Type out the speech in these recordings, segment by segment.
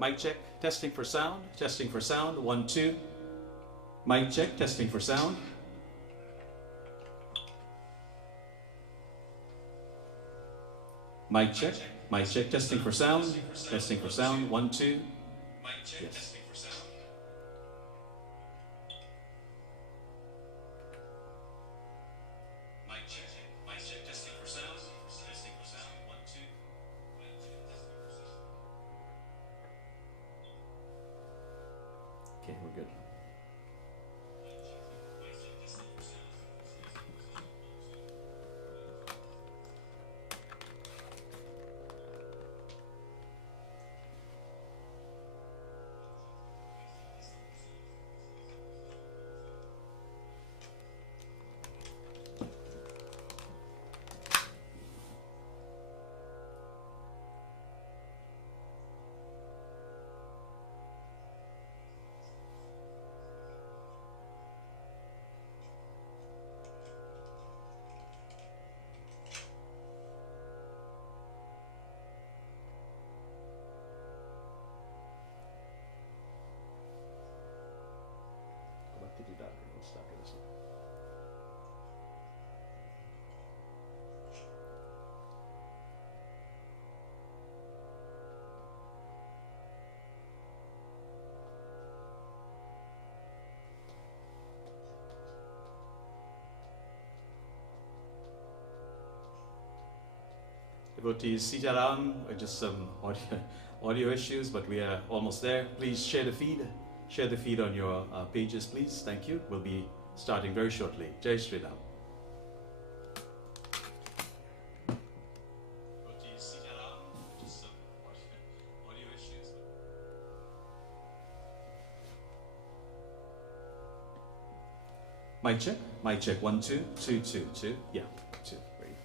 Mic check, testing for sound, 1, 2. Mic check, testing for sound. Mic check, testing for sound, 1, 2. Yes. Okay, we're good. Devotees, Sitaram, just some audio issues, but we are almost there. Please share the feed. Share the feed on your pages, please. Thank you. We'll be starting very shortly. Jai Sri Ram. Devotees, Sitaram, just some audio issues. Mic check, 1, 2, 2, 2, 2. Yeah, 2. Great.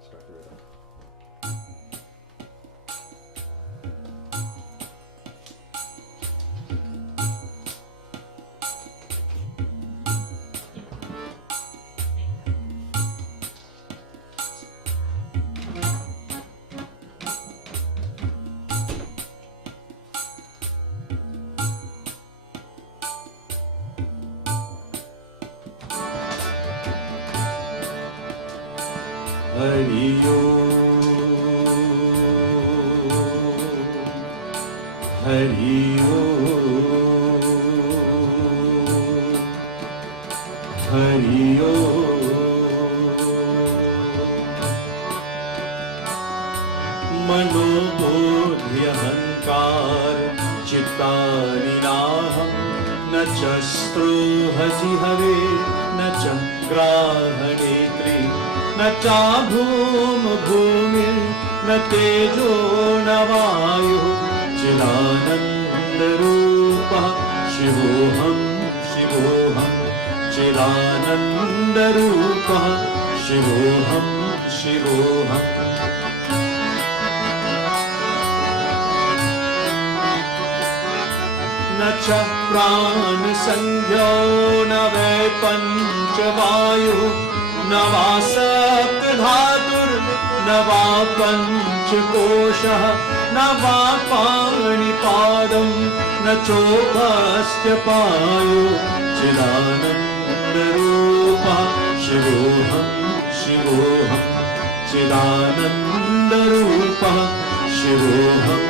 Start the rhythm. Hari Om, Hari Om, Hari Om. Manobodhi ahankar chittani naham na chastroha jihave na chagrahanetri न चाभूम भूमि न तेजो न वायु चिदानंद रूप शिवोहम शिवोहम चिदानंद रूप शिवोहम शिवोहम न च प्राण संज्ञो न वै पंचवायु न वा सप्त धातुर न वा पंचकोशः न वा पाणिपादं न चोपस्थ पायु चिदानंद रूपः शिवोहम शिवोहम चिदानंद रूपः शिवोहम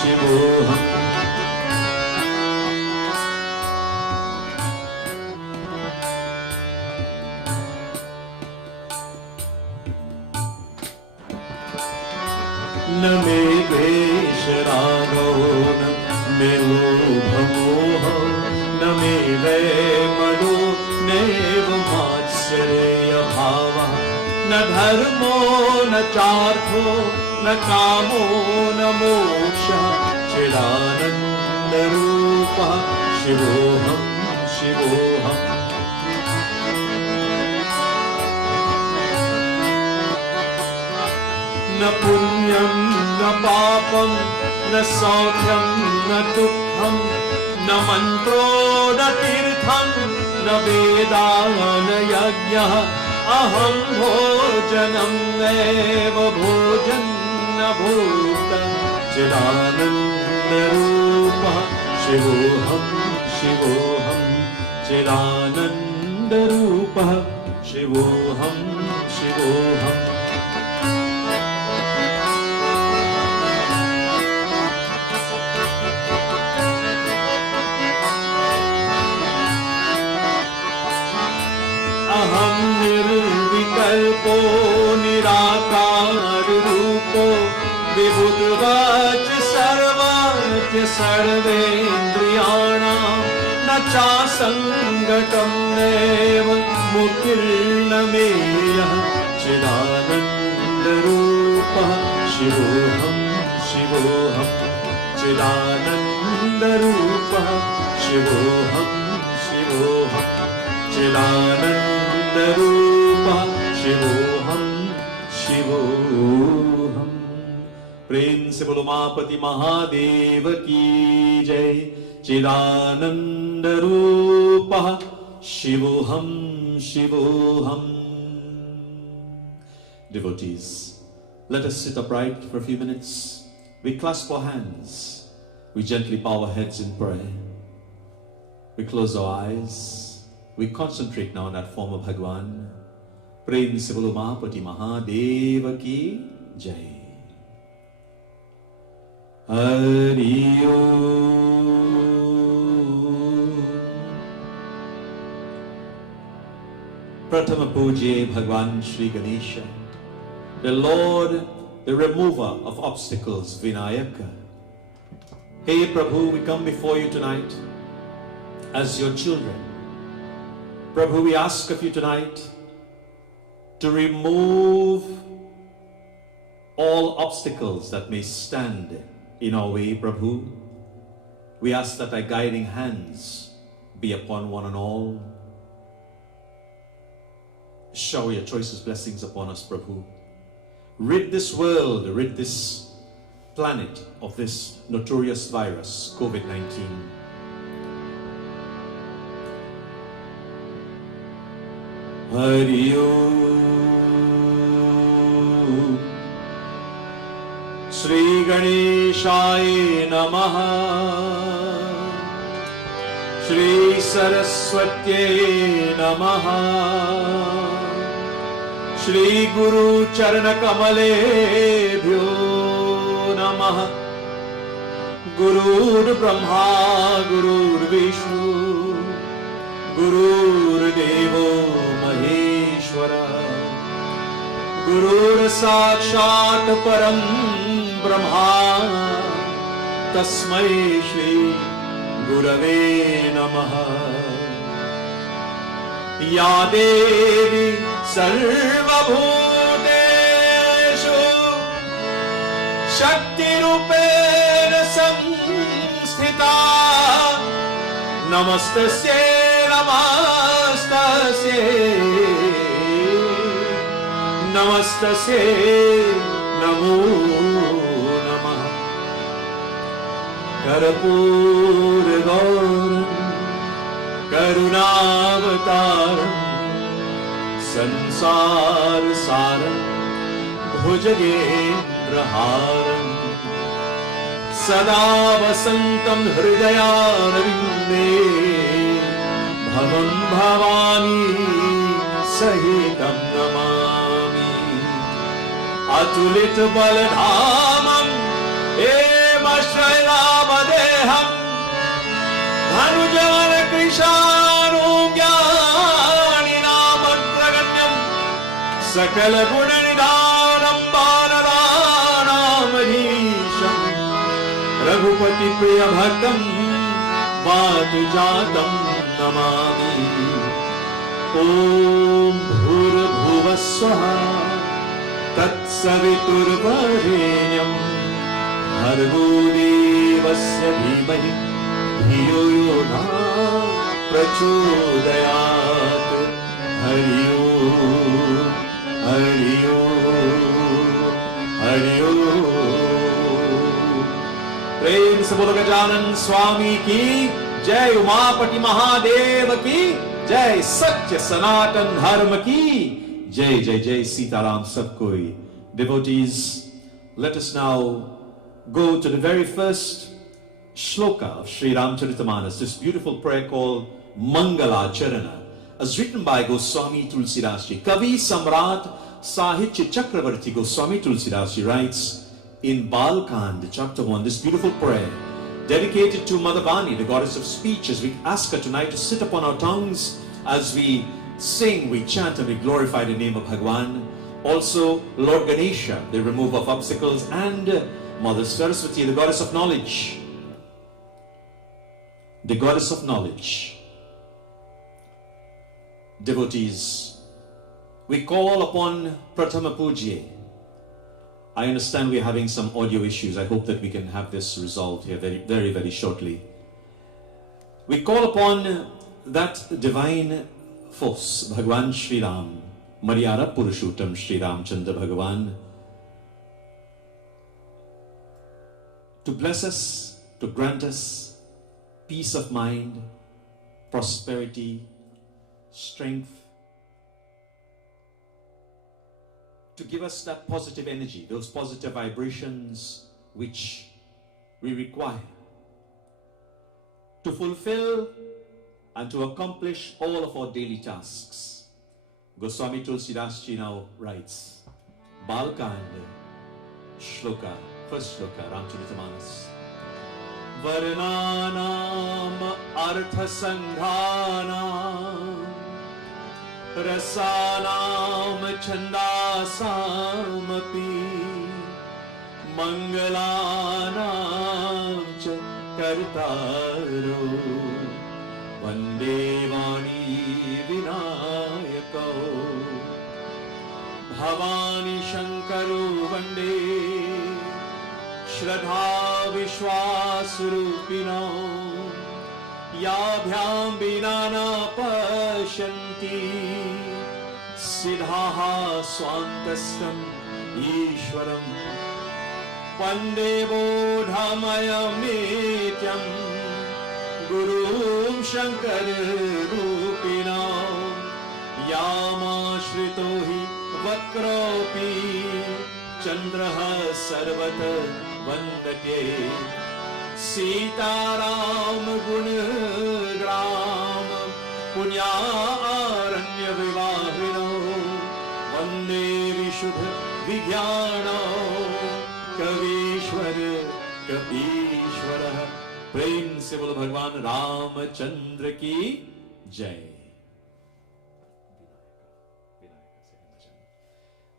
शिवोहम न मे द्वेष रागो न मे लोभमोह न मे वैमनो नैव मात्सर्य भावः न धर्मो न चार्थो न कामो न मोक्षः चिदानंद रूपः शिवोहम शिवोहम न पुण्यं न पापं न सौख्यं न दुःखं न मन्त्रो न तीर्थं न वेदा न यज्ञः अहं भोजनं नैव भोजन्नभूतं चिदानन्दरूपः शिवोऽहं शिवोऽहं चिदानन्दरूपः शिवोऽहं शिवोऽहम् अहं निर्विकल्पो निराकाररूपो विभुर्वाच सर्वाच्य सर्वेन्द्रियाणां न चासङ्गतं नैव मुक्तिर्न मेयः चिदानन्दरूपः शिवोऽहं शिवोऽहं चिदानन्दरूपः शिवोऽहं शिवोऽहं चिदानन्दरूपः शिवोऽहं शिवोऽहं। प्रेम से बोलो मापति महादेव की जय। चिदानन्दरूपः शिवोऽहं शिवोऽहं। Devotees, let us sit upright for a few minutes. We clasp our hands. We gently bow our heads in prayer. We close our eyes. We concentrate now on that form of Bhagwan. Prem se bolo Mahapati Mahadeva ki jai. Hari Om. Pratama Pujye Bhagwan Shri Ganesha, the Lord, the remover of obstacles, Vinayaka. Hey Prabhu, we come before you tonight as your children. Prabhu, we ask of you tonight to remove all obstacles that may stand in our way, Prabhu. We ask that thy guiding hands be upon one and all. Shower your choicest blessings upon us, Prabhu. Rid this world, rid this planet of this notorious virus, COVID-19. Hari Om. Shri Ganeshaya Namaha. Shri Saraswatye Namaha. Shri Guru Charana Kamalebhyo Namaha. Gurur Brahma Gurur Vishnu Gurur Devo Maheshwara Gurur Sakshat Param Brahma Tasmai Shri Gurave Namaha. Ya Devi Sarvabhuteshu Shakti Rupena Samsthita Namastasye Namastasye Namastasye Namo Namah. Karpura Gauram Karunavataram Sansar Saram Bhujagendraharam Sada Vasantam Hridayarvinde Bhavam Bhavani Sahitam Namami. Atulit Baladhamam Emashrayamadeham Dhanujana Krishanugyaninamagraganyam Sakala Gunanidanam Baladanamahisham Raghupati Priya Bhaktam Vatujatam Namami. Om Bhura Bhuva Swaha Tatsaviturvarenyam Bhargo Devasya Dhimahi Dhiyo Yona Prachodayat. Hari Om, Hari Om, Hari Om, प्रेम से बोलो गजानन स्वामी की जय, उमापति महादेव की जय, सत्य सनातन धर्म की जय। जय जय सीताराम सब कोई. Devotees, let us now go to the very first shloka of Sri Ramcharitamanas, this beautiful prayer called Mangala Charana, as written by Goswami Tulsidas Ji. Kavi Samrat Sahitya Chakravarti Goswami Tulsidas Ji writes in Balkand, chapter 1, this beautiful prayer dedicated to Mother Vani, the goddess of speech, as we ask her tonight to sit upon our tongues as we sing, we chant and we glorify the name of Bhagwan. Also Lord Ganesha, the remover of obstacles, and Mother Saraswati, the goddess of knowledge. The goddess of knowledge. Devotees, we call upon Pratama Pujye. I understand we're having some audio issues. I hope that we can have this resolved here very shortly. We call upon that divine force, Bhagwan Shri Ram, Maryada Purushottam Shri Ramchandra Bhagavan, to bless us, to grant us peace of mind, prosperity, strength, to give us that positive energy, those positive vibrations which we require to fulfill and to accomplish all of our daily tasks. Goswami Tulsidas Ji now writes, Balkand Shloka, first Shloka, Ramcharitamanas. Varnanam Artha Sanghanam Rasanam Chandasamapi Mangalanam Cha Kartaro Vande Vani Vinayako Bhavani Shankaru Vande Shraddha Vishwasrupino Yabhyam Vinana Pashanti Siddhaha Swantastam Ishwaram Vande Bodhamayam Nityam Gurum Shankar Rupinam Yama Shritohi Vakropi Chandraha Sarvata Vandate Sitaram Gunagram Punya Aranya Vivahino Vande Vishudha Vigyana Kavishwara Kapishwara. Prem se bolo Bhagwan Ramachandra ki jai.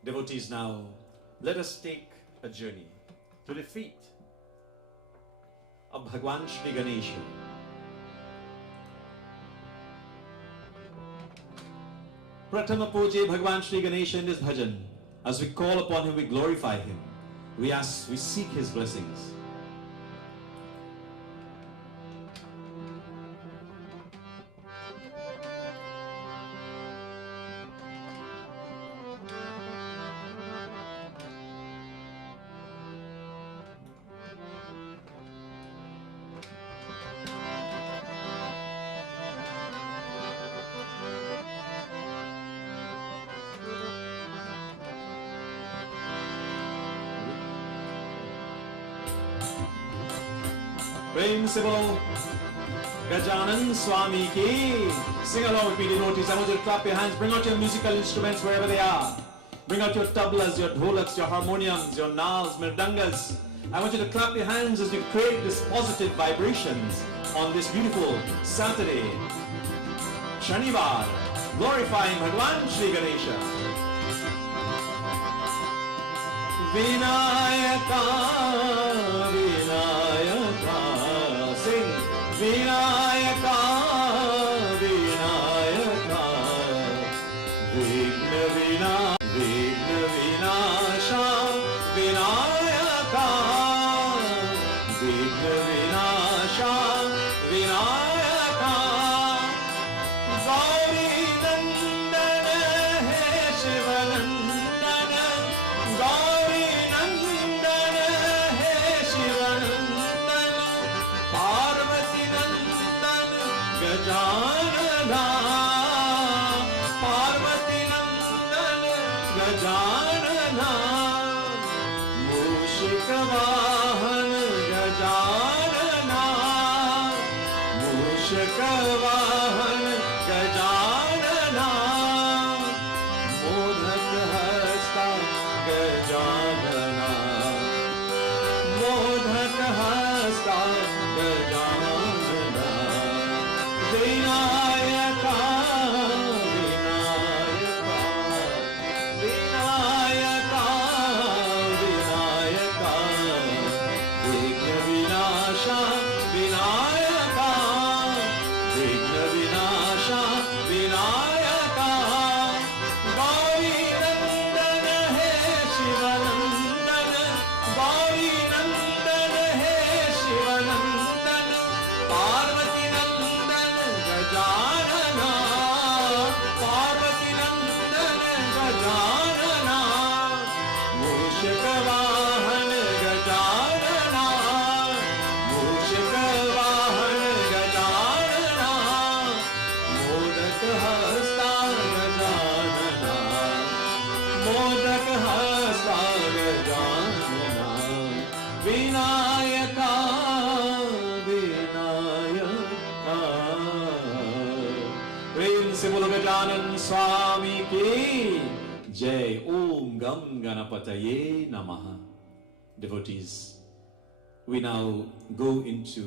Devotees, now let us take a journey to the feet of Bhagwan Shri Ganesha. Pratama Pujye Bhagwan Shri Ganesha in this bhajan. As we call upon him, we glorify him. We seek his blessings. Prem se bolo Gajanan Swami ki. Sing along with me, devotees. I want you to clap your hands. Bring out your musical instruments wherever they are. Bring out your tablas, your dholaks, your harmoniums, your naals, mirdangas. I want you to clap your hands as we create this positive vibrations on this beautiful Saturday, Shanivar, glorifying Bhagwan Shri Ganesha. Vinayaka, Vinayaka, sing Vinayaka, Vinayaka, Vigna Vinasha, Vinayaka, Vigna Vinasha, Vinayaka, Gauri Nandana, He Shivanandana, Gauri Nandana, He Shivanandana, Gajanana Parvati नंदन गजानना मूषिक वाहन गजानना मूषक वाहन गजानना मोदक हस्ता गजानना मोदक हस्ता गजानना विनायका विनायका विनायका विनायका विघ्न विनाशा विनायका विघ्न विनाशा विनायका गौरी नंदन हे शिवनंदन गौरी नंदन हे शिवनंदन पार्वती नंदन गजानना पार्वती नंदन गजानना मूषक वाहन गजानना मूषक वाहन गजानना मोदक हस्ता गजानना मोदक हस्ता गजानना विनायका विनायका प्रेम से बोलो गजानन स्वामी की जय। ओम गम गणपतये नमः। Devotees, we now go into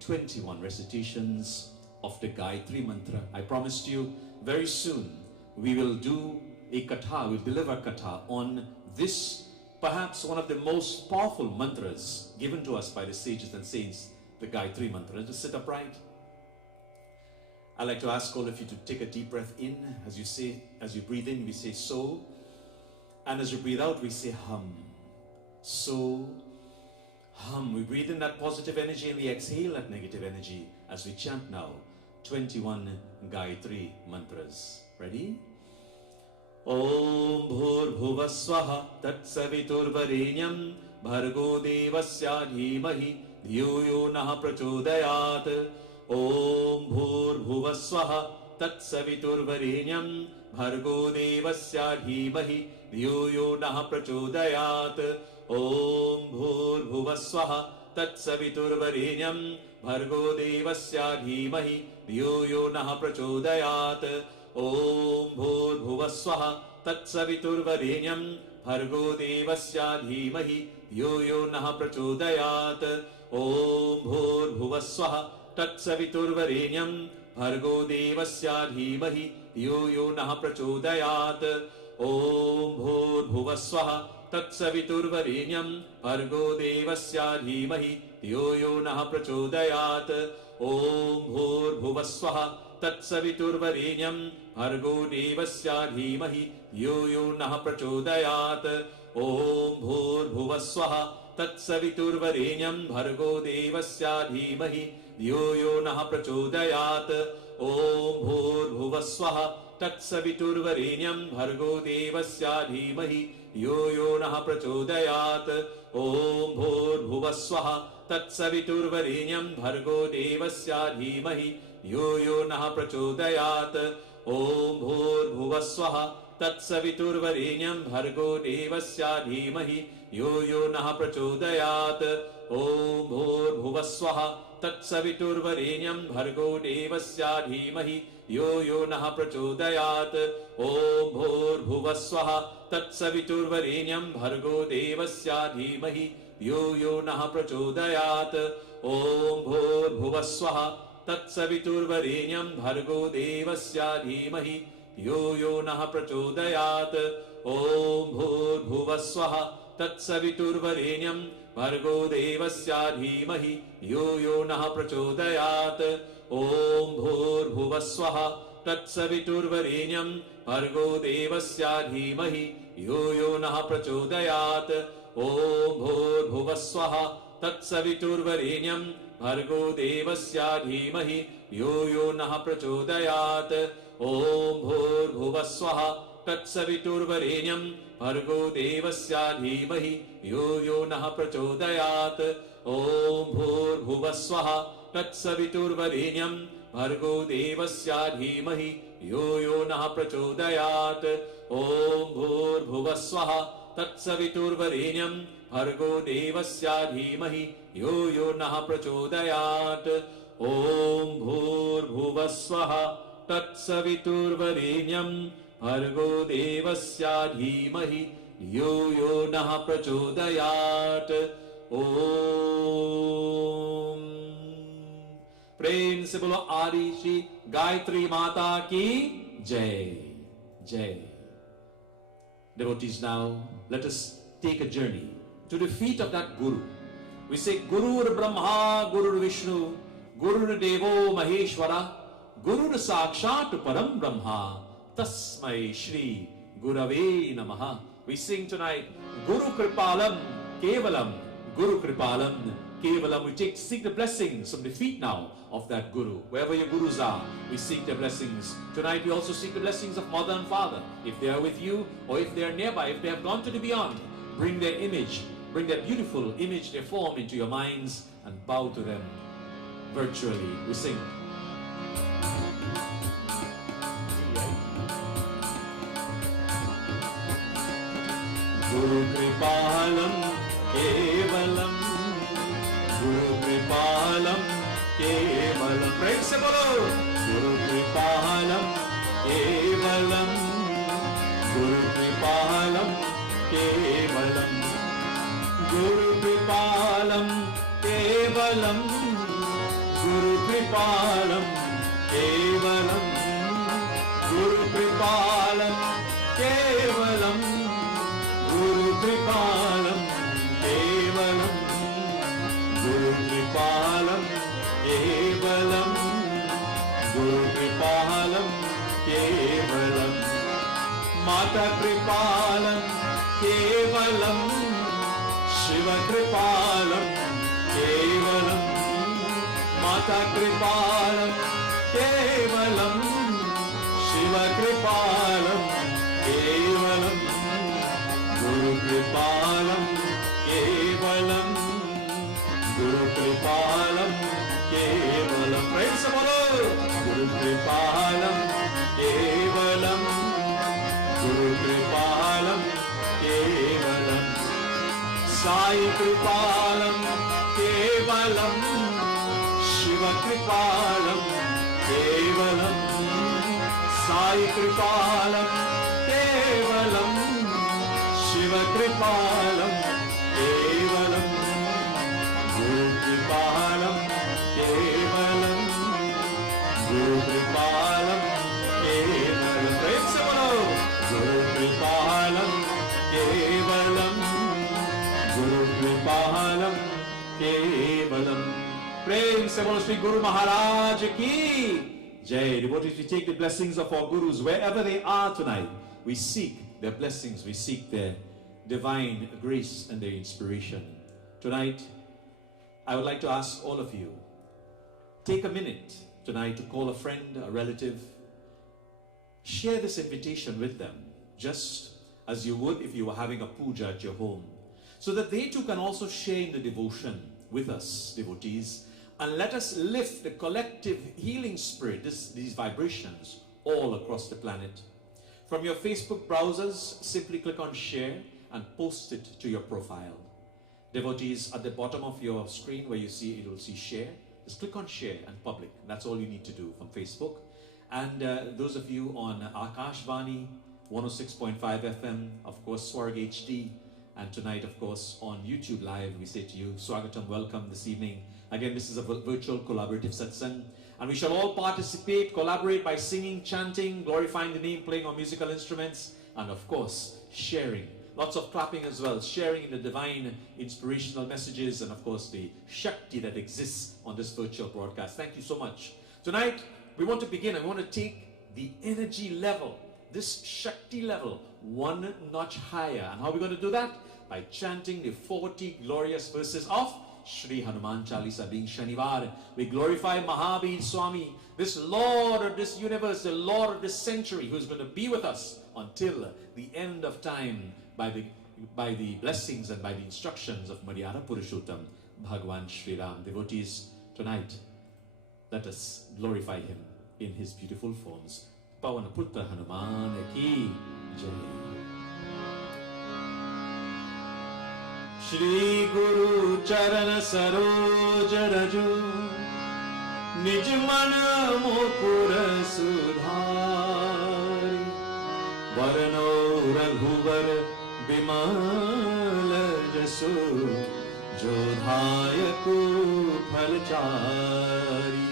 21 recitations of the Gayatri Mantra. I promised you very soon we will do a katha, we'll deliver katha on this, perhaps one of the most powerful mantras given to us by the sages and saints, the Gayatri Mantra. Just sit upright. I'd like to ask all of you to take a deep breath in. As you breathe in, we say so. And as you breathe out, we say hum. So, hum. We breathe in that positive energy and we exhale that negative energy as we chant now 21 Gayatri Mantras. Ready? Om Bhur Bhuvaswaha Tat Saviturvarenyam Bhargo Devasya Dhimahi Dhiyo Yo Naha Prachodayat. Om Bhur Bhuvaswaha Tat Saviturvarenyam Bhargo Devasya Dhimahi Dhiyo Yo Naha Prachodayat. Om Bhur Bhuvaswaha Tat Saviturvarenyam Bhargo Devasya Dhimahi Dhiyo Yo Naha Prachodayat. Om Bhur Bhuvaswaha Tat Saviturvarenyam Bhargo Devasya Dhimahi Dhiyo Yo Naha Prachodayat. Om Bhur Bhuvaswaha Tat Saviturvarenyam Bhargo Devasya Dhimahi Dhiyo Yo Naha Prachodayat. Om Bhur Bhuvaswaha Tat Saviturvarenyam Bhargo Devasya Dhimahi Dhiyo Yo Naha Prachodayat. Om Bhur Bhuvaswaha Tat Saviturvarenyam Bhargo Devasya Dhimahi Dhiyo Yo Naha Prachodayat. Om Bhur Bhuvaswaha Tat Saviturvarenyam Bhargo Devasya Dhimahi Dhiyo Yo Naha Prachodayat. Om Bhur Bhuvaswaha Tat Saviturvarenyam Bhargo Devasya Dhimahi Dhiyo Yo Naha Prachodayat. Om Bhur Bhuvaswaha Tat Saviturvarenyam Bhargo Devasya Dhimahi Dhiyo Yo Naha Prachodayat. Om Bhur Bhuvaswaha Tat Saviturvarenyam Bhargo Devasya Dhimahi Dhiyo Yo Naha Prachodayat. Om Bhur Bhuvaswaha Tat Saviturvarenyam Bhargo Devasya Dhimahi Dhiyo Yo Naha Prachodayat. Om Bhur Bhuvaswaha Tat Saviturvarenyam Bhargo Devasya Dhimahi Dhiyo Yo Naha Prachodayat. Om Bhur Bhuvaswaha Tat Saviturvarenyam Bhargo Devasya Dhimahi Dhiyo Yo Naha Prachodayat. Om Bhur Bhuvaswaha Tat Saviturvarenyam Bhargo Devasya Dhimahi Dhiyo Yo Naha Prachodayat. Om Bhur Bhuvaswaha Tat Saviturvarenyam Bhargo Devasya Dhimahi Dhiyo Yo Naha Prachodayat. Om Bhur Bhuvaswaha Tat Saviturvarenyam Bhargo Devasya Dhimahi Dhiyo Yo Naha Prachodayat. Om Bhur Bhuvaswaha Tat Saviturvarenyam Bhargo Devasya Dhimahi Dhiyo Yo Naha Prachodayat. Om Bhur Bhuvaswaha Tat Saviturvarenyam Bhargo devasya dhimahi yo yo nah prachodayat. Om bhur bhuvasvaha tatsaviturvarenyam Bhargo devasya dhimahi yo yo nah prachodayat. Om bhur bhuvasvaha tatsaviturvarenyam Bhargo devasya dhimahi yo yo nah prachodayat. Om. प्रेम से बोलो आदि श्री गायत्री माता की जय. Jai. Devotees, now let us take a journey to the feet of that Guru. We say Guru Brahma, Guru Vishnu, Guru Devo Maheshwara, Guru Sakshat Param Brahma, Tasmai Shri Gurave Namaha. We sing tonight Guru Kripalam Kevalam, Guru Kripalam Kevalam. We seek the blessings from the feet now of that Guru. Wherever your Gurus are, we seek their blessings. Tonight we also seek the blessings of Mother and Father. If they are with you or if they are nearby, if they have gone to the beyond, bring their image, bring their beautiful image, their form into your minds and bow to them virtually. We sing. Guru Kripalam Kevalam, Guru Kripalam Kevalam. Prem se bolo. Guru Kripalam Kevalam, Guru Kripalam Kevalam, Guru Kripalam Kevalam, Guru Kripalam Kevalam, Guru Kripalam Kevalam, Guru Kripalam Kevalam, Guru Kripalam Kevalam, Guru Kripalam Kevalam, Mata Kripalam Kevalam, Shiva Kripalam Kevalam, Mata Kripalam Kevalam, Shiva Kripalam Kevalam, Guru Kripalam Kevalam, Guru Kripalam Kevalam. Praise the Lord. Guru Kripalam Kevalam, Guru Kripalam Kevalam, Sai Kripalam Kevalam, Shiva Kripalam Kevalam, Sai Kripalam Kevalam, Shiva Kripalam Kevalam, Guru Kripalam Kevalam, Guru Kripalam Kevalam. Praise the Lord. Guru Kripalam Kevalam, Guru Kripalam Kevalam. Praise the Lord. Sri Guru Maharaj ki Jai. Devotees, we take the blessings of our Gurus wherever they are tonight. We seek their blessings, we seek their divine grace and their inspiration. Tonight, I would like to ask all of you, take a minute tonight to call a friend, a relative. Share this invitation with them, just as you would if you were having a puja at your home, so that they too can also share in the devotion with us, devotees, and let us lift the collective healing spirit, these vibrations, all across the planet. From your Facebook browsers, simply click on share and post it to your profile. Devotees, at the bottom of your screen where you see, it will see share. Just click on share and public. That's all you need to do from Facebook. And those of you on Akashvani, 106.5 FM, of course, Swarg HD, and tonight, of course, on YouTube Live, we say to you, Swagatam, welcome this evening. Again, this is a virtual collaborative satsang. And we shall all participate, collaborate by singing, chanting, glorifying the name, playing on musical instruments, and of course, sharing. Lots of clapping as well, sharing in the divine inspirational messages, and of course, the Shakti that exists on this virtual broadcast. Thank you so much. Tonight, we want to begin, and we want to take the energy level, this Shakti level, one notch higher. And how are we going to do that? By chanting the 40 glorious verses of Shri Hanuman Chalisa, being Shanivar. We glorify Mahavir Swami, this Lord of this universe, the Lord of this century, who is going to be with us until the end of time by the blessings and by the instructions of Madhyana Purushottam, Bhagwan Shri Ram. Devotees, tonight, Let us glorify him in his beautiful forms. Pavana Putra Hanuman ki jai. Shri Guru Charan Saroj Raju Nij Man Mukur Sudhari Varno Raghuvar Bimal Jasu Jodhayaku Phalchari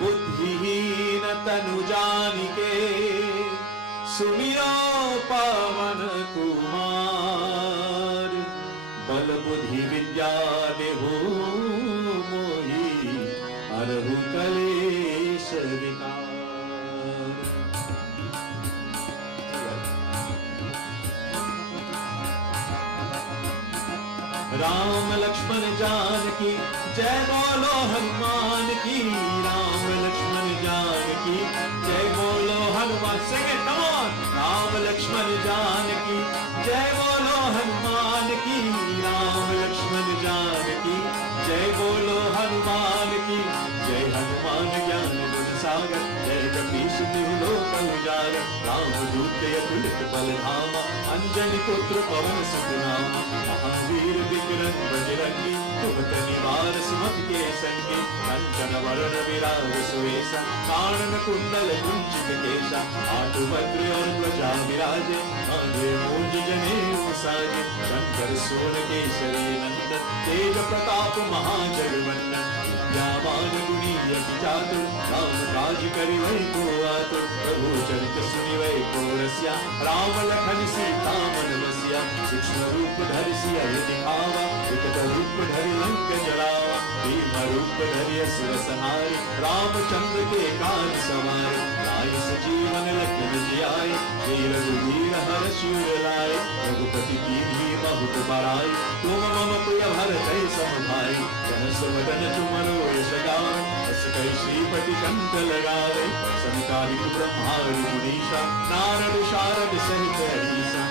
बुद्धिहीन तनु जानिके सुमिरो पवन कुमार बल बुद्धि विद्या देहु मोहि अरहु कलेश विकार राम लक्ष्मण जानकी जय बोलो हनुमान की राम लक्ष्मण जानकी जय बोलो हनुमान सिंह इट कम ऑन राम लक्ष्मण जानकी जय बोलो हनुमान की राम लक्ष्मण जानकी जय बोलो हनुमान की जय हनुमान ज्ञान गुण सागर जय कपीश तिहु लोक उजागर राम दूत अतुलित बल धामा अंजनी पुत्र पवन सुत नामा महावीर विक्रम बजरंगी तुमत निवार सुमत के संगी कंचन वरण विराज सुवेशा कानन कुंडल कुंचित केशा आठ वज्र और ध्वजा विराजे कांधे मूंज जनेऊ साजे शंकर सोन केसरी नंदन तेज प्रताप महाजगवंदन विद्यावान गुणी अति चातुर राम काज करिवै को आतुर प्रभु चरित सुनिवै को रसिया राम लखन सीता मन बसिया सूक्ष्म रूप धरि सिया दिखावा विकट रूप धरि लंक जलावा भीम रूप धरि असुर संहार रामचंद्र के काज सवार लाए सजीवन लखन जियाए श्री रघुवीर हर्षि उर लाए रघुपति कीन्ही बहुत बड़ाई तुम मम प्रिय भरत सम भाई सहस वदन तुमरो यश गावै अस कहि श्रीपति कंठ लगावै संकालिक ब्रह्मादि मुनीसा नारद शारद सहित अहीसा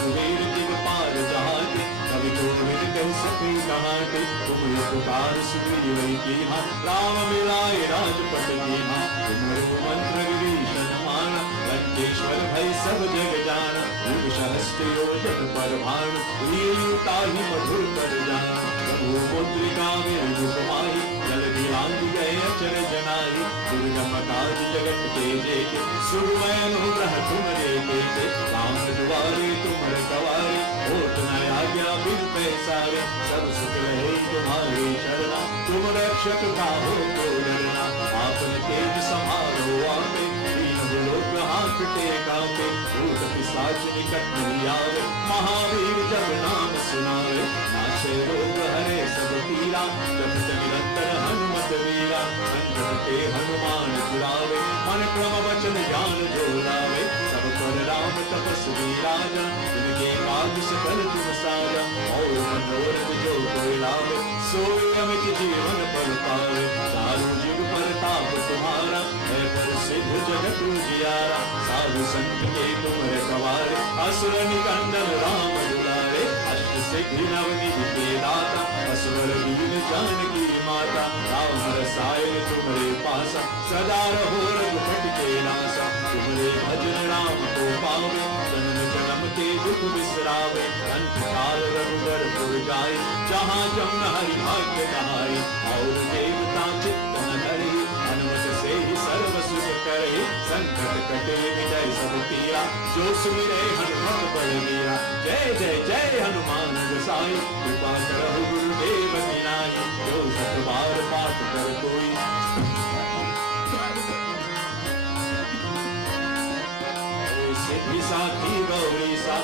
कुबेर दिगपाल जहाते कवि कोविद कहि सके कहाते तुम उपकार सुग्रीव कीन्हा राम मिलाए राजपट दीन्हा तुमरो मंत्र विभीषण माना लंकेश्वर भय सब जग जाना युग सहस्त्र योजन पर भान लील्यु ताहि मधुर कर जाना प्रभु मुद्रिका में रूप माहि जल दिलांग गए अचर जनाहि दुर्गम काज जगत के जेते सुरमय अनुग्रह तुमरे केते राम दुआरे तुम रखवारे होत न आज्ञा बिन पैसारे सब सुख रहे तुम्हारे शरणा तुम रक्षक काहो को डरना आपन तेज समारो आपे दीन लोक हाथ टेका पे भूत पिशाच निकट नहीं आवे महावीर जब नाम सुनावे नाशे रोग हरे सब पीरा जपत निरंतर हनुमत वीरा संकट के हनुमान छुड़ावे मन क्रम वचन ज्ञान जो लावे सब पर राम तपस्वी राजा जिनके काज सकल तुम साजा और मनोरथ जो कोई लावे सोई अमित जीवन पर पावे चारों युग प्रताप तुम्हारा है प्रसिद्ध जगत उजियारा साधु संत के तुम रखवारे असुर निकंदन राम दुलारे अष्ट सिद्धि नवनिधि के दाता असुर वीर जानकी माता राम रसायन तुम्हारे पासा सदा रहो रघुपति के नासा तुम्हारे भजन राम को पावे जन्म जन्म के दुख बिसरावे अंत काल रघुवर पुर जाए जहाँ जमुन हरि भाग्य कहाई और देवता चित्त न धरे हनुमत से ही सर्व सुख करे संकट कटे विजय सब तीरा जो सुमिरे हनुमत बलवीरा जय जय जय हनुमान गोसाई कृपा करहु गुरुदेव की नाई जो सत बार पाठ कर कोई सिद्धि साखी गौरी सा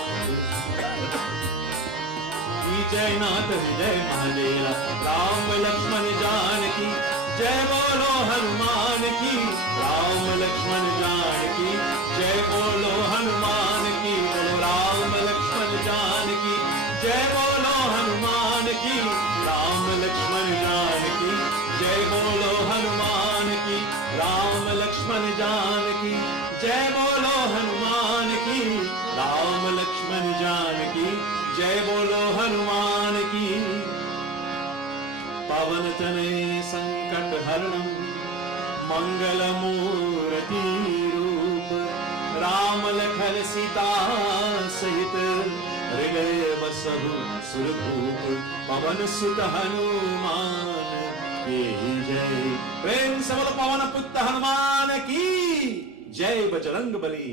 जय नाथ विजय महादेवा राम लक्ष्मण जानकी जय बोलो हनुमान की राम लक्ष्मण जानकी जय बोलो हनुमान की बोलो राम लक्ष्मण जानकी जय बोलो हनुमान की राम लक्ष्मण जानकी जय बोलो हनुमान की राम लक्ष्मण जानकी जय बोलो हनुमान की राम लक्ष्मण जानकी जय बोलो हनुमान की पवन तनय संकट हरणं मंगलमूर्ति रूप राम लखन सीता सहित हृदय बसहु सुरभूप पवन सुत हनुमान की जय। प्रेम से बोलो पवन पुत्र हनुमान की जय। Bajrang Bali.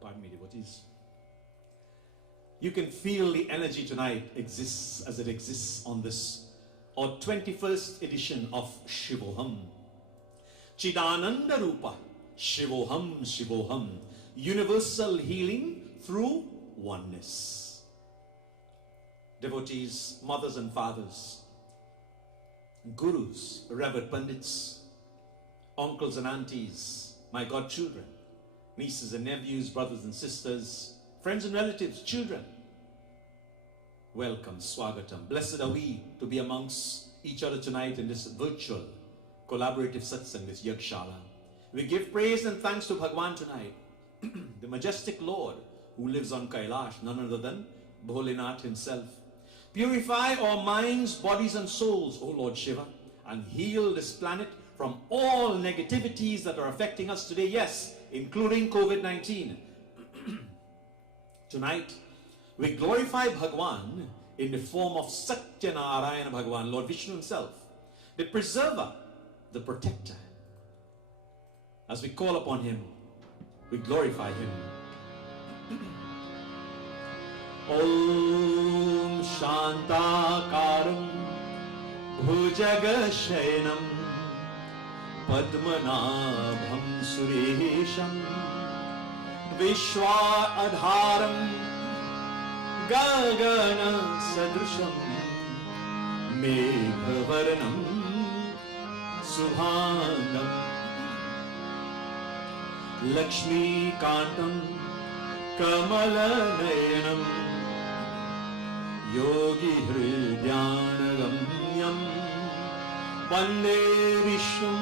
Pardon me, devotees. You can feel the energy tonight exists as it exists on this, or 21st edition of Shivoham. Chidananda Rupa, Shivoham, Shivoham, universal healing through oneness. Devotees, mothers and fathers, gurus, revered pandits, uncles and aunties, my godchildren, nieces and nephews, brothers and sisters, friends and relatives, children, welcome, swagatam. Blessed are we to be amongst each other tonight in this virtual collaborative satsang, this yagshala. We give praise and thanks to Bhagwan tonight, the majestic Lord who lives on Kailash, none other than Bholenath himself. Purify our minds, bodies and souls, O Lord Shiva, and heal this planet from all negativities that are affecting us today, yes, including COVID-19. Tonight, we glorify Bhagwan in the form of Satyanarayana Bhagwan, Lord Vishnu himself, the preserver, the protector. As we call upon him, we glorify him. Om Shantakaram Bhujagashayanam Padmanabham Suresham Vishwaadharam Gagana Sadrisham Meghavarnam Subhangam Lakshmi Kantam Kamalanayanam Yogi Hridyanagam Vande Vishnum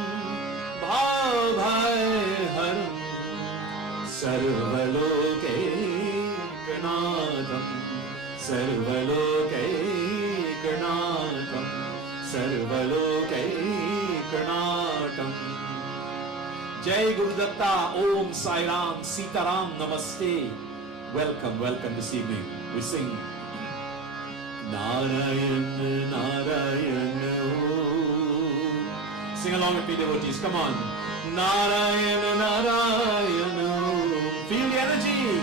Bhavaiharam Sarvalokekanatham Sarvalokekanatham Sarvalokekanatham. Jai Gurudatta. Om Sai Ram, Sita Ram, Namaste. Welcome, welcome this evening. We sing Narayan, Narayan, Om. Sing along with me, devotees. Come on. Narayan, Narayan, Om. Feel the energy.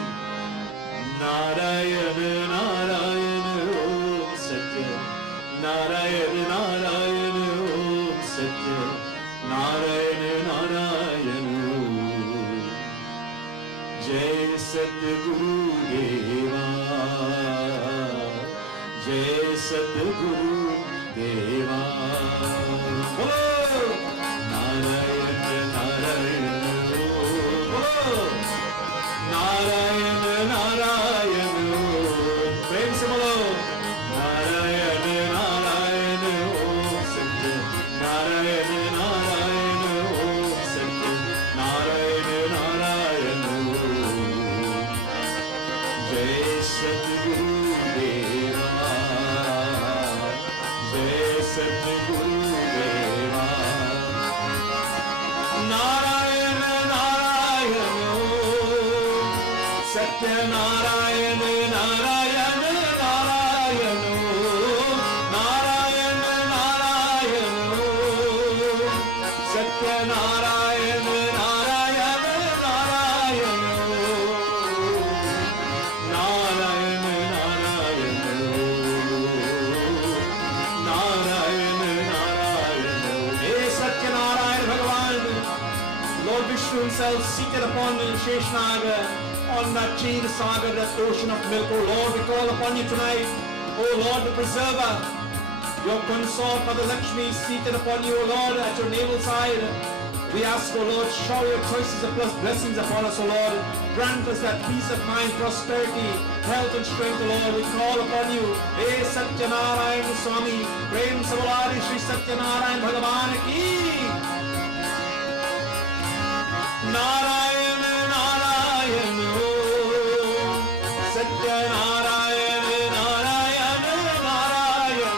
Narayan, Narayan, Om. Satya. Narayan, Narayan, Om. Satya. Narayan, Narayan, Om. Jai Satguru Deva. Jai Satguru Deva. Bolo Narayana Narayana Bolo Narayana Narayana Prem se bolo Narayana Narayana Satya Narayana Narayana Satya Narayana Narayana Jai Satguru Deva. Satguru Deva. Narayana Narayana Satya Narayana Narayana Narayana Narayana Narayana Satya Narayana Narayana Narayana Narayana Narayana Lord Vishnu himself seated upon the Sheshnaga, on that chain saga, that ocean of milk. Oh Lord, we call upon you tonight. Oh Lord, the preserver, your consort Mother Lakshmi is seated upon you, O Lord, at your navel side. We ask, O Lord, shower your choices of blessings upon us, O Lord. Grant us that peace of mind, prosperity, health and strength, O Lord. We call upon you. Hey Satyanarayan Swami, Prem Savalari Shri Satyanarayan Bhagavan ki. Narayana Narayana Satyanarayan Narayana Narayana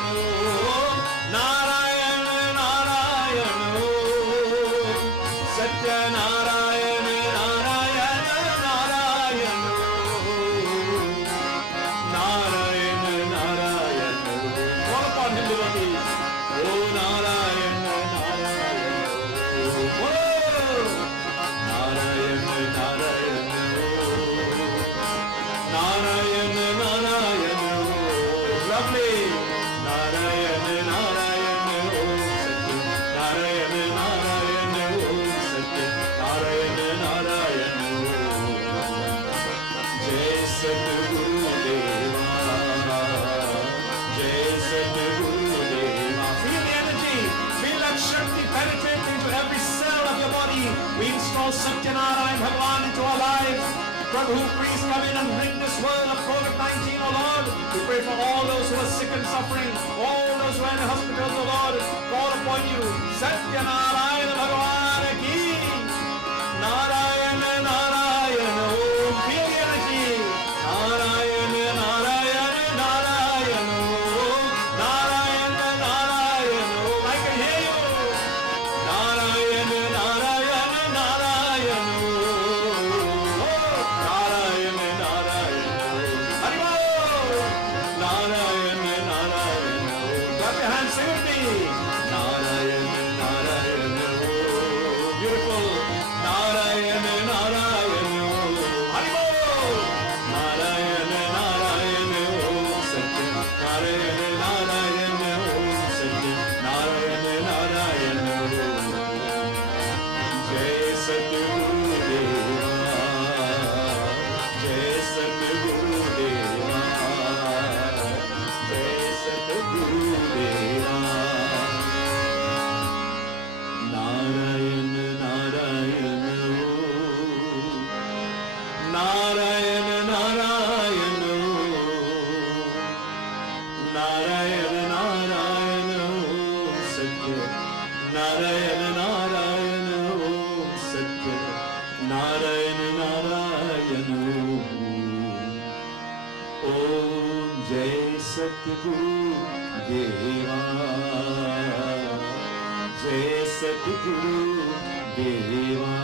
call Satyanarayan Bhagavan into our lives. Prabhu, please come in and rid this world of COVID-19, O Lord. We pray for all those who are sick and suffering, all those who are in the hospitals, O Lord. Call upon you. Satyanarayan Bhagavan ki. Narayana Narayana Om. Feel the energy. Narayana Narayana Narayana Om. Narayana Narayana Om. I can hear you. Narayana Narayana Narayana Om. Narayana Narayana Om. Hari Bol. Narayana Narayana Om. Clap your hands, sing with me. Narayana Narayana Om. Beautiful. Narayana Narayana Om. Hari Bol. Narayana Narayana Om. Satya Narayana Narayana Om. Satya Narayana Narayana Om. Jai Satguru Deva. Jai Satguru Deva. Jai Satguru Deva. Narayana Narayana Om. Narayana Narayana Om. Narayana Narayana Om. Satya Narayana Narayana Om. Satya Narayana Narayana Om. Om Jai Satguru Deva. Jai Satguru Deva.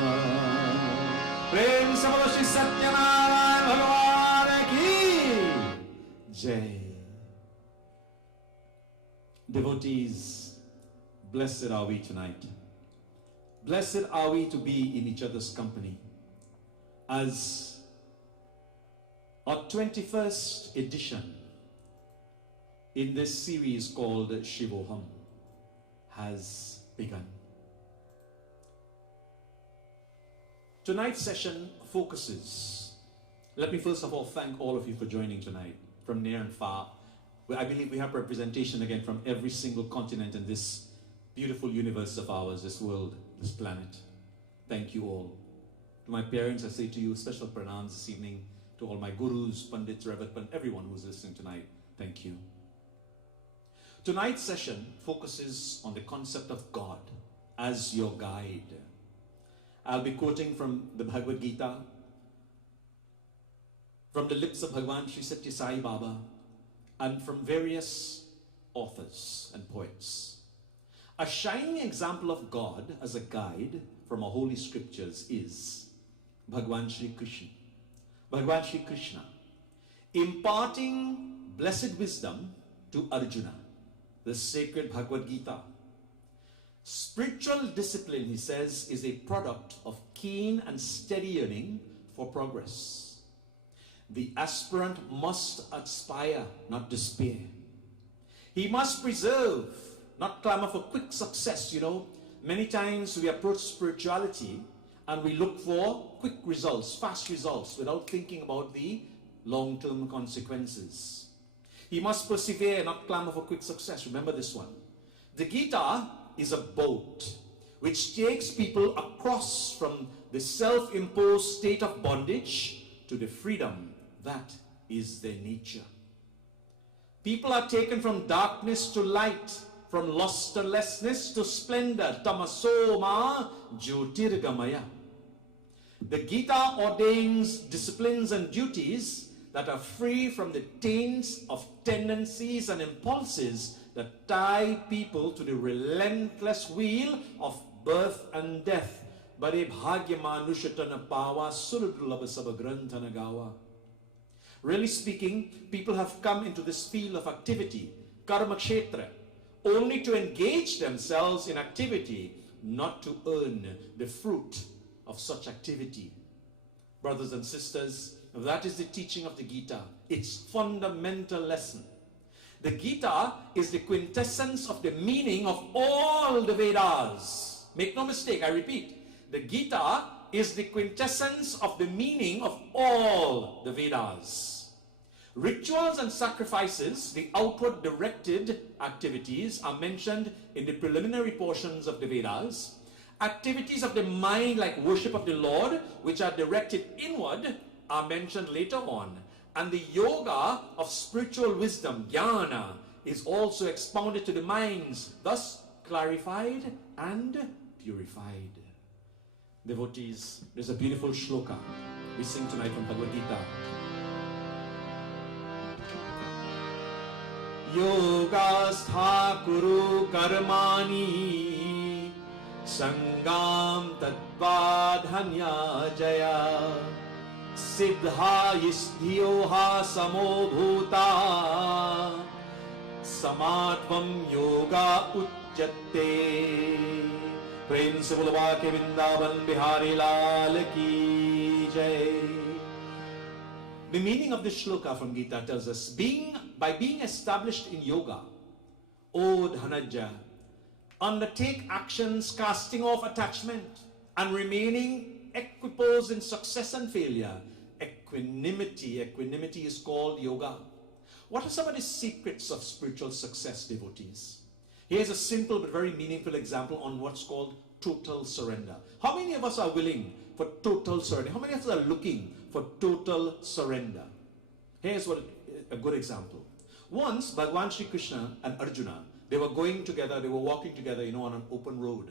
Prem se bolo Shri Satyanarayan Bhagavan ki Jai. Devotees, blessed are we tonight. Blessed are we to be in each other's company as our 21st edition in this series called Shivoham has begun. Tonight's session focuses. Let me first of all thank all of you for joining tonight from near and far. I believe we have representation again from every single continent in this beautiful universe of ours, this world, this planet. Thank you all. To my parents, I say to you special pranams this evening. To all my gurus, pandits, reverend, everyone who's listening tonight, thank you. Tonight's session focuses on the concept of God as your guide. I'll be quoting from the Bhagavad Gita, from the lips of Bhagavan Sri Satya Sai Baba, and from various authors and poets. A shining example of God as a guide from our holy scriptures is Bhagavan Sri Krishna. Bhagavan Sri Krishna imparting blessed wisdom to Arjuna, the sacred Bhagavad Gita. Spiritual discipline, he says, is a product of keen and steady yearning for progress. The aspirant must aspire, not despair. He must preserve, not clamor for quick success. You know, many times we approach spirituality and we look for quick results, fast results, without thinking about the long-term consequences. He must persevere, not clamor for quick success. Remember this one. The Gita is a boat which takes people across from the self-imposed state of bondage to the freedom that is their nature. People are taken from darkness to light, from lusterlessness to splendor. Tamasoma Jyotirgamaya. The Gita ordains disciplines and duties that are free from the taints of tendencies and impulses that tie people to the relentless wheel of birth and death. Really speaking, people have come into this field of activity, karma kshetra, only to engage themselves in activity, not to earn the fruit of such activity. Brothers and sisters, that is the teaching of the Gita, its fundamental lesson. The Gita is the quintessence of the meaning of all the Vedas. Make no mistake, I repeat, the Gita is the quintessence of the meaning of all the Vedas. Rituals and sacrifices, the outward directed activities, are mentioned in the preliminary portions of the Vedas, Activities of the mind like worship of the Lord, which are directed inward, are mentioned later on. And the yoga of spiritual wisdom, jnana, is also expounded to the minds, thus clarified and purified. Devotees, there's a beautiful shloka we sing tonight from Bhagavad Gita. Yogastha kuru karmani sangam tattva dhanya jaya siddha yisdhiyoha samo bhuta samatvam yoga ujjatte. प्रेम से बोलो के वृंदावन बिहारी लाल की जय. The meaning of this shloka from Gita tells us, by being established in yoga, O Dhanajja, undertake actions casting off attachment and remaining equiposed in success and failure. Equanimity is called yoga. What are some of the secrets of spiritual success, devotees? Here's a simple but very meaningful example on what's called total surrender. How many of us are willing for total surrender? How many of us are looking for total surrender? Here's what a good example. Once, Bhagwan Shri Krishna and Arjuna, they were going together, they were walking together, on an open road.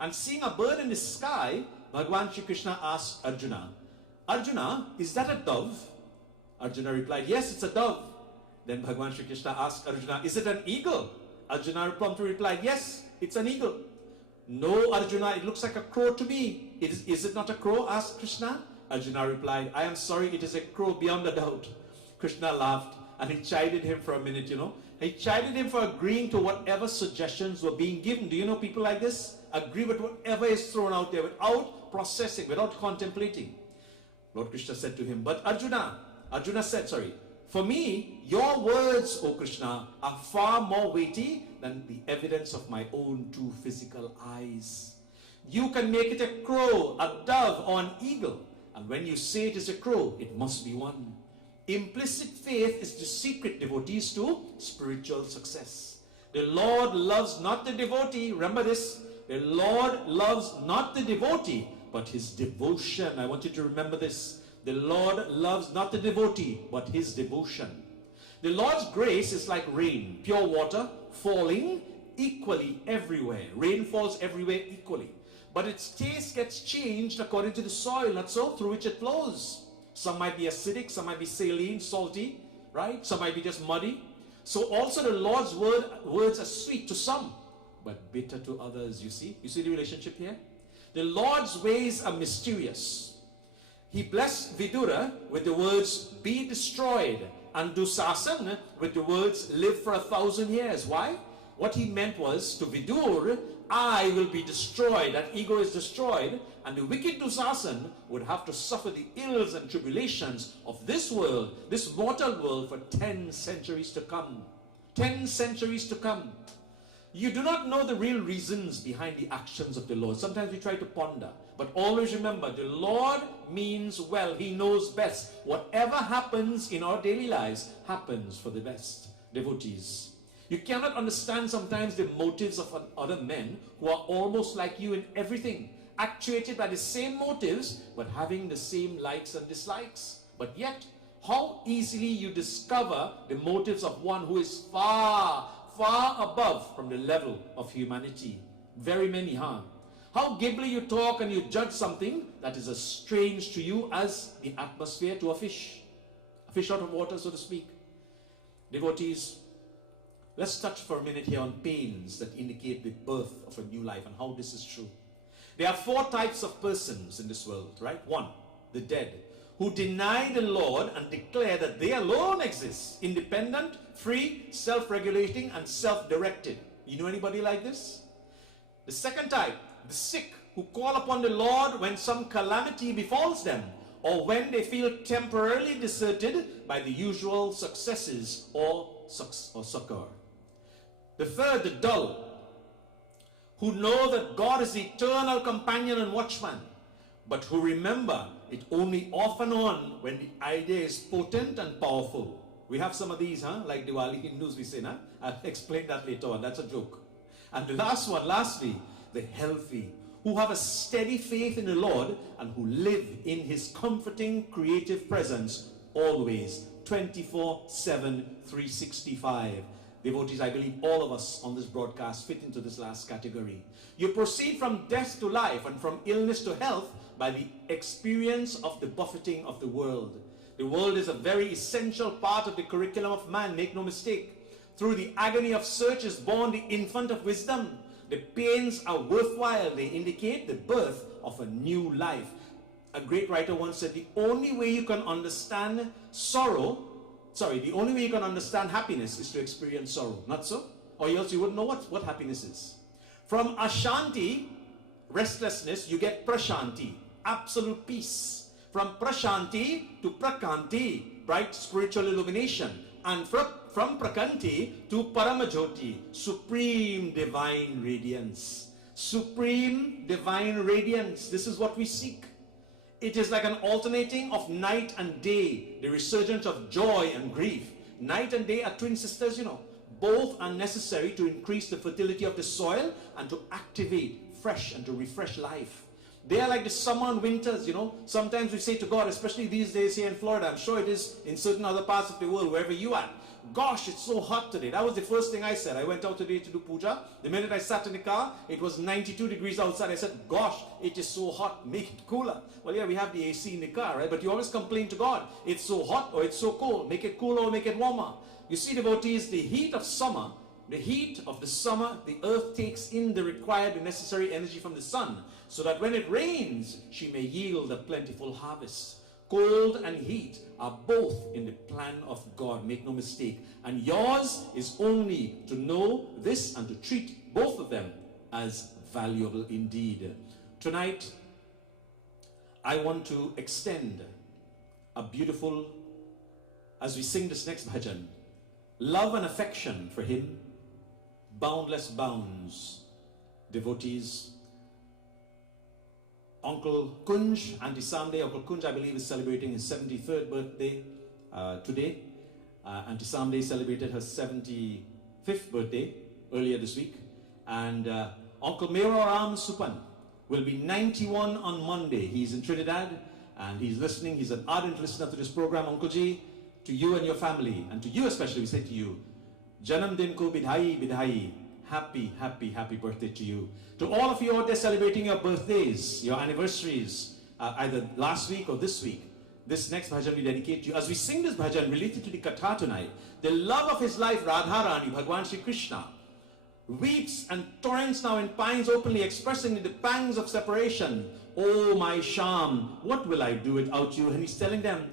And seeing a bird in the sky, Bhagwan Shri Krishna asked Arjuna, Arjuna, is that a dove? Arjuna replied, yes, it's a dove. Then Bhagwan Shri Krishna asked Arjuna, is it an eagle? Arjuna promptly replied, yes, it's an eagle. No, Arjuna, it looks like a crow to me. Is it not a crow? Asked Krishna. Arjuna replied, I am sorry, it is a crow beyond a doubt. Krishna laughed and he chided him for a minute, He chided him for agreeing to whatever suggestions were being given. Do you know people like this? Agree with whatever is thrown out there without processing, without contemplating. Lord Krishna said to him, but Arjuna said, for me, your words, O Krishna, are far more weighty than the evidence of my own two physical eyes. You can make it a crow, a dove, or an eagle. And when you say it is a crow, it must be one. Implicit faith is the secret, devotees, to spiritual success. The Lord loves not the devotee. Remember this. The Lord loves not the devotee, but his devotion. I want you to remember this. The Lord loves not the devotee, but his devotion. The Lord's grace is like rain, pure water, falling equally everywhere. Rain falls everywhere equally. But its taste gets changed according to the soil, not so, through which it flows. Some might be acidic, some might be saline, salty, right? Some might be just muddy. So also the Lord's words are sweet to some, but bitter to others, you see? You see the relationship here? The Lord's ways are mysterious. He blessed Vidura with the words, be destroyed, and Dusasana with the words, live for 1,000 years. Why? What he meant was, to Vidur, I will be destroyed, that ego is destroyed, and the wicked Dusasana would have to suffer the ills and tribulations of this world, this mortal world, for 10 centuries to come. 10 centuries to come. You do not know the real reasons behind the actions of the Lord. Sometimes we try to ponder. But always remember, the Lord means well. He knows best. Whatever happens in our daily lives happens for the best. Devotees, you cannot understand sometimes the motives of other men who are almost like you in everything. Actuated by the same motives, but having the same likes and dislikes. But yet, how easily you discover the motives of one who is far above from the level of humanity. Very many, huh? How glibly you talk and you judge something that is as strange to you as the atmosphere to a fish. A fish out of water, so to speak. Devotees, let's touch for a minute here on pains that indicate the birth of a new life and how this is true. There are 4 types of persons in this world, right? 1, the dead, who deny the Lord and declare that they alone exist, independent, free, self-regulating, and self-directed. You know anybody like this? The second type, the sick, who call upon the Lord when some calamity befalls them, or when they feel temporarily deserted by the usual successes or succor. The third, the dull, who know that God is the eternal companion and watchman, but who remember it only off and on when the idea is potent and powerful. We have some of these, like Diwali Hindus we say, I'll explain that later on, that's a joke. And the last one, lastly, the healthy, who have a steady faith in the Lord and who live in his comforting, creative presence always, 24/7, 365. Devotees, I believe all of us on this broadcast fit into this last category. You proceed from death to life and from illness to health by the experience of the buffeting of the world. The world is a very essential part of the curriculum of man, make no mistake. Through the agony of search is born the infant of wisdom. The pains are worthwhile. They indicate the birth of a new life. A great writer once said, the only way you can understand the only way you can understand happiness is to experience sorrow. Not so? Or else you wouldn't know what happiness is. From Ashanti, restlessness, you get Prashanti, absolute peace. From Prashanti to Prakanti, bright spiritual illumination. And from Prakanti to Paramajoti, supreme divine radiance. Supreme divine radiance. This is what we seek. It is like an alternating of night and day, the resurgence of joy and grief. Night and day are twin sisters, you know. Both are necessary to increase the fertility of the soil and to activate fresh and to refresh life. They are like the summer and winters, you know. Sometimes we say to God, especially these days here in Florida, I'm sure it is in certain other parts of the world, wherever you are. Gosh, it's so hot today. That was the first thing I said. I went out today to do puja. The minute I sat in the car, it was 92 degrees outside. I said, gosh, it is so hot. Make it cooler. Well, yeah, we have the AC in the car, right? But you always complain to God. It's so hot or it's so cold. Make it cooler or make it warmer. You see, devotees, the heat of summer, the earth takes in the required and necessary energy from the sun, so that when it rains, she may yield a plentiful harvest. Cold and heat are both in the plan of God, make no mistake. And yours is only to know this and to treat both of them as valuable indeed. Tonight, I want to extend a beautiful, as we sing this next bhajan, love and affection for him, boundless bounds. Devotees, Uncle Kunj, Auntie Samde, Uncle Kunj, I believe, is celebrating his 73rd birthday today. Auntie Samde celebrated her 75th birthday earlier this week. And Uncle Meroram Supan will be 91 on Monday. He's in Trinidad and he's listening. He's an ardent listener to this program. Uncle Ji, to you and your family, and to you especially, we say to you, Janam Din Ko Bidhai Bidhai. Happy, happy, happy birthday to you. To all of you out there celebrating your birthdays, your anniversaries, either last week or this week, this next bhajan we dedicate to you. As we sing this bhajan related to the Katha tonight, the love of his life, Radharani, Bhagwan Shri Krishna, weeps and torrents now in pines openly, expressing the pangs of separation. Oh my Sham, what will I do without you? And he's telling them,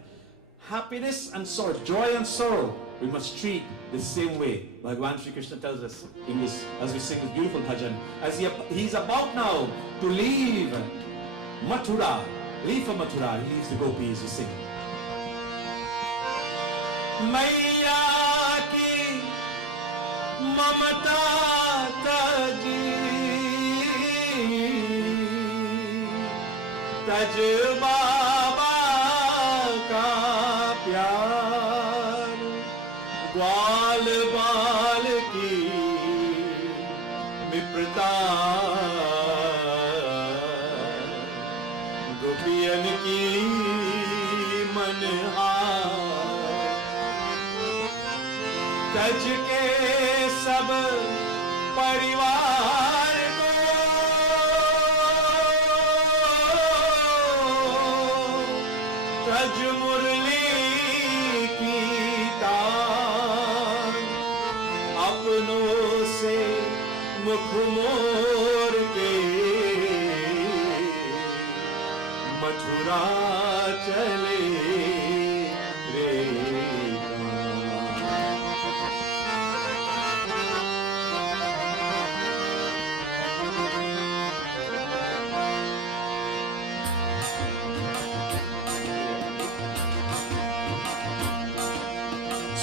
happiness and sorrow, joy and sorrow, we must treat the same way. Bhagwan Shri Krishna tells us in this, as we sing this beautiful bhajan, as he's about now to leave Mathura, leave for Mathura, he leaves the gopis, he sing. Maiya ki mamata taji, taj baba ka pyar, ग्वाल बाल की विप्रता, गोपियन की मनहार, तज के सब परिवार को तज मुरली से मुख मोर के मथुरा चले रे।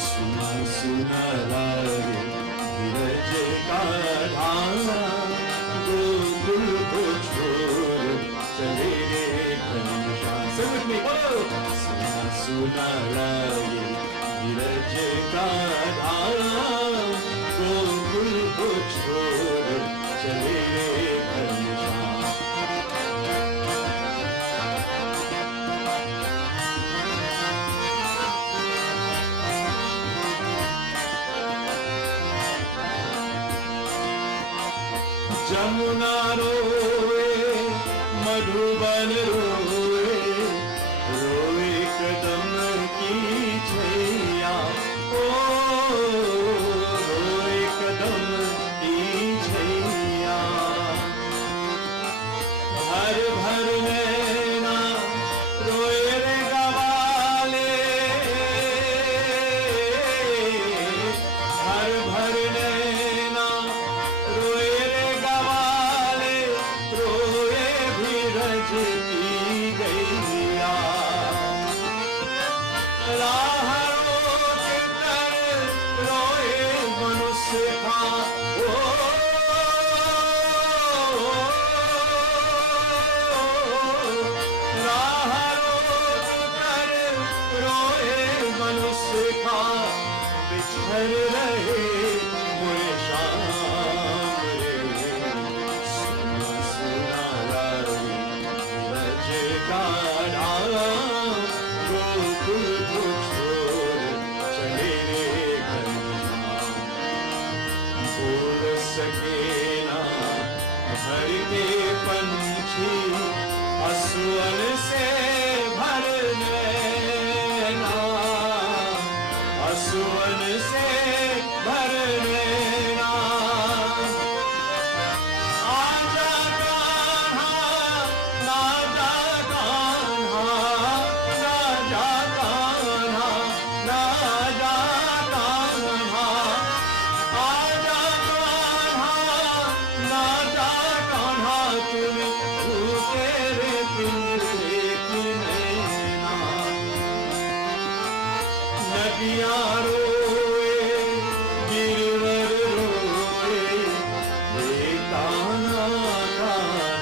सुना सुना लागे धीरज का धारा, गोकुल को छोड़ चले रे घनश्याम। Sing with me, सुना सुना लागे धीरज का धारा, गोकुल को छोड़ चले रे घनश्याम। जमुना रोए मधुबन रोए, रोए कदम की छैया, ओ रोए कदम की छैया। भर भर नैना रोए रे गवाले, भर भर नैना रोए रे गवाले, रोए धीरज की गैया। राह रोक कर रोए मनुष्य का, ओ राह रोक कर रोए मनुष्य का, बिछड़ रहे मुझे शाम रे। सुना सुना लाई रज का ढाल, गोकुल को छोड़ चले रे घनश्याम। बोल सके ना भर के पंछी, असुअन से भर लेना, असुअन से भर लेना। आजा कान्हा ना जा कान्हा, ना जा कान्हा, ना जा कान्हा। आजा कान्हा ना जा कान्हा, तुम तेरे पिंजरे की नैना। नदियाँ रोए गिरवर रोए, हे कान्हा का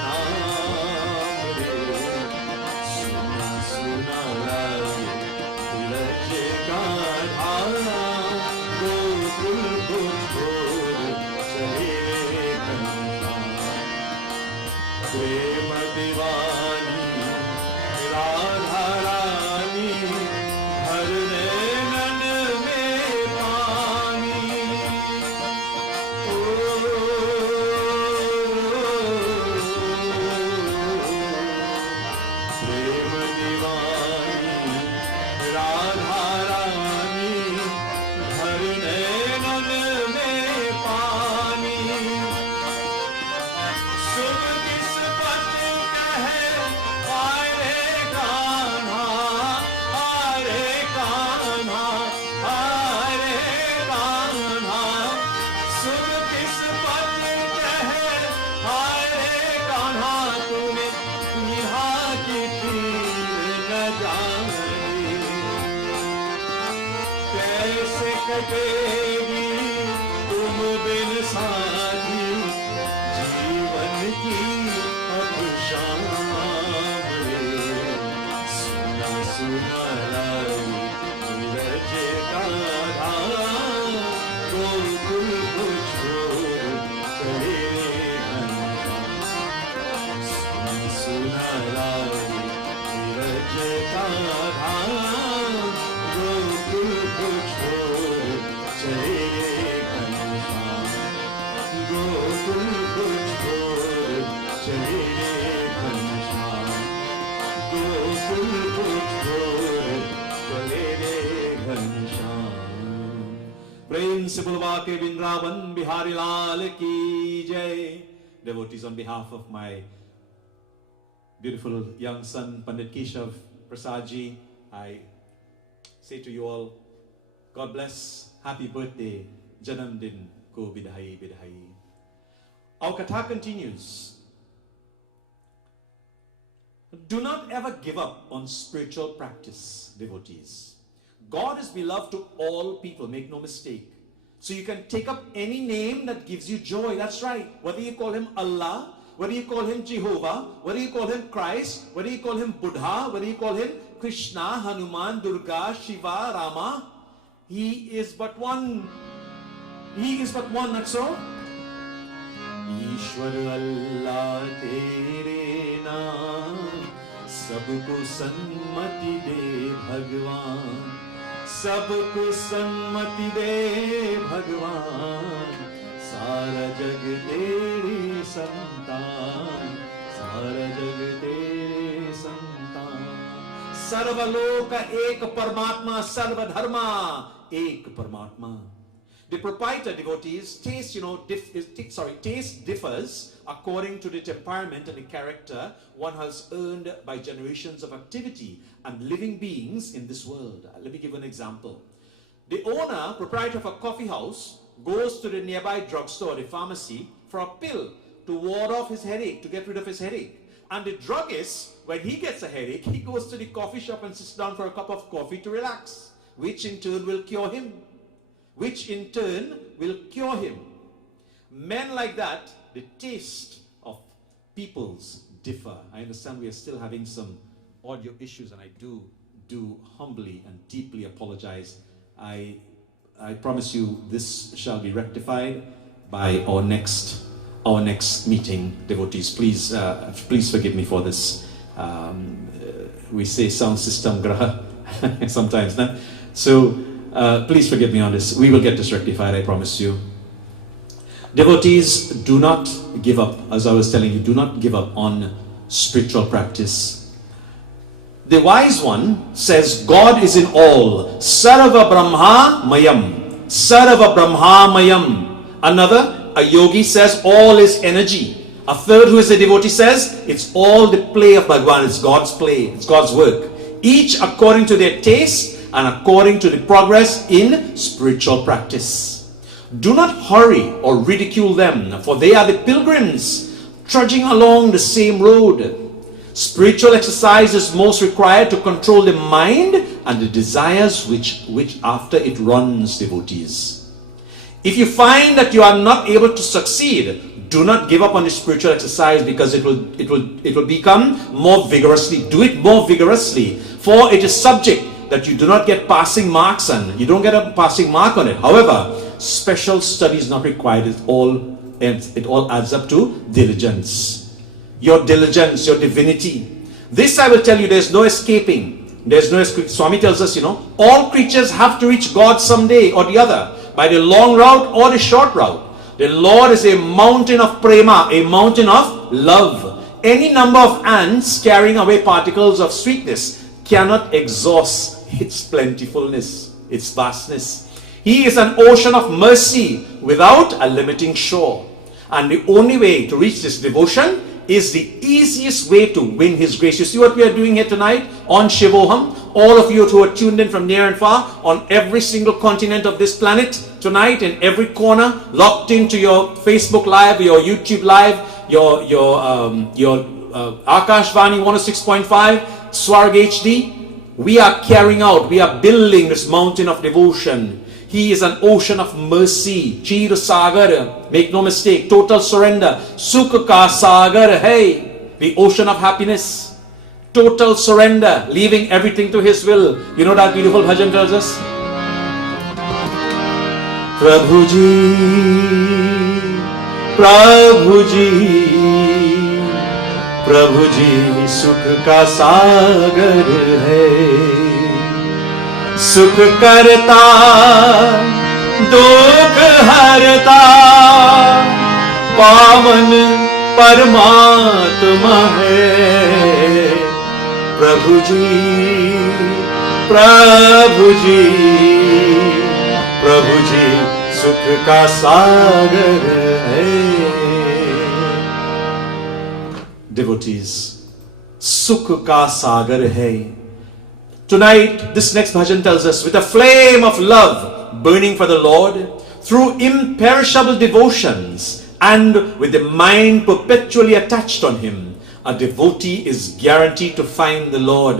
नाम रे। सुना सुना लाई तिलक का धारा, गोकुल को छोड़ चले रे घनश्याम। प्रेम दीवानी राधा रानी, हर नैनन में पानी। ओ प्रेम दीवानी राधा रानी, हर नैनन में पानी। शुभ किस्मत कहे आए रे कान्हा, आए रे कान्हा, आए रे कान्हा। शुभ किस्मत कहे आए रे कान्हा, तूने यहाँ की पीर न जानी। कैसे कटेगी तुम बिन साथी, जीवन की अब शाम रे। सुना सुना लाई नीरज का धारा, गोकुल को छोड़ चले रे घनश्याम। सुना सुना लाई नीरज का धारा, गोकुल को छोड़ चले रे घनश्याम। गोकुल को छोड़ चले रे घनश्याम, गोकुल को छोड़ चले रे घनश्याम। प्रेम से बुलवा के वृंदावन बिहारी लाल की जय। Devotees, on behalf of my beautiful young son Pandit Keshav Persad ji, I say to you all, God bless, happy birthday, Janam Din ko bidhai bidhai. Our katha continues. Do not ever give up on spiritual practice, devotees. God is beloved to all people, make no mistake. So you can take up any name that gives you joy, that's right. Whether you call him Allah, whether you call him Jehovah, whether you call him Christ, whether you call him Buddha, whether you call him Krishna, Hanuman, Durga, Shiva, Rama, he is but one. He is but one, that's all. ईश्वर अल्लाह तेरे नाम, सबको सन्मति दे भगवान, सबको सन्मति दे भगवान, सारा जग तेरी संतान, सारा जग तेरे संतान। सर्वलोक एक परमात्मा, सर्वधर्मा एक परमात्मा। The proprietor, devotees, taste, taste differs according to the temperament and the character one has earned by generations of activity and living beings in this world. Let me give an example. The owner, proprietor of a coffee house, goes to the nearby drugstore, the pharmacy, for a pill to ward off his headache, to get rid of his headache. And the druggist, when he gets a headache, he goes to the coffee shop and sits down for a cup of coffee to relax, which in turn will cure him. Men like that, the taste of peoples differ. I understand we are still having some audio issues, and I do humbly and deeply apologize. I promise you this shall be rectified by our next meeting, devotees. Please forgive me for this. We say sound system graha sometimes, no? So please forgive me on this. We will get this rectified, I promise you. Devotees, do not give up. As I was telling you, do not give up on spiritual practice. The wise one says, God is in all. Sarva Brahma Mayam. Sarva Brahma Mayam. Another, a yogi, says all is energy. A third, who is a devotee, says it's all the play of Bhagwan. It's God's play. It's God's work. Each according to their taste and according to the progress in spiritual practice. Do not hurry or ridicule them, for they are the pilgrims trudging along the same road. Spiritual exercise is most required to control the mind and the desires which after it runs, devotees. If you find that you are not able to succeed, do not give up on the spiritual exercise, because it will become more vigorously. Do it more vigorously, for it is subject that you do not get passing marks on. You don't get a passing mark on it. However, special study is not required. It all adds up to diligence. Your diligence, your divinity. This I will tell you, there's no escaping. There's no escape. Swami tells us, all creatures have to reach God someday or the other, by the long route or the short route. The Lord is a mountain of prema, a mountain of love. Any number of ants carrying away particles of sweetness cannot exhaust its plentifulness, its vastness. He is an ocean of mercy without a limiting shore. And the only way to reach this devotion is the easiest way to win His grace. You see what we are doing here tonight on Shivoham? All of you who are tuned in from near and far, on every single continent of this planet tonight, in every corner, locked into your Facebook Live, your YouTube Live, your Akashvani 106.5, Swarg HD. We are carrying out, we are building this mountain of devotion. He is an ocean of mercy. Chir Sagar, make no mistake, total surrender. Sukha ka Sagar, hey, the ocean of happiness. Total surrender, leaving everything to His will. You know that beautiful bhajan tells us? Prabhuji, Prabhuji, Prabhuji, Sukh ka Sagar hai. सुख करता दुख हरता पावन परमात्मा है प्रभु जी प्रभु जी प्रभु जी सुख का सागर है devotees सुख का सागर है. Tonight, this next bhajan tells us, with a flame of love burning for the Lord, through imperishable devotions, and with the mind perpetually attached on Him, a devotee is guaranteed to find the Lord.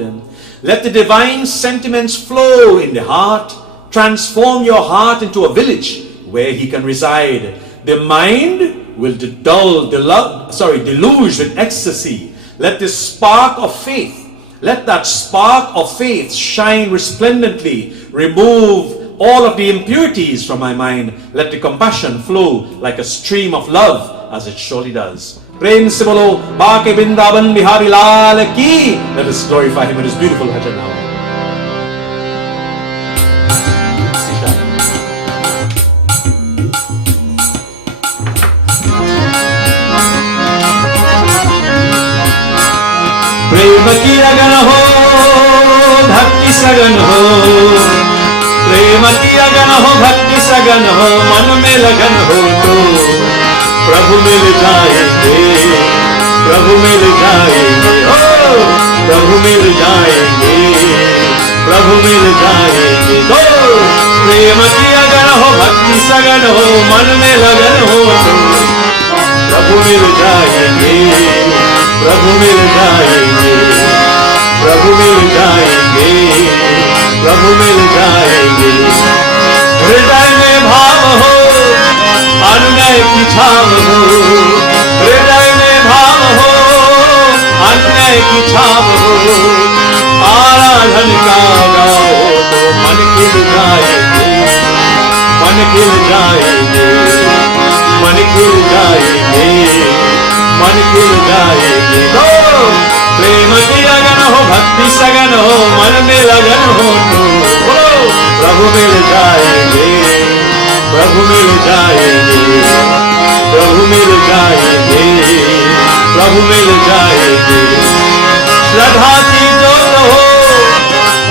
Let the divine sentiments flow in the heart, transform your heart into a village where He can reside. The mind will deluge with ecstasy. Let the spark of faith, let that spark of faith shine resplendently. Remove all of the impurities from my mind. Let the compassion flow like a stream of love, as it surely does. Prem se bolo, Baake Vrindavan Bihari Lal ki. Let us glorify Him in His beautiful bhajan now. प्रेम की अगन हो, भक्ति सगन हो, प्रेम की अगन हो, भक्ति सगन हो, मन में लगन हो तो प्रभु मिल जाएंगे, प्रभु मिल जाएंगे, ओ प्रभु मिल जाएंगे, प्रभु मिल जाएंगे। तो प्रेम की अगन हो, भक्ति सगन हो, मन में लगन हो तो प्रभु मिल जाएंगे, प्रभु मिल जाएंगे, प्रभु मिल जाएंगे, प्रभु मिल जाएंगे। हृदय में भाव हो, अनुनय की छाव हो, हृदय में भाव हो, अनुनय की छाव हो, आराधन का गाओ तो मन खिल जाएंगे, मन खिल जाएंगे, मन खिल जाएंगे, मन खिल जाएंगे। तो प्रेम की लगन हो, भक्ति सगन हो, मन में लगन हो तो प्रभु मिल जाएंगे, प्रभु मिल जाएंगे, प्रभु मिल जाएंगे, प्रभु मिल जाएंगे। श्रद्धा की ज्योत हो,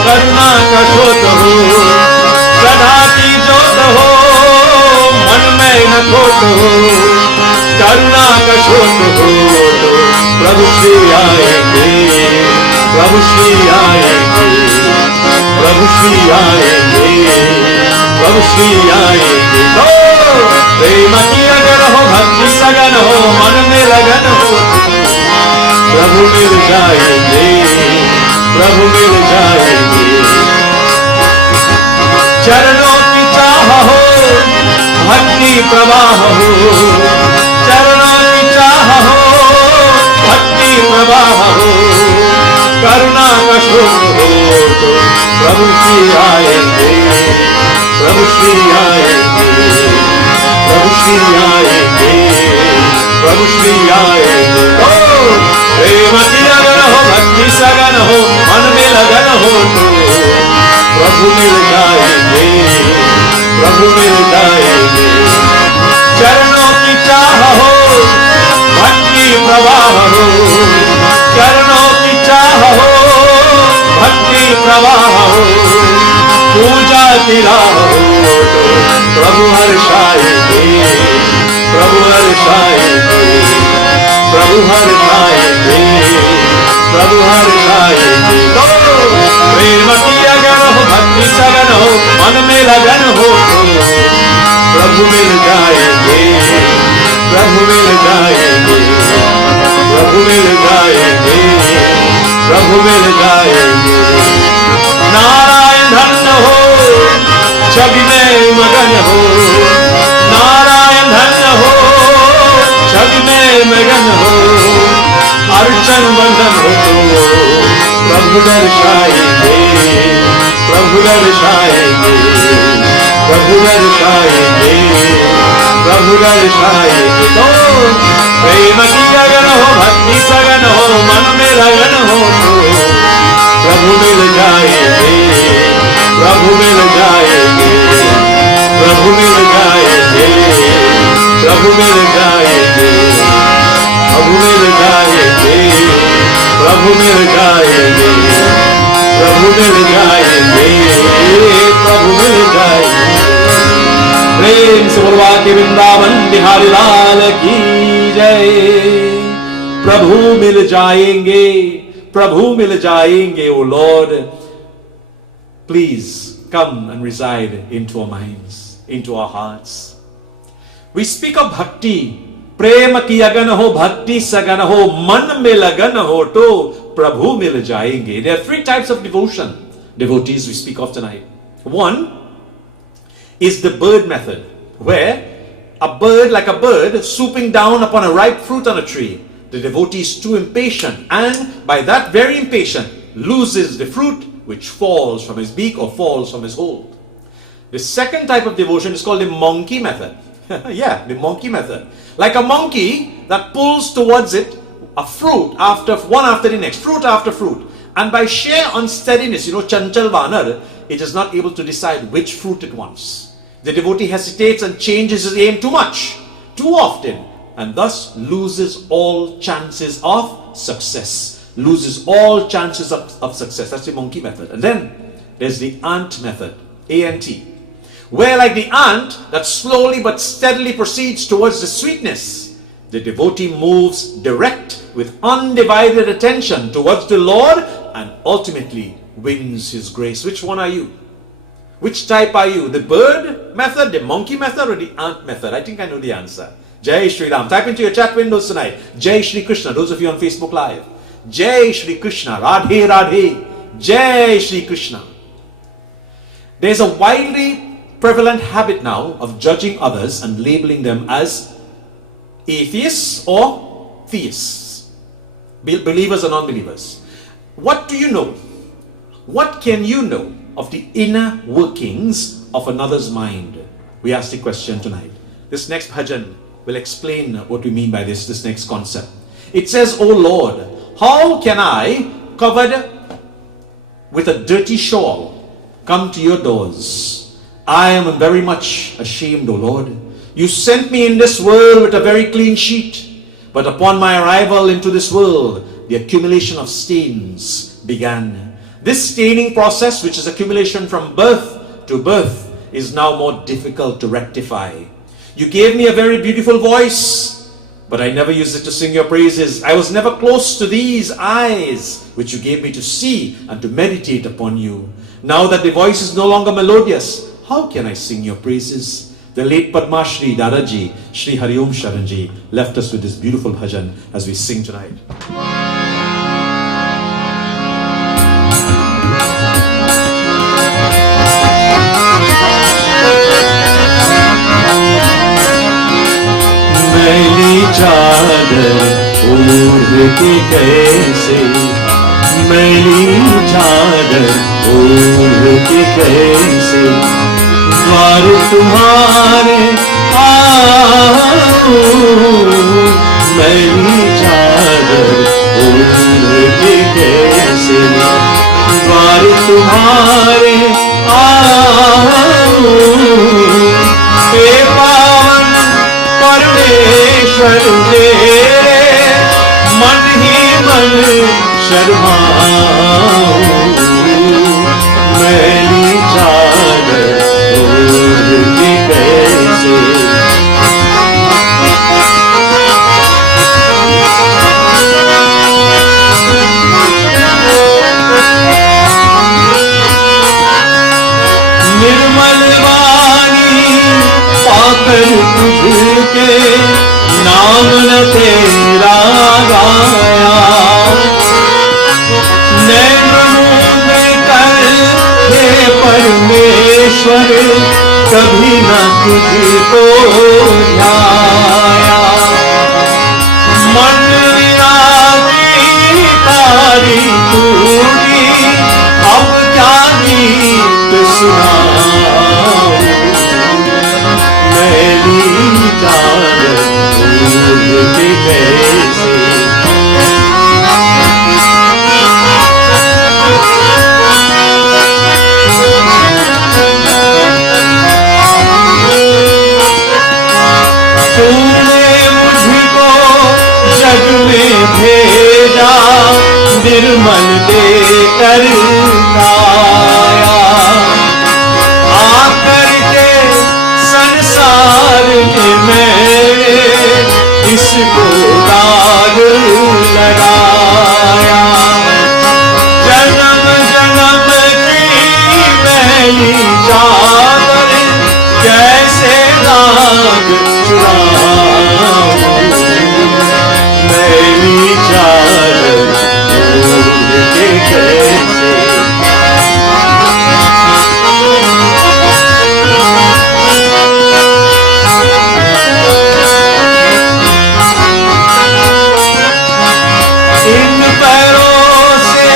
करुणा का स्रोत हो, श्रद्धा की ज्योत हो, मन में न खोट हो, करुणा का स्रोत हो तो प्रभु श्री आएंगे, प्रभु श्री आएंगे, प्रभु श्री आएंगे, प्रभु श्री आएंगे। तो प्रेम की अगर हो, भक्ति सगन हो, मन में लगन हो, प्रभु मिल जाएंगे, प्रभु मिल जाएंगे। चरणों की चाह हो, भक्ति प्रवाह हो, चरणों की चाह हो, भक्ति प्रवाह हो, करुणा का स्रोत हो तो प्रभु श्री आएंगे, प्रभु श्री आएंगे, प्रभु श्री आएंगे, प्रभु श्री आएंगे। तो प्रेम की लगन हो, भक्ति सगन हो, मन में लगन हो तो प्रभु मिल जाएंगे, प्रभु मिल जाएंगे। चरणों की चाह हो, भक्ति प्रवाह हो, चरणों की चाह हो, भक्ति प्रवाह हो, पूजा की राह हो तो प्रभु हर्षाएंगे, प्रभु हर्षाएंगे, प्रभु हर्षाएंगे, प्रभु हर्षाएंगे। तो प्रेम की अगन हो, भक्ति सगन हो, मन में लगन हो तो प्रभु मिल जाएंगे, प्रभु मिल जाएंगे, प्रभु मिल जाएंगे, प्रभु मिल जाएंगे। नारायण धन्य हो, छवि में मगन हो, नारायण धन्य हो, छवि में मगन हो, अर्चन बंधन हो तो प्रभु दर्शाएंगे, प्रभु दर्शाएंगे, प्रभु दर्शाएंगे, प्रभु दर्शाएंगे। तो प्रेम की लगन हो, भक्ति सगन हो, मन में लगन हो तो प्रभु मिल जाएंगे, प्रभु मिल जाएंगे, प्रभु मिल जाएंगे, प्रभु मिल जाएंगे, प्रभु मिल जाएंगे, प्रभु मिल जाएंगे, प्रभु मिल जाएंगे, प्रभु मिल जाएंगे। प्रेम से बोलवा के वृंदावन बिहारी लाल की जय। प्रभु मिल जाएंगे, प्रभु मिल जाएंगे। ओ Lord, please come and reside into our minds, into our hearts. We speak of bhakti, प्रेम की अगन हो, भक्ति सगन हो, मन में लगन हो तो प्रभु मिल जाएंगे. There are three types of devotees we speak of tonight. One is the bird method, where a bird, like a bird, swooping down upon a ripe fruit on a tree. The devotee is too impatient, and by that very impatient, loses the fruit which falls from his beak or falls from his hold. The second type of devotion is called the monkey method. Yeah, the monkey method. Like a monkey that pulls towards it a fruit one after the next, fruit after fruit. And by sheer unsteadiness, chanchal vanar, it is not able to decide which fruit it wants. The devotee hesitates and changes his aim too much, too often, and thus loses all chances of success. loses all chances of success. That's the monkey method. And then there's the ant method, A-N-T, where like the ant that slowly but steadily proceeds towards the sweetness, the devotee moves direct with undivided attention towards the Lord and ultimately wins His grace. Which one are you? Which type are you? The bird method, the monkey method, or the ant method? I think I know the answer. Jai Shri Ram. Type into your chat windows tonight. Jai Shri Krishna. Those of you on Facebook Live. Jai Shri Krishna. Radhe Radhe. Jai Shri Krishna. There's a widely prevalent habit now of judging others and labeling them as atheists or theists. Believers or non-believers. What do you know? What can you know of the inner workings of another's mind? We ask the question tonight. This next bhajan will explain what we mean by this next concept. It says, "O Lord, how can I, covered with a dirty shawl, come to your doors? I am very much ashamed, O Lord. You sent me in this world with a very clean sheet, but upon my arrival into this world, the accumulation of stains began. This staining process, which is accumulation from birth to birth, is now more difficult to rectify. You gave me a very beautiful voice, but I never used it to sing your praises. I was never close to these eyes, which you gave me to see and to meditate upon you. Now that the voice is no longer melodious, how can I sing your praises?" The late Padma Shri Dadaji, Shri Hari Om Sharanji, left us with this beautiful bhajan as we sing tonight. मैली चादर ओढ़ के कैसे, मैली चादर ओढ़ के कैसे द्वार तुम्हारे आऊं, मैली चादर ओढ़ के कैसे द्वार तुम्हारे आऊं। हे पावन परमेश्वर तेरे मन ही मन शर्माऊं, मैली चादर ओढ़ के कैसे। निर्मल वाणी पाकर तुझके नाम न तेरा गाया, नैन मूंद कर हे परमेश्वर कभी न तुझको ध्याया। मन विरागी तारी तूरी, अब क्या गीत सुनाऊं, मैली चादर ओढ़ के कैसे। तूने मुझको जग में भेजा, निर्मल देकर काया, आकर के संसार में मैंने इसको दाग लगाया। जन्म जन्म की मैली चादर कैसे दाग छुड़ाऊं, मैली चादर ओढ़ के कैसे। इन पैरों से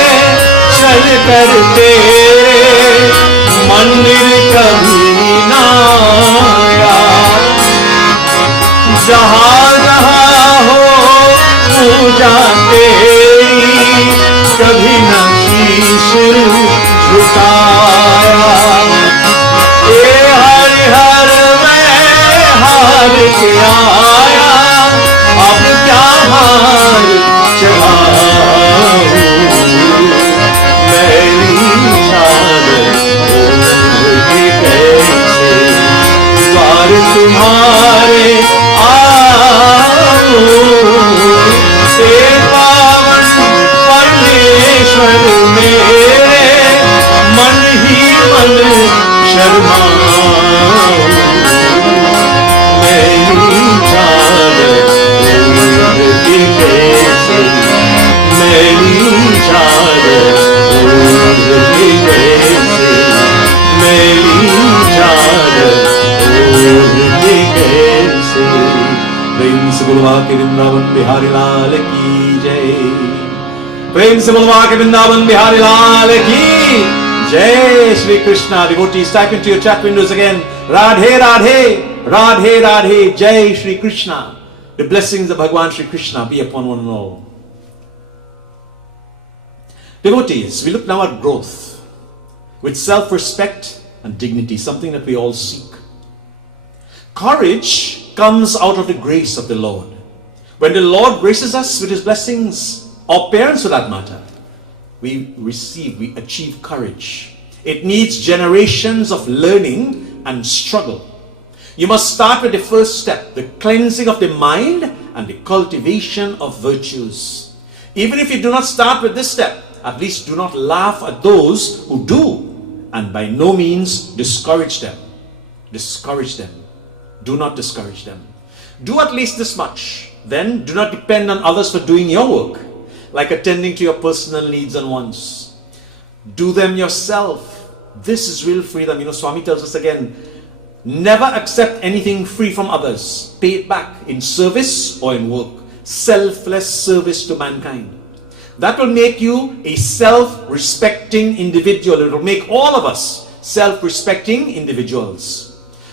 चल कर तेरे मंदिर कभी ना आया, जहाँ जहाँ हो पूजा तेरी कभी न शीश झुकाया। ए हर हर मैं हार के आया, अब क्या हार चढ़ाऊं, बुलवा के वृंदावन बिहारी लाल की जय। प्रेम से बुलवा के वृंदावन बिहारी लाल की जय। Shri Krishna. Devotees, type into your chat windows again. Radhe Radhe, Radhe Radhe, Jai Shri Krishna. The blessings of Bhagwan Shri Krishna be upon one and all. Devotees, we look now at growth with self-respect and dignity, something that we all seek. Courage comes out of the grace of the Lord. When the Lord graces us with His blessings, or parents for that matter, we achieve courage. It needs generations of learning and struggle. You must start with the first step, the cleansing of the mind and the cultivation of virtues. Even if you do not start with this step, at least do not laugh at those who do, and by no means discourage them. Discourage them. Do not discourage them. Do at least this much. Then do not depend on others for doing your work, like attending to your personal needs and wants. Do them yourself. This is real freedom. You know, Swami tells us again, never accept anything free from others. Pay it back in service or in work. Selfless service to mankind. That will make you a self-respecting individual. It will make all of us self-respecting individuals.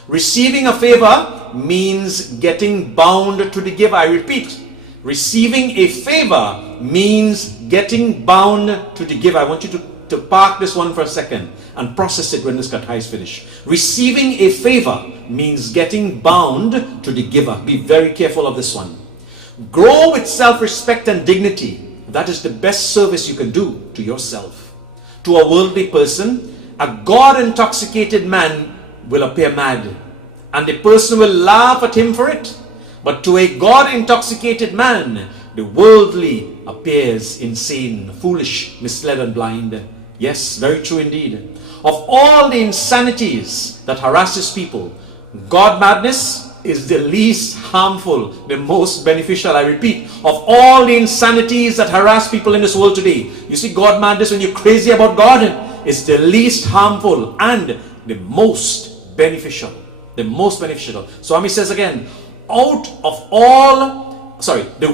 Receiving a favor means getting bound to the giver. I repeat, receiving a favor means getting bound to the giver. I want you to park this one for a second and process it when this katha is finished. Receiving a favor means getting bound to the giver. Be very careful of this one. Grow with self-respect and dignity. That is the best service you can do to yourself. To a worldly person, a God-intoxicated man will appear mad, and the person will laugh at him for it. But to a God-intoxicated man, the worldly appears insane, foolish, misled and blind. Yes, very true indeed. Of all the insanities that harasses people, God madness is the least harmful, the most beneficial. I repeat, of all the insanities that harass people in this world today, you see, God madness, when you're crazy about God, is the least harmful and the most beneficial. The most beneficial. Swami says again, the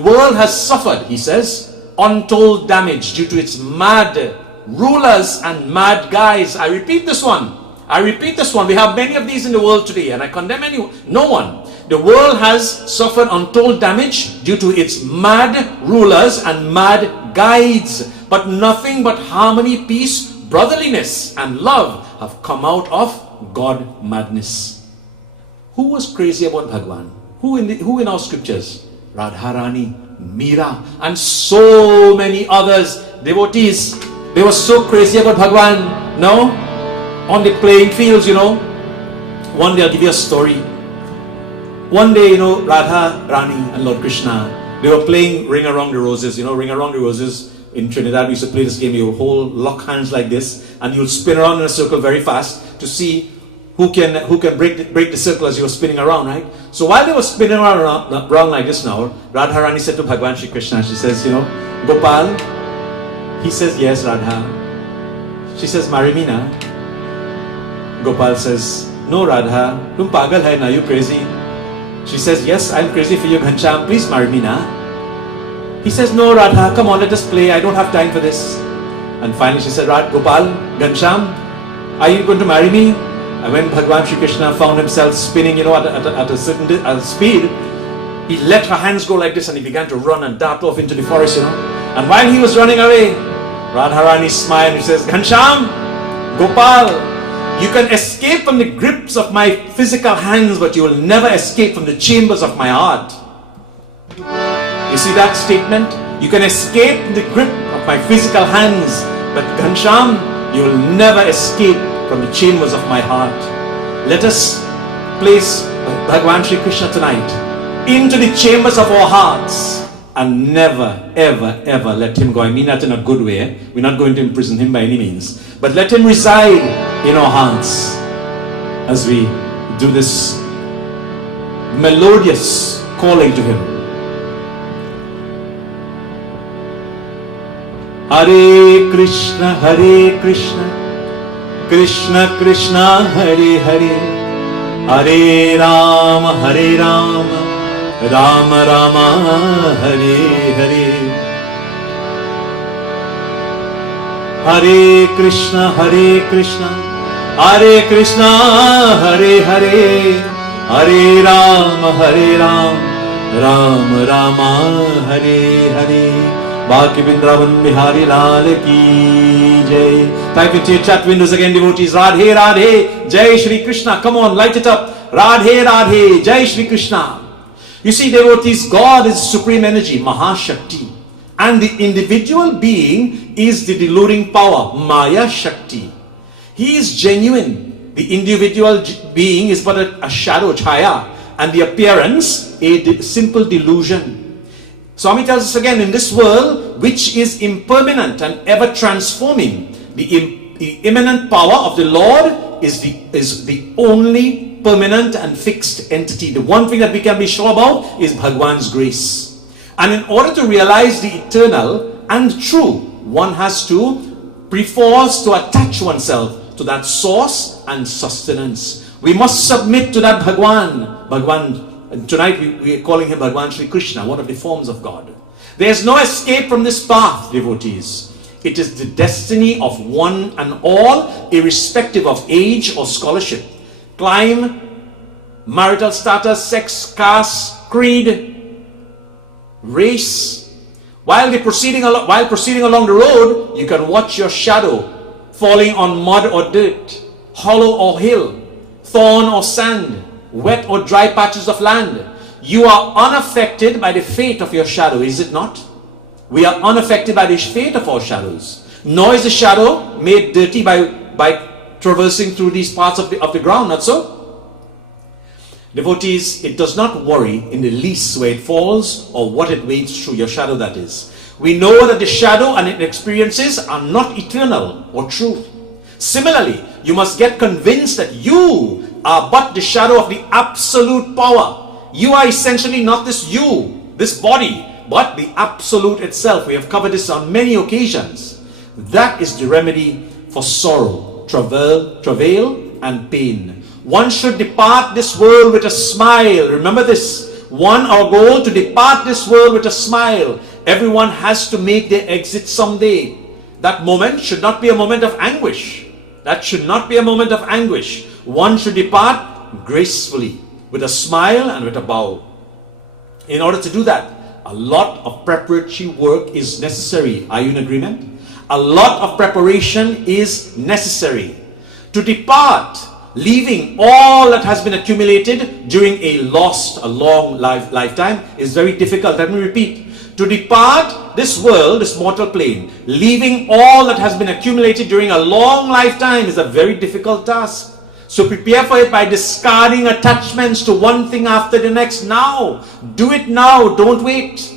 world has suffered, he says, untold damage due to its mad rulers and mad guys. I repeat this one. We have many of these in the world today, and I condemn no one. The world has suffered untold damage due to its mad rulers and mad guides. But nothing but harmony, peace, brotherliness, and love have come out of God madness. Who was crazy about Bhagwan? Who in our scriptures? Radharani, Meera, and so many others, devotees. They were so crazy about Bhagwan. No? On the playing fields, you know. One day I'll give you a story. One day, you know, Radha Rani and Lord Krishna, they were playing Ring Around the Roses. You know, Ring Around the Roses. In Trinidad, we used to play this game. You'll lock hands like this, and you'll spin around in a circle very fast to see who can break the circle as you were spinning around, right? So while they were spinning around like this now, Radharani said to Bhagwan Shri Krishna, she says, you know, Gopal. He says, yes, Radha. She says, marry me na. Gopal says, no, Radha, tum pagal hai na, you crazy? She says, yes, I'm crazy for you, Ghansham, please marry me na. He says, no, Radha, come on, let us play, I don't have time for this. And finally she said, Gopal, Ghansham, are you going to marry me? And when Bhagwan Shri Krishna found himself spinning, you know, at a certain speed, he let her hands go like this and he began to run and dart off into the forest, you know. And while he was running away, Radharani smiled and he says, Ghansham, Gopal, you can escape from the grips of my physical hands, but you will never escape from the chambers of my heart. You see that statement? You can escape the grip of my physical hands, but Ghansham, you will never escape from the chambers of my heart. Let us place Bhagwan Shri Krishna tonight into the chambers of our hearts and never, ever, ever let him go. I mean that in a good way. We're not going to imprison him by any means. But let him reside in our hearts as we do this melodious calling to him. Hare Krishna, Krishna Krishna, Hare Hare, Hare Rama, Rama Rama Hare Hare, Hare Krishna Hare Krishna, Hare Krishna Hare Hare, Hare Rama Rama Rama Hare Hare. Bhakti Vrindavan Bihari Lal ki Jai. Type it to your chat windows again, devotees. Radhe Radhe, Jai Shri Krishna. Come on, light it up. Radhe Radhe, Jai Shri Krishna. You see, devotees, God is supreme energy, Mahashakti. And the individual being is the deluding power, Maya Shakti. He is genuine. The individual being is but a shadow, Chaya, and the appearance, a simple delusion. Swami tells us again, in this world, which is impermanent and ever transforming, the immanent power of the Lord is the only permanent and fixed entity. The one thing that we can be sure about is Bhagwan's grace. And in order to realize the eternal and true, one has to perforce to attach oneself to that source and sustenance. We must submit to that Bhagwan. Tonight we are calling him Bhagwan Shri Krishna, one of the forms of God. There is no escape from this path, devotees. It is the destiny of one and all, irrespective of age or scholarship, clime, marital status, sex, caste, creed, race. While proceeding along the road, you can watch your shadow falling on mud or dirt, hollow or hill, thorn or sand, wet or dry patches of land. You are unaffected by the fate of your shadow, is it not? We are unaffected by the fate of our shadows. Nor is the shadow made dirty by traversing through these parts of the ground, not so? Devotees, it does not worry in the least where it falls or what it wades through, your shadow that is. We know that the shadow and its experiences are not eternal or true. Similarly, you must get convinced that you are but the shadow of the absolute power. You are essentially not this you, this body, but the absolute itself. We have covered this on many occasions. That is the remedy for sorrow, travail and pain. One should depart this world with a smile. Remember this. Our goal to depart this world with a smile. Everyone has to make their exit someday. That moment should not be a moment of anguish. That should not be a moment of anguish. One should depart gracefully, with a smile and with a bow. In order to do that, a lot of preparatory work is necessary. Are you in agreement? A lot of preparation is necessary. To depart, leaving all that has been accumulated during a long lifetime is very difficult. Let me repeat. To depart this world, this mortal plane, leaving all that has been accumulated during a long lifetime is a very difficult task. So prepare for it by discarding attachments to one thing after the next now. Do it now, don't wait.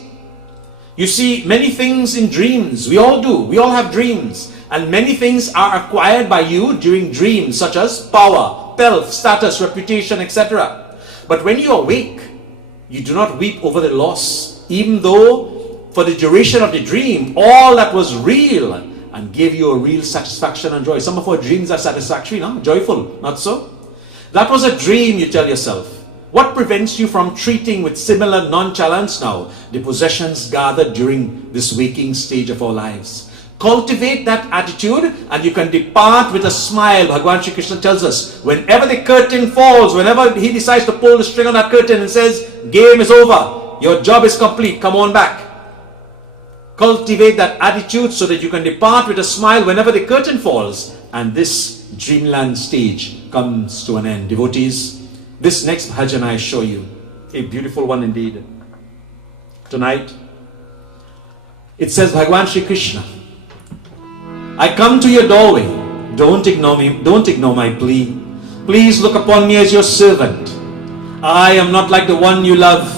You see, many things in dreams, we all do. We all have dreams. And many things are acquired by you during dreams, such as power, wealth, status, reputation, etc. But when you awake, you do not weep over the loss, even though for the duration of the dream, all that was real and gave you a real satisfaction and joy. Some of our dreams are satisfactory, no? Joyful, not so? That was a dream, you tell yourself. What prevents you from treating with similar nonchalance now the possessions gathered during this waking stage of our lives? Cultivate that attitude and you can depart with a smile. Bhagwan Shri Krishna tells us, whenever the curtain falls, whenever he decides to pull the string on that curtain and says, game is over, your job is complete, come on back. Cultivate that attitude so that you can depart with a smile whenever the curtain falls and this dreamland stage comes to an end. Devotees, this next bhajan I show you, a beautiful one indeed. Tonight, it says, Bhagwan Shri Krishna, I come to your doorway. Don't ignore me. Don't ignore my plea. Please look upon me as your servant. I am not like the one you love.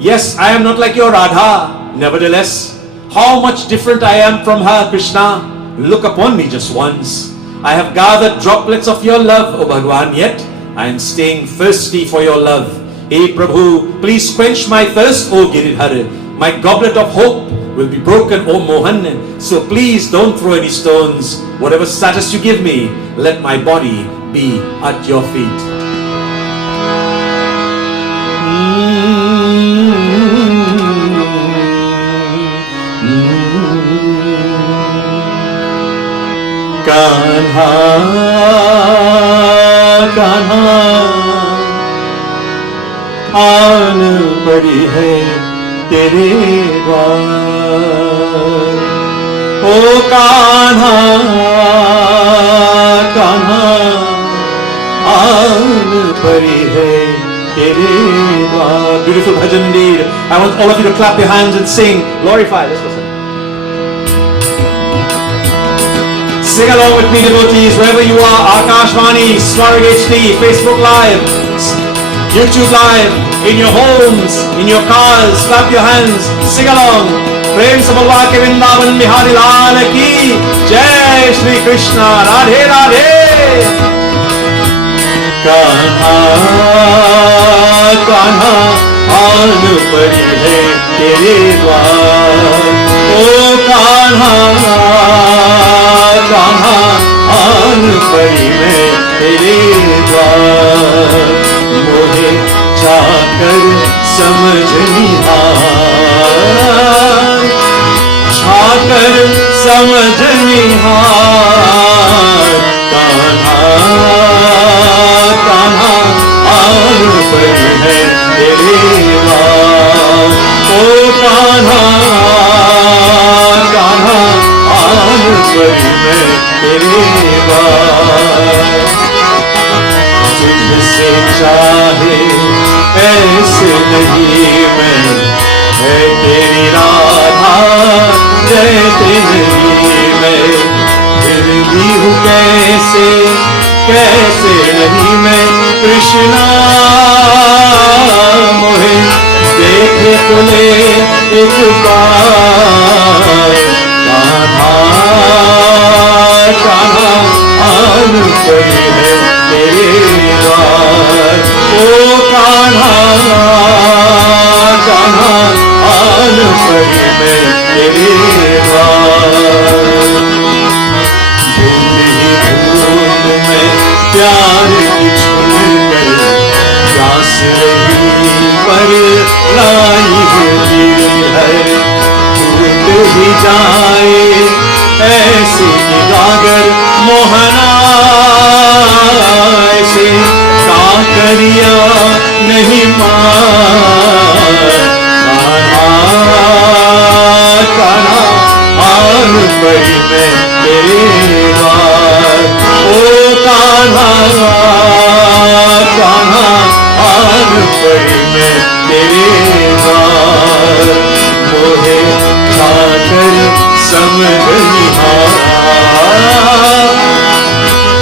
Yes, I am not like your Radha. Nevertheless, how much different I am from her, Krishna. Look upon me just once. I have gathered droplets of your love, O Bhagwan, yet I am staying thirsty for your love. Hey Prabhu, please quench my thirst, O Giridhar. My goblet of hope will be broken, O Mohan. So please don't throw any stones. Whatever status you give me, let my body be at your feet. Kanha Kanha आन पड़ी है तेरे द्वार। ओ कान्हा कान्हा आन पड़ी है तेरे द्वार। Beautiful bhajan indeed. I want all of you to clap your hands and sing. Glorify. Let's go sing. Sing along with me, devotees, wherever you are. Akashvani, Swarg HD, Facebook Live, YouTube Live, in your homes, in your cars. Clap your hands. Sing along. Prem se bolwa ke Vrindavan Bihari Lal ki Jai Shri Krishna. Radhe Radhe. Kanha Kanha आन पड़ी है तेरे द्वार। ओ कान्हा कान्हा आन पड़ी मैं तेरे द्वार। मोहे जाकर समझ निहार, छाकर समझ निहार। कान्हा कान्हा आन पड़ी है तेरे द्वार। ओ कान्हा कान्हा आन पड़ी मैं तेरे द्वार। तुझसे चाहे ऐसे नहीं मैं, है तेरी राधा जैसे नहीं मैं। फिर भी हूँ कैसे कैसे नहीं मैं कृष्णा। मोहे देख तुले एक बार। कान्हा कान्हा आन पड़ी है तेरे द्वार। ओ कान्हा कान्हा आन पड़ी मैं तेरे द्वार। प्यार की छूकर प्यास रही पर लाई होती है। टूट ही जाए ऐसे की गागर मोहना, ऐसे काकरिया नहीं मार। कान्हा कान्हा आन पड़ी मैं तेरे द्वार। ओ कान्हा कान्हा आन पड़ी मैं तेरे द्वार। मोहे छाकर समझ निहार,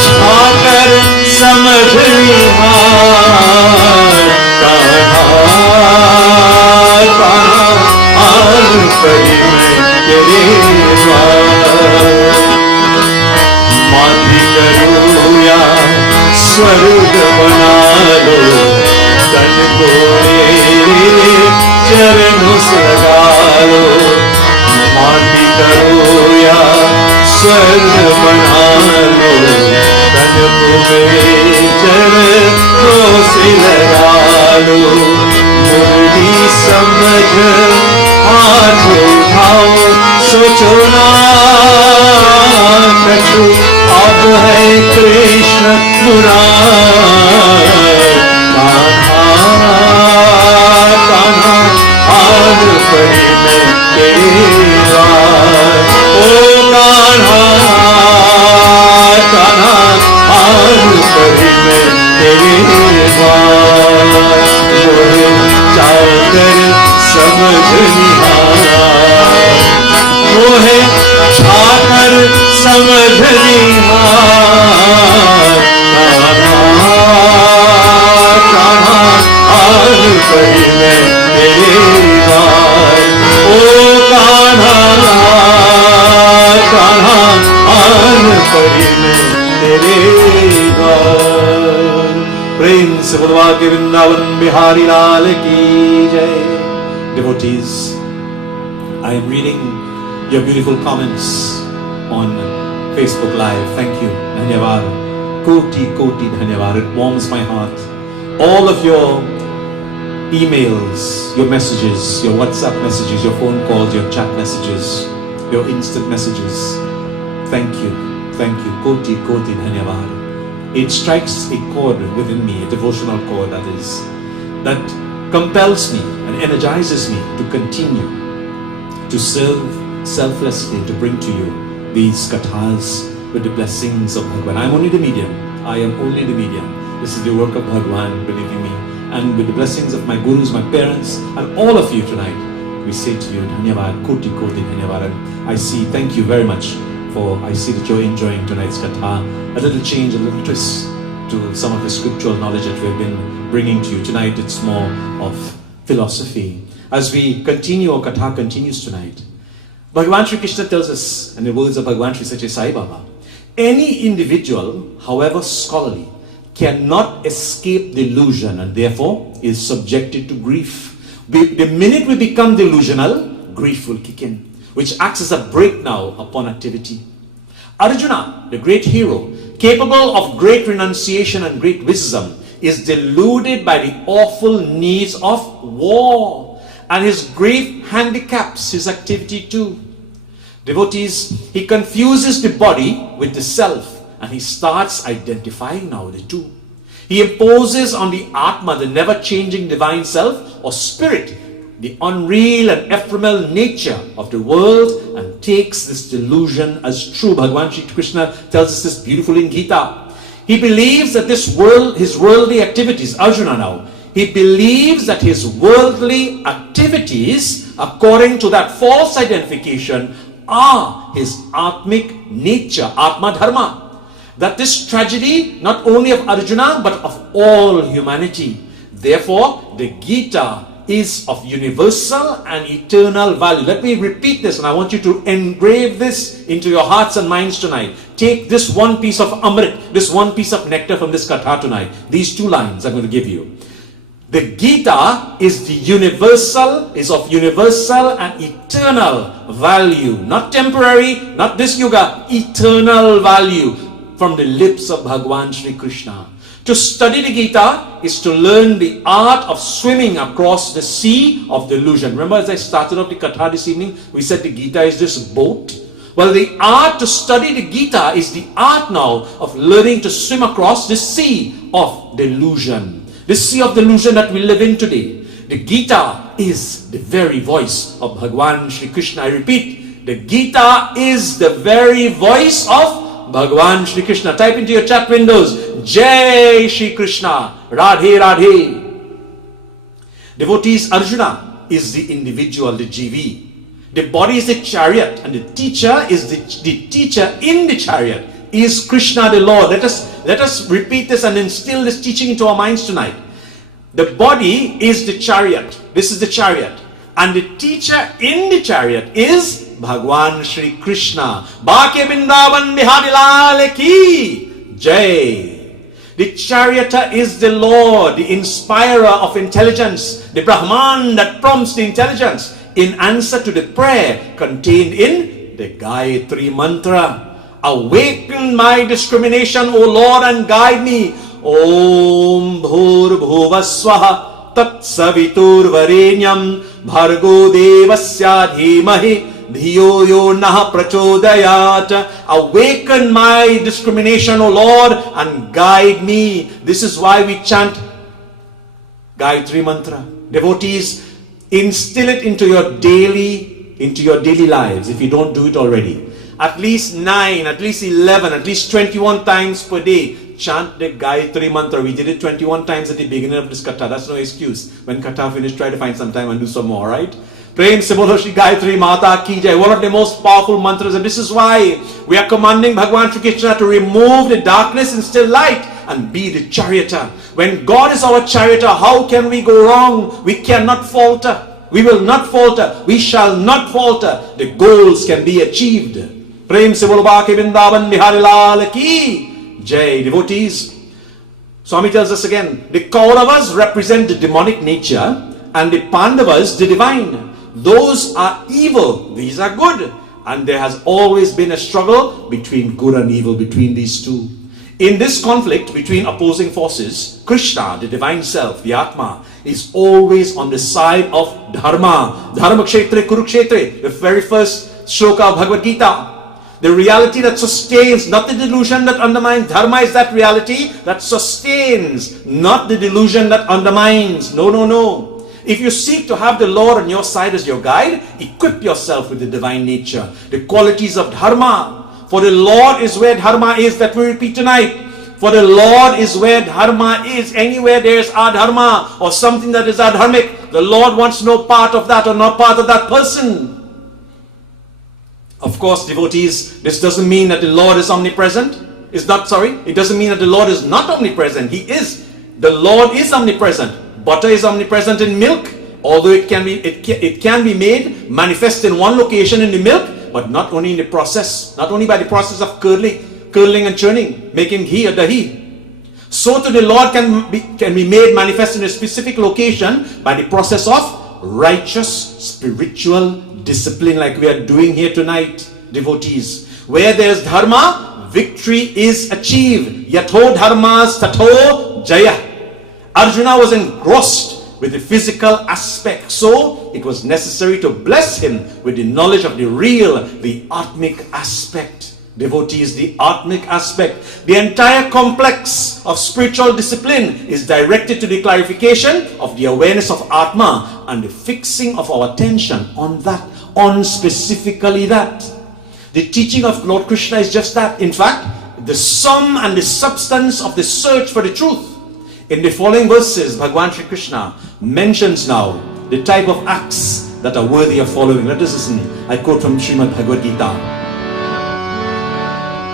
छाकर समझ निहार। कान्हा कान्हा आन पड़ी मैं तेरे द्वार। माती करो या स्वर्ग बना लो, तन को मेरे चरणों से लगा लो। माती करो या स्वर्ग बना लो, तन को मेरे चरणों से लगा लो। मुरली समझ हाथ उठाओ, सोचो ना कछु अब है कृष्ण मुरार। कान्हा कान्हा आन पड़ी मैं तेरे द्वार। ओ कान्हा कान्हा आन पड़ी मैं तेरे द्वार। मोहे जाकर समझ निहार, मोहे छाकर समझ निहार। कान्हा कान्हा आन पड़ी मैं तेरे द्वार। ओ कान्हा कान्हा आन पड़ी मैं तेरे द्वार। प्रेम से बुलवा के वृंदावन बिहारी लाल की जय। Devotees, I am reading your beautiful comments on Facebook Live. Thank you. Dhanyavad. Koti koti dhanyavad. It warms my heart. All of your emails, your messages, your WhatsApp messages, your phone calls, your chat messages, your instant messages. Thank you. thank you. Koti koti dhanyavad. It strikes a chord within me, a devotional chord that compels me and energizes me to continue to serve selflessly, to bring to you these kathas with the blessings of Bhagwan. I am only the medium. I am only the medium. This is the work of Bhagwan, believe me. And with the blessings of my gurus, my parents, and all of you tonight, we say to you, Dhanyavad, Koti Koti Dhanyavad. And I see, thank you very much I see that you're enjoying tonight's katha. A little change, a little twist to some of the scriptural knowledge that we've been bringing to you. Tonight it's more of philosophy. As we continue, our katha continues tonight. Bhagavan Sri Krishna tells us, in the words of Bhagavan Sri Sathya Sai Baba, any individual, however scholarly, cannot escape delusion and therefore is subjected to grief. The minute we become delusional, grief will kick in, which acts as a brake now upon activity. Arjuna, the great hero, capable of great renunciation and great wisdom, is deluded by the awful needs of war, and his grief handicaps his activity too. Devotees, he confuses the body with the self, and he starts identifying now the two. He imposes on the Atma, the never-changing divine self or spirit, the unreal and ephemeral nature of the world, and takes this delusion as true. Bhagavan Shri Krishna tells us this beautifully in Gita. He believes that this world, his worldly activities, Arjuna now, he believes that his worldly activities, according to that false identification, are his atmic nature, Atma Dharma. That this tragedy, not only of Arjuna, but of all humanity. Therefore, the Gita is of universal and eternal value. Let me repeat this, and I want you to engrave this into your hearts and minds tonight. Take this one piece of amrit, this one piece of nectar from this katha tonight. These two lines I'm going to give you. The Gita is of universal and eternal value. Not temporary, not this yuga, eternal value from the lips of Bhagavan Sri Krishna. To study the Gita is to learn the art of swimming across the sea of delusion. Remember, as I started off the katha this evening, we said the Gita is this boat. Well, the art to study the Gita is the art now of learning to swim across the sea of delusion. The sea of delusion that we live in today. The Gita is the very voice of Bhagavan Sri Krishna. I repeat, the Gita is the very voice of Bhagavan Shri Krishna. Type into your chat windows, Jai Shri Krishna, Radhe Radhe. Devotees, Arjuna is the individual, the jivi. The body is the chariot, and the teacher is the teacher in the chariot is Krishna the Lord. Let us repeat this and instill this teaching into our minds tonight. The body is the chariot. This is the chariot. And the teacher in the chariot is Bhagwan Shri Krishna. Bhake Bindavan Bihari Lal Ki Jai. The charioteer is the Lord, the inspirer of intelligence, the Brahman that prompts the intelligence in answer to the prayer contained in the Gayatri Mantra. Awaken my discrimination, O Lord, and guide me. Om Bhur Bhuva Swaha Tat Savitur Varenyam Bhargo Devasya Dhimahi Dhiyo Yo Naha Prachodayat. Awaken my discrimination, O Lord, and guide me. This is why we chant Gayatri Mantra. Devotees, instill it into your daily lives if you don't do it already. At least 9, at least 11, at least 21 times per day. Chant the Gayatri Mantra. We did it 21 times at the beginning of this katha. That's no excuse. When katha finished, try to find some time and do some more, right? Prem se bolo Shri Gayatri Mata Ki Jai. One of the most powerful mantras. And this is why we are commanding Bhagavan Shri Krishna to remove the darkness and still light and be the charioteer. When God is our charioteer, how can we go wrong? We cannot falter. We will not falter. We shall not falter. The goals can be achieved. Prem se bolo Bhake Bindavan Bihari Lal Ki Jai. Devotees, Swami tells us again, the Kauravas represent the demonic nature and the Pandavas the divine. Those are evil, these are good. And there has always been a struggle between good and evil, between these two. In this conflict between opposing forces, Krishna, the divine self, the Atma, is always on the side of Dharma. Dharma Kshetre Kurukshetre, the very first shloka of Bhagavad Gita. The reality that sustains, not the delusion that undermines. Dharma is that reality that sustains, not the delusion that undermines. No, no, no. If you seek to have the Lord on your side as your guide, equip yourself with the divine nature, the qualities of Dharma. For the Lord is where Dharma is, that we repeat tonight. For the Lord is where Dharma is. Anywhere there is adharma or something that is adharmic, the Lord wants no part of that or not part of that person. Of course, devotees, this doesn't mean that the Lord is omnipresent. It doesn't mean that the Lord is not omnipresent. He is. The Lord is omnipresent. Butter is omnipresent in milk, although it can be made manifest in one location in the milk, but not only in the process, not only by the process of curdling and churning, making ghee or dahi. So to the Lord can be made manifest in a specific location by the process of righteous spiritual discipline, like we are doing here tonight, devotees. Where there is dharma, victory is achieved. Yatho dharmas tato jaya. Arjuna was engrossed with the physical aspect, so it was necessary to bless him with the knowledge of the real, the atmic aspect. Devotees, the atmic aspect. The entire complex of spiritual discipline is directed to the clarification of the awareness of Atma and the fixing of our attention on that, on specifically that. The teaching of Lord Krishna is just that. In fact, the sum and the substance of the search for the truth. In the following verses, Bhagavan Sri Krishna mentions now the type of acts that are worthy of following. Let us listen. I quote from Srimad Bhagavad Gita.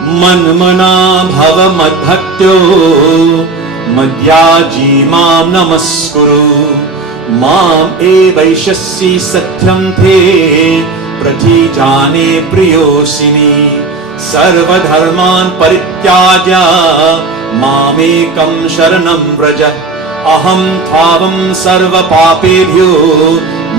Manmana bhava madbhaktyo madhyaji mam namaskuru mam evaishasya satyam the pratijane priyosini sarva dharman parityajya mamekam sharanam vraja aham thavam sarva papebhyo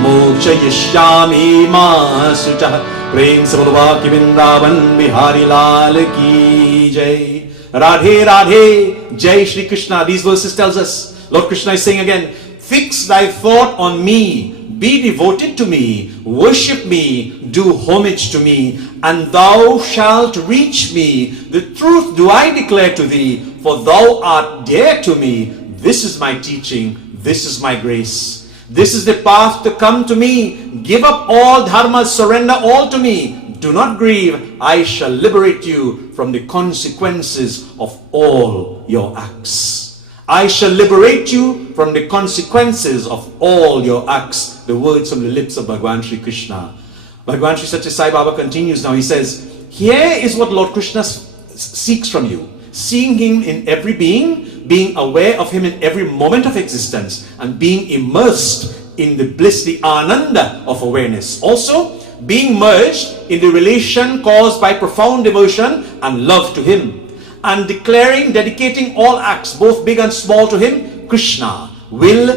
mokshayishyami ma sucha. प्रेम से बोलवा कि वृंदावन बिहारी लाल की जय. Radhe Radhe, Jai Shri Krishna. These verses tells us, Lord Krishna is saying again, fix thy thought on me, be devoted to me, worship me, do homage to me, and thou shalt reach me. The truth do I declare to thee, for thou art dear to me. This is my teaching, this is my grace. This is the path to come to me. Give up all dharma, surrender all to me. Do not grieve. I shall liberate you from the consequences of all your acts. I shall liberate you from the consequences of all your acts. The words from the lips of Bhagavan Sri Krishna. Bhagavan Sri Satya Sai Baba continues now. He says, here is what Lord Krishna seeks from you. Seeing him in every being, being aware of him in every moment of existence, and being immersed in the bliss, the ananda of awareness. Also, being merged in the relation caused by profound devotion and love to him, and declaring, dedicating all acts, both big and small, to him. Krishna, will,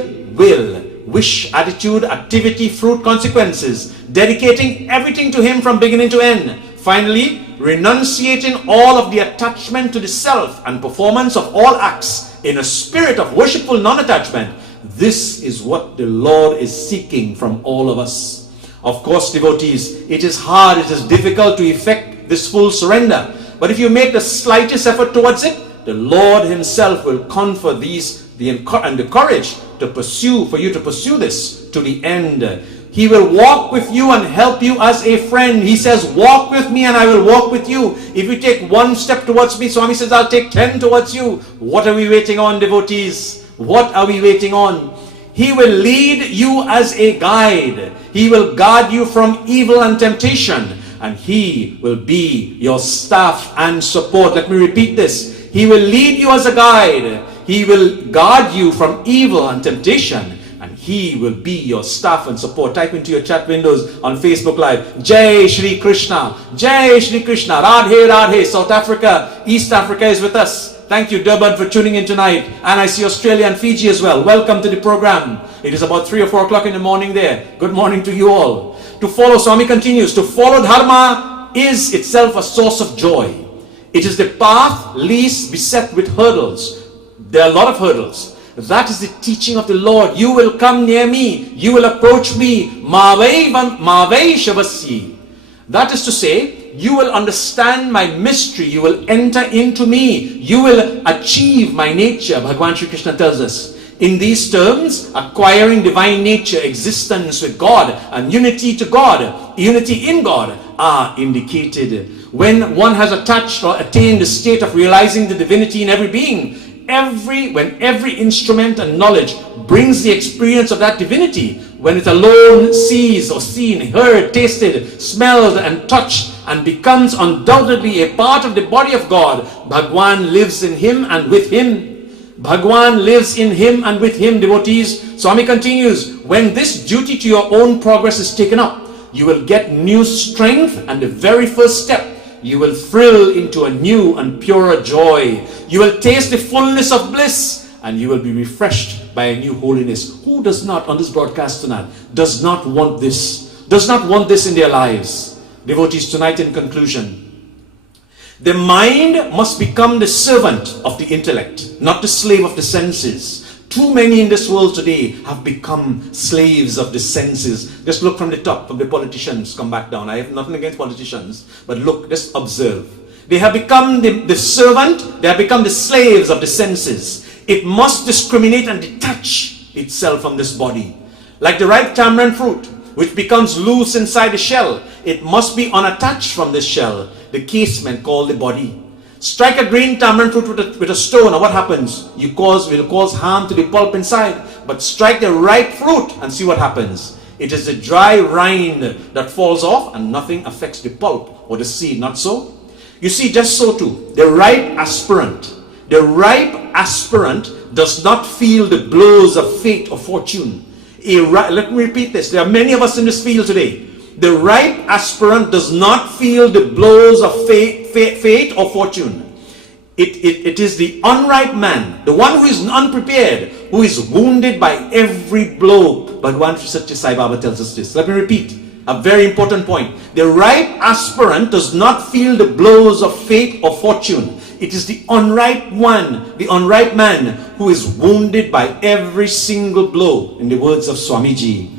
wish, attitude, activity, fruit, consequences, dedicating everything to him from beginning to end. Finally, renunciating all of the attachment to the self and performance of all acts in a spirit of worshipful non-attachment. This is what the Lord is seeking from all of us. Of course, devotees, it is hard, it is difficult to effect this full surrender. But if you make the slightest effort towards it, the Lord himself will confer the courage to pursue, for you to pursue this to the end. He will walk with you and help you as a friend. He says, walk with me and I will walk with you. If you take one step towards me, Swami says, I'll take 10 towards you. What are we waiting on, devotees? What are we waiting on? He will lead you as a guide. He will guard you from evil and temptation. And he will be your staff and support. Let me repeat this. He will lead you as a guide. He will guard you from evil and temptation. And he will be your staff and support. Type into your chat windows on Facebook Live, Jai Shri Krishna, Jai Shri Krishna, Radhe Radhe. South Africa, East Africa is with us. Thank you, Durban, for tuning in tonight. And I see Australia and Fiji as well. Welcome to the program. It is about 3 or 4 o'clock in the morning there. Good morning to you all. To follow, Swami continues, to follow Dharma is itself a source of joy. It is the path least beset with hurdles. There are a lot of hurdles. That is the teaching of the Lord. You will come near me. You will approach me. Mavai shavasyi. That is to say, you will understand my mystery, you will enter into me, you will achieve my nature. Bhagavan Shri Krishna tells us. In these terms, acquiring divine nature, existence with God, and unity to God, unity in God are indicated. When one has attached or attained the state of realizing the divinity in every being, when every instrument and knowledge brings the experience of that divinity, when it alone sees or seen, heard, tasted, smelled and touched, and becomes undoubtedly a part of the body of God, Bhagwan lives in him and with him. Bhagwan lives in him and with him, devotees. Swami continues, when this duty to your own progress is taken up, you will get new strength, and the very first step, you will thrill into a new and purer joy. You will taste the fullness of bliss, and you will be refreshed by a new holiness. Who does not, on this broadcast tonight, does not want this? Does not want this in their lives? Devotees, tonight in conclusion, the mind must become the servant of the intellect, not the slave of the senses. Too many in this world today have become slaves of the senses. Just look from the top, from the politicians, come back down. I have nothing against politicians, but look, just observe. They have become the servant, they have become the slaves of the senses. It must discriminate and detach itself from this body. Like the ripe tamarind fruit, which becomes loose inside the shell, it must be unattached from this shell, the casement called the body. Strike a green tamarind fruit with a stone, and what happens? You will cause harm to the pulp inside. But strike the ripe fruit and see what happens. It is the dry rind that falls off, and nothing affects the pulp or the seed, not so? You see, just so too, the ripe aspirant does not feel the blows of fate or fortune. Let me repeat this. There are many of us in this field today. The ripe aspirant does not feel the blows of fate or fortune. It is the unripe man, the one who is unprepared, who is wounded by every blow. Bhagavan Sri Satya Sai Baba tells us this. Let me repeat a very important point. The ripe aspirant does not feel the blows of fate or fortune. It is the unripe one, the unripe man, who is wounded by every single blow, in the words of Swamiji.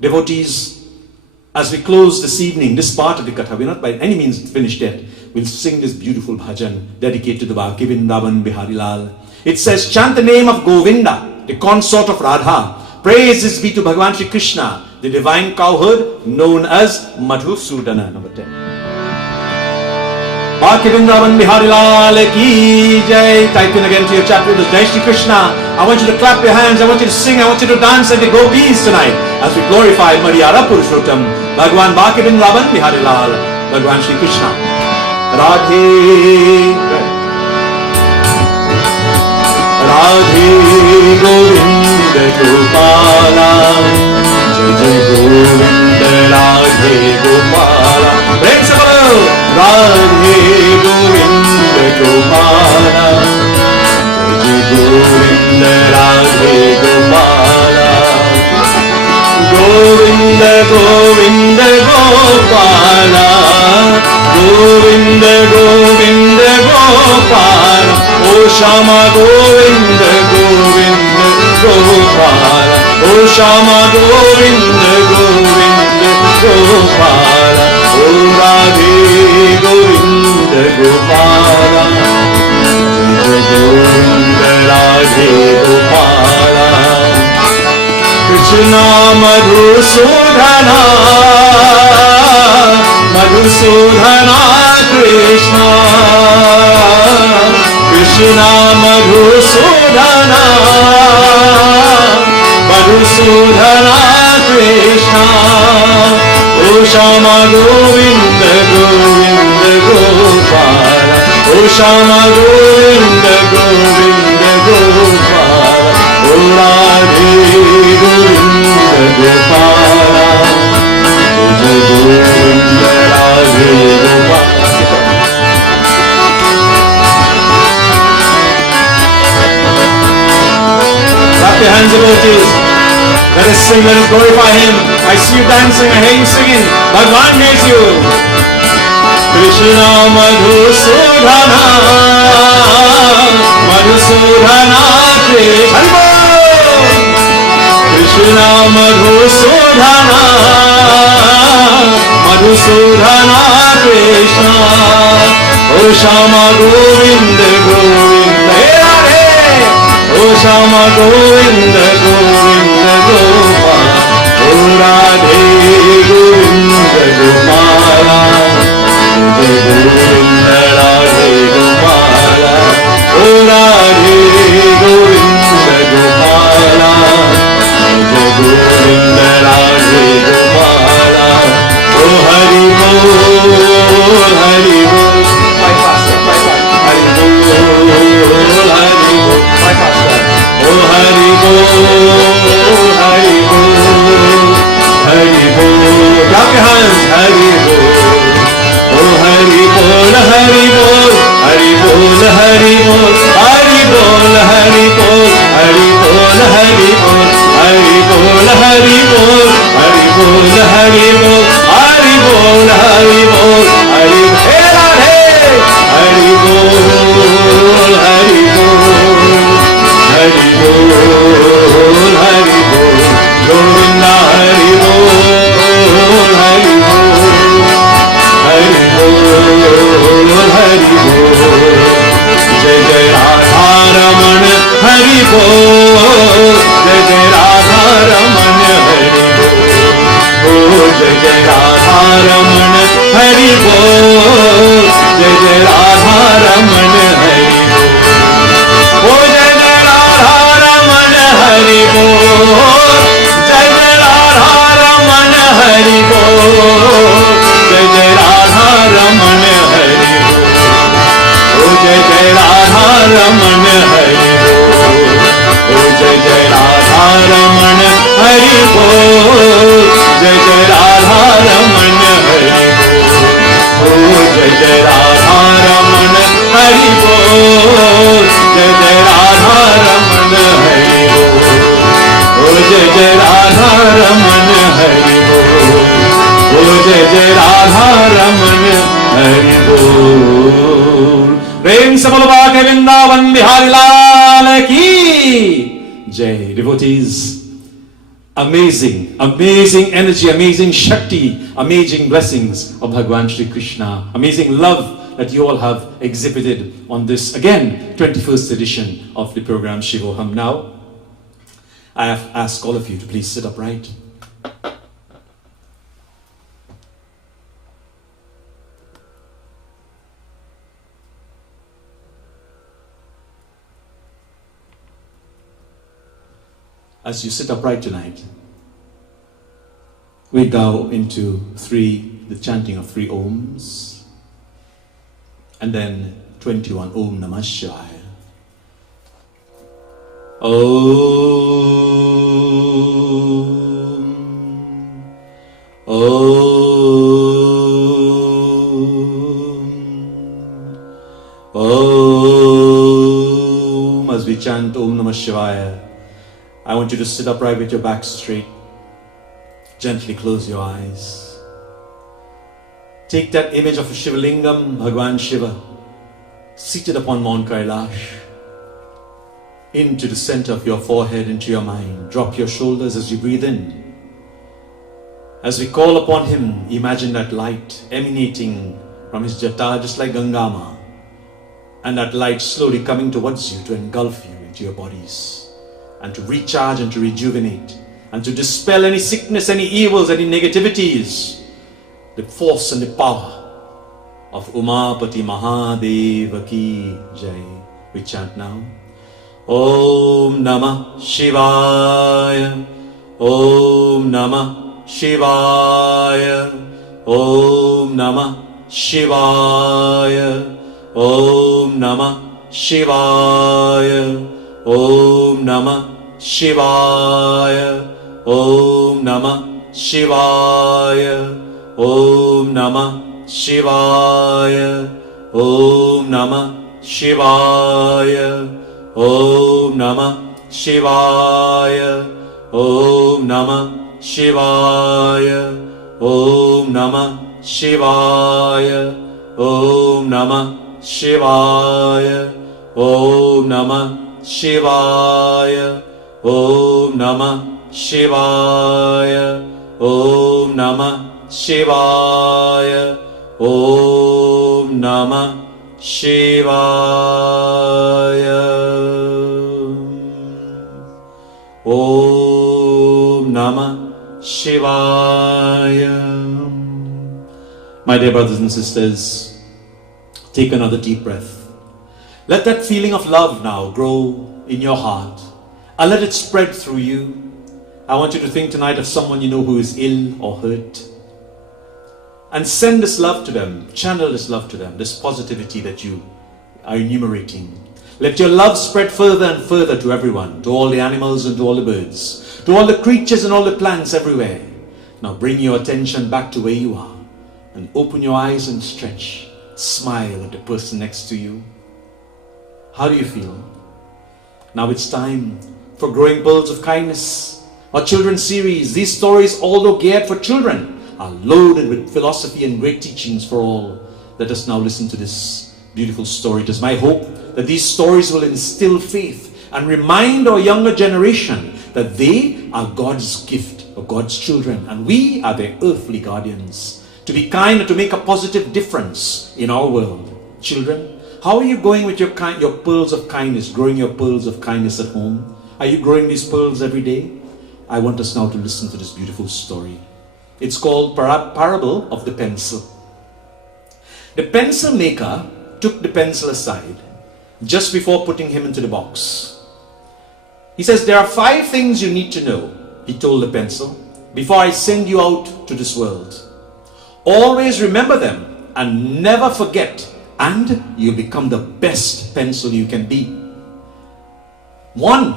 Devotees, as we close this evening, this part of the Katha, we're not by any means finished yet. We'll sing this beautiful bhajan dedicated to Bhakti Vrindavan Bihari Lal. It says, chant the name of Govinda, the consort of Radha. Praises be to Bhagavan Shri Krishna, the divine cowherd known as Madhusudana. Number 10. Bhakti Vrindavan Bihari Lal ki jai. Type in again to your chat with us. Jai Shri Krishna. I want you to clap your hands. I want you to sing. I want you to dance like the gopis tonight as we glorify Madhyara Purushottam Bhagwan Bhakti Vrindavan Bihari Lal, Bhagwan Shri Krishna. Radhe Radhe Govinda Gopala, Jai Jai Govinda Radhe Gopala. Break the bell. Radhe Govinda Gopala, Jai Jai Govinda Radhe Gopala. Govinda Govinda Gopala, Govinda Govinda Gopala, O Shama Govinda Govinda Gopala, O Shama Govinda Govinda Gopala, O Radhe Govinda Gopala, Jai Govinda Radhe Gopala. Krishna Madhusudana, Madhusudana Krishna, Krishna Madhusudana, Madhusudana Krishna, O Shama Govinda Govinda Gopala, O Shama Govinda Govinda Gopala, O Radhe Govinda Gopala, Jai Govinda Radhe Gopala. Clap your hands, devotees. Let us sing, let us glorify Him. I see you dancing, I hear you singing. Bhagwan hears you. Krishna Madhusudana, Madhusudana Krishna, Krishna Madhusudana, Madhusudana Krishna, Shama Govinda Govinda, O Shama Govinda Govinda Gopala, O Radhe Govinda Gopala, Govinda Radhe Gopala, O Radhe Govinda Gopala, Govinda Radhe Gopala, O Hari Bol, Hari Bol, Hari Bol, Hari Bol, O Hari Bol, Hari Bol, Hari Bol, clap your hands, Hari Bol, O Hari Bol, Hari Bol, Hari Bol, Hari Bol, Hari Bol, Hari Bol, Hari Bol, Hari Bol, Hari Bol, Hari Bol, Hari Bol, Hari Bol, Hari Bol, Hari Bol, Hari Hari Bol, Hari Bol, Hari Bol, Hari Bol, Govinda Hari Bol, Hari Bol, Hari Bol, Hari Bol, Jai Jai Radha Raman Hari Bol, Jai Jai Radha Raman Hari Bol, Jai Jai Radha Raman Hari Bol, Jai Jai Radha Raman Hari Bol, Jai Jai Radha Raman Hari Bol, Jai Jai Radha Raman Hari Bol, Jai Jai Radha Raman Hari Bol, O Jai Jai Radha Raman Hari Bol, O Jai Jai Radha Raman Hari Bol, Jai Jai Radha Raman Hari Bol, O Jai Jai Radha Raman Hari Bol, Jai Jai Radha Raman Hari Bol, O Jai Jai Radha Raman Hari Bol, O Jai Jai Radha Raman Hari Bol. प्रेम से बोलो बाके वृंदावन बिहारी लाल की जय. Devotees, amazing, amazing energy, amazing Shakti, amazing blessings of Bhagwan Shri Krishna, amazing love that you all have exhibited on this, again, 21st edition of the program Shivoham. Now, I have asked all of you to please sit upright. As you sit upright tonight, we go into the chanting of 3 Oms, and then 21 Om Namah Shivaya. Om, Om, Om. As we chant Om Namah Shivaya, I want you to sit upright with your back straight. Gently close your eyes. Take that image of a Shivalingam, Bhagwan Shiva, seated upon Mount Kailash, into the center of your forehead, into your mind. Drop your shoulders as you breathe in. As we call upon him, imagine that light emanating from his jata, just like Gangama, and that light slowly coming towards you to engulf you into your bodies, and to recharge and to rejuvenate, and to dispel any sickness, any evils, any negativities. The force and the power of Umapati Mahadeva ki Jai. We chant now. Om Namah Shivaya, Om Namah Shivaya, Om Namah Shivaya, Om Namah Shivaya, Om Namah Shivaya, Om Namah Shivaya, Om Namah Shivaya, Om Namah Shivaya, Om Namah Shivaya, Om Namah Shivaya, Om Namah Shivaya, Om Namah Shivaya, Om Namah Shivaya, Om Namah Shivaya, Om Namah Shivaya, Om Namah Shivaya. Om Namah Shivaya. My dear brothers and sisters, take another deep breath. Let that feeling of love now grow in your heart and let it spread through you. I want you to think tonight of someone you know who is ill or hurt, and send this love to them, channel this love to them, this positivity that you are enumerating. Let your love spread further and further to everyone, to all the animals and to all the birds, to all the creatures and all the plants everywhere. Now bring your attention back to where you are and open your eyes and stretch. Smile at the person next to you. How do you feel? Now it's time for Growing Pearls of Kindness, our children's series. These stories, although geared for children, are loaded with philosophy and great teachings for all. Let us now listen to this beautiful story. It is my hope that these stories will instill faith and remind our younger generation that they are God's gift, or God's children, and we are their earthly guardians. To be kind and to make a positive difference in our world. Children, how are you going with your pearls of kindness, growing your pearls of kindness at home? Are you growing these pearls every day? I want us now to listen to this beautiful story. It's called Parable of the Pencil. The pencil maker took the pencil aside just before putting him into the box. He says, there are 5 things you need to know, he told the pencil, before I send you out to this world. Always remember them and never forget, and you'll become the best pencil you can be. 1.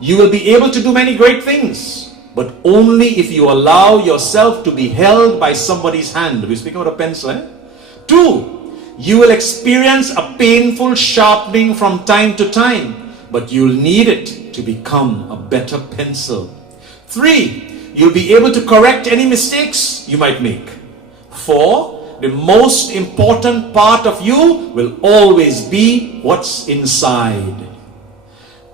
You will be able to do many great things, but only if you allow yourself to be held by somebody's hand. We're speaking about a pencil, eh? 2. You will experience a painful sharpening from time to time, but you'll need it to become a better pencil. 3. You'll be able to correct any mistakes you might make. 4. The most important part of you will always be what's inside.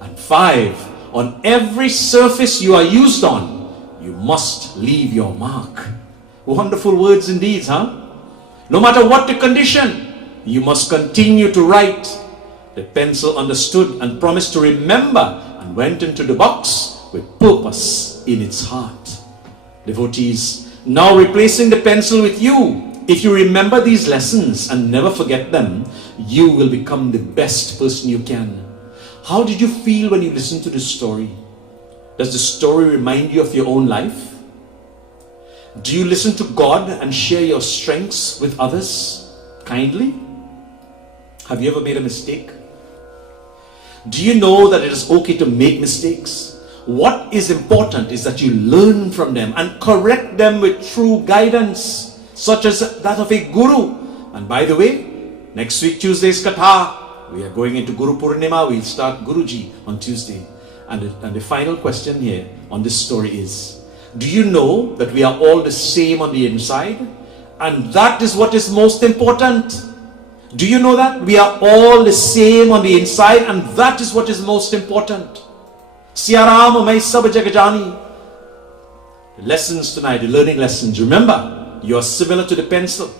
And 5. On every surface you are used on, you must leave your mark. Wonderful words indeed, huh? No matter what the condition, you must continue to write. The pencil understood and promised to remember and went into the box with purpose in its heart. Devotees, now replacing the pencil with you, if you remember these lessons and never forget them, you will become the best person you can. How did you feel when you listened to this story? Does the story remind you of your own life? Do you listen to God and share your strengths with others kindly? Have you ever made a mistake? Do you know that it is okay to make mistakes? What is important is that you learn from them and correct them with true guidance, such as that of a guru. And by the way, next week Tuesday's Katha, we are going into Guru Purnima. We'll start Guruji on Tuesday. And the final question here on this story is, do you know that we are all the same on the inside? And that is what is most important. Do you know that? We are all the same on the inside, and that is what is most important. Siyaram mai sab jagajani. The lessons tonight, the learning lessons. Remember, you are similar to the pencil.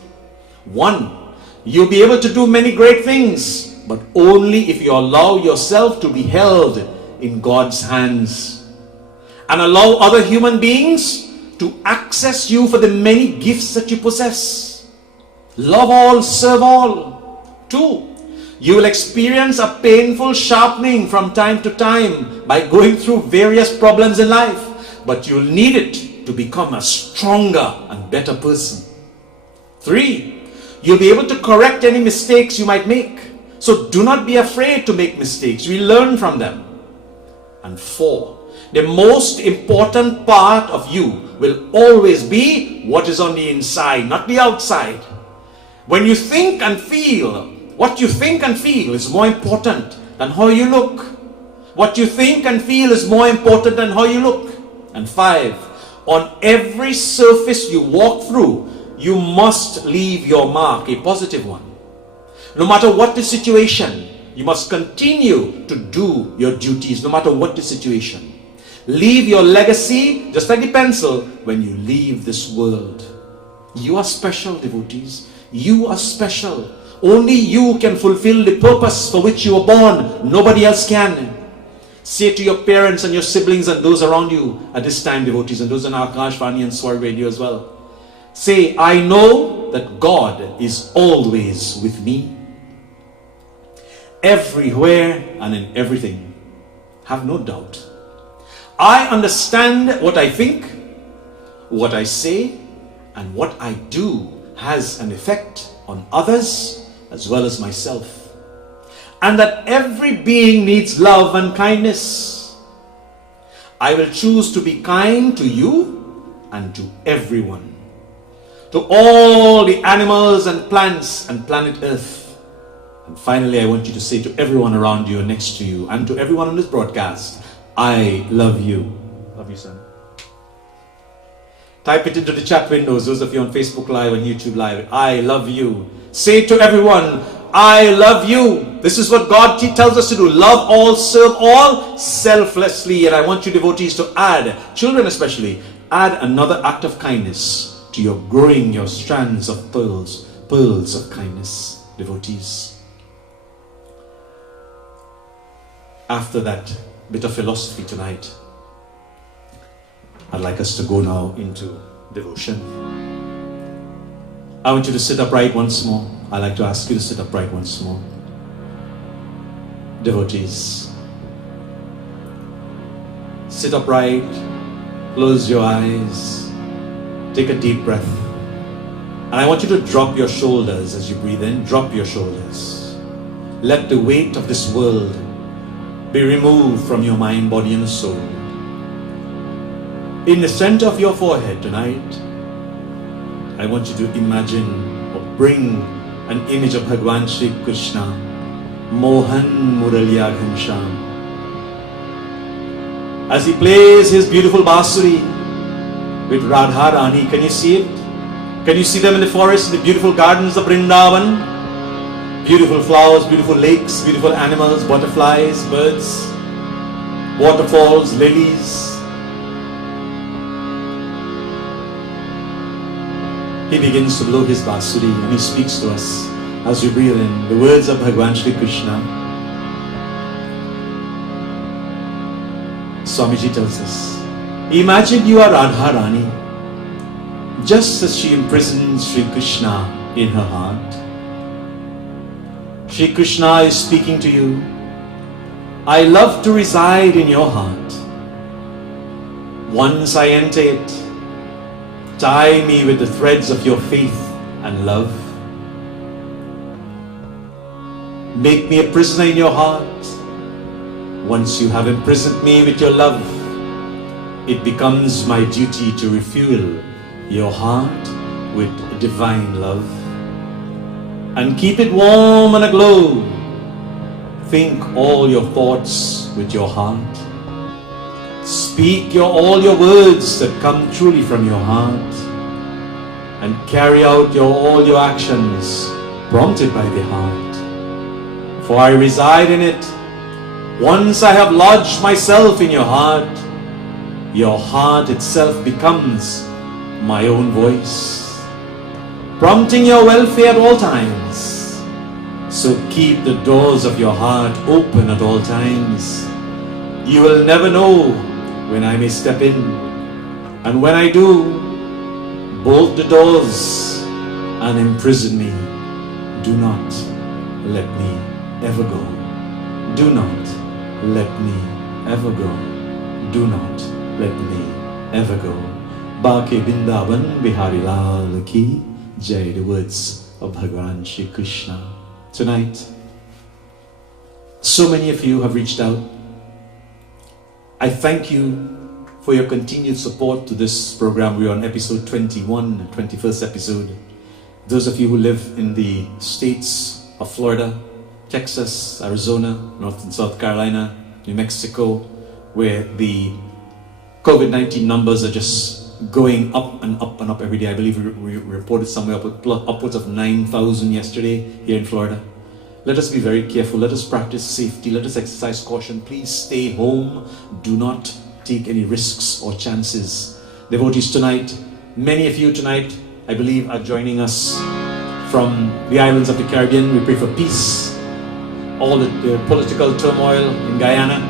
1. You'll be able to do many great things, but only if you allow yourself to be held in God's hands and allow other human beings to access you for the many gifts that you possess. Love all, serve all. 2. You will experience a painful sharpening from time to time by going through various problems in life, but you'll need it to become a stronger and better person. 3. You'll be able to correct any mistakes you might make. So do not be afraid to make mistakes. We learn from them. And 4. The most important part of you will always be what is on the inside, not the outside. When you think and feel, what you think and feel is more important than how you look. What you think and feel is more important than how you look. And 5. On every surface you walk through, you must leave your mark, a positive one. No matter what the situation, you must continue to do your duties, no matter what the situation. Leave your legacy, just like the pencil, when you leave this world. You are special, devotees. You are special. Only you can fulfill the purpose for which you were born. Nobody else can. Say to your parents and your siblings and those around you at this time, devotees, and those on Akashvani and Swar Radio as well. Say, I know that God is always with me. Everywhere and in everything. Have no doubt. I understand what I think, what I say, and what I do has an effect on others as well as myself. And that every being needs love and kindness. I will choose to be kind to you and to everyone. To all the animals and plants and planet Earth. And finally, I want you to say to everyone around you and next to you and to everyone on this broadcast, I love you. Love you, son. Type it into the chat windows, those of you on Facebook Live and YouTube Live. I love you. Say to everyone, I love you. This is what God tells us to do. Love all, serve all, selflessly. And I want you devotees to add, children especially, add another act of kindness to your growing your strands of pearls of kindness, devotees. After that bit of philosophy tonight, I'd like us to go now into devotion. I want you to sit upright once more. I'd like to ask you to sit upright once more. Devotees, sit upright, close your eyes, take a deep breath. And I want you to drop your shoulders as you breathe in. Drop your shoulders. Let the weight of this world be removed from your mind, body, and soul. In the center of your forehead tonight, I want you to imagine or bring an image of Bhagwan Shri Krishna, Mohan Muraliya Ghansham, as he plays his beautiful Basuri with Radha Rani. Can you see it? Can you see them in the forest, in the beautiful gardens of Vrindavan? Beautiful flowers, beautiful lakes, beautiful animals, butterflies, birds, waterfalls, lilies. He begins to blow his Basuri and he speaks to us as we breathe in the words of Bhagwan Shri Krishna. Swamiji tells us, imagine you are Radha Rani, just as she imprisons Shri Krishna in her heart. Shri Krishna is speaking to you. I love to reside in your heart. Once I enter it, tie me with the threads of your faith and love. Make me a prisoner in your heart. Once you have imprisoned me with your love, it becomes my duty to refuel your heart with divine love and keep it warm and aglow. Think all your thoughts with your heart. Speak all your words that come truly from your heart, and carry out all your actions prompted by the heart. For I reside in it. Once I have lodged myself in your heart itself becomes my own voice, prompting your welfare at all times. So keep the doors of your heart open at all times. You will never know when I may step in, and when I do, bolt the doors and imprison me. Do not let me ever go. Do not let me ever go. Do not let me ever go. Bake Bindavan Bihari Lal Ki Jai. The words of Bhagwan Shri Krishna. Tonight, so many of you have reached out. I thank you for your continued support to this program. We are on episode 21, 21st episode. Those of you who live in the states of Florida, Texas, Arizona, North and South Carolina, New Mexico, where the COVID-19 numbers are just going up and up and up every day. I believe we reported somewhere upwards of 9,000 yesterday here in Florida. Let us be very careful. Let us practice safety. Let us exercise caution. Please stay home. Do not take any risks or chances. Devotees, tonight, many of you tonight, I believe, are joining us from the islands of the Caribbean. We pray for peace. All the political turmoil in Guyana,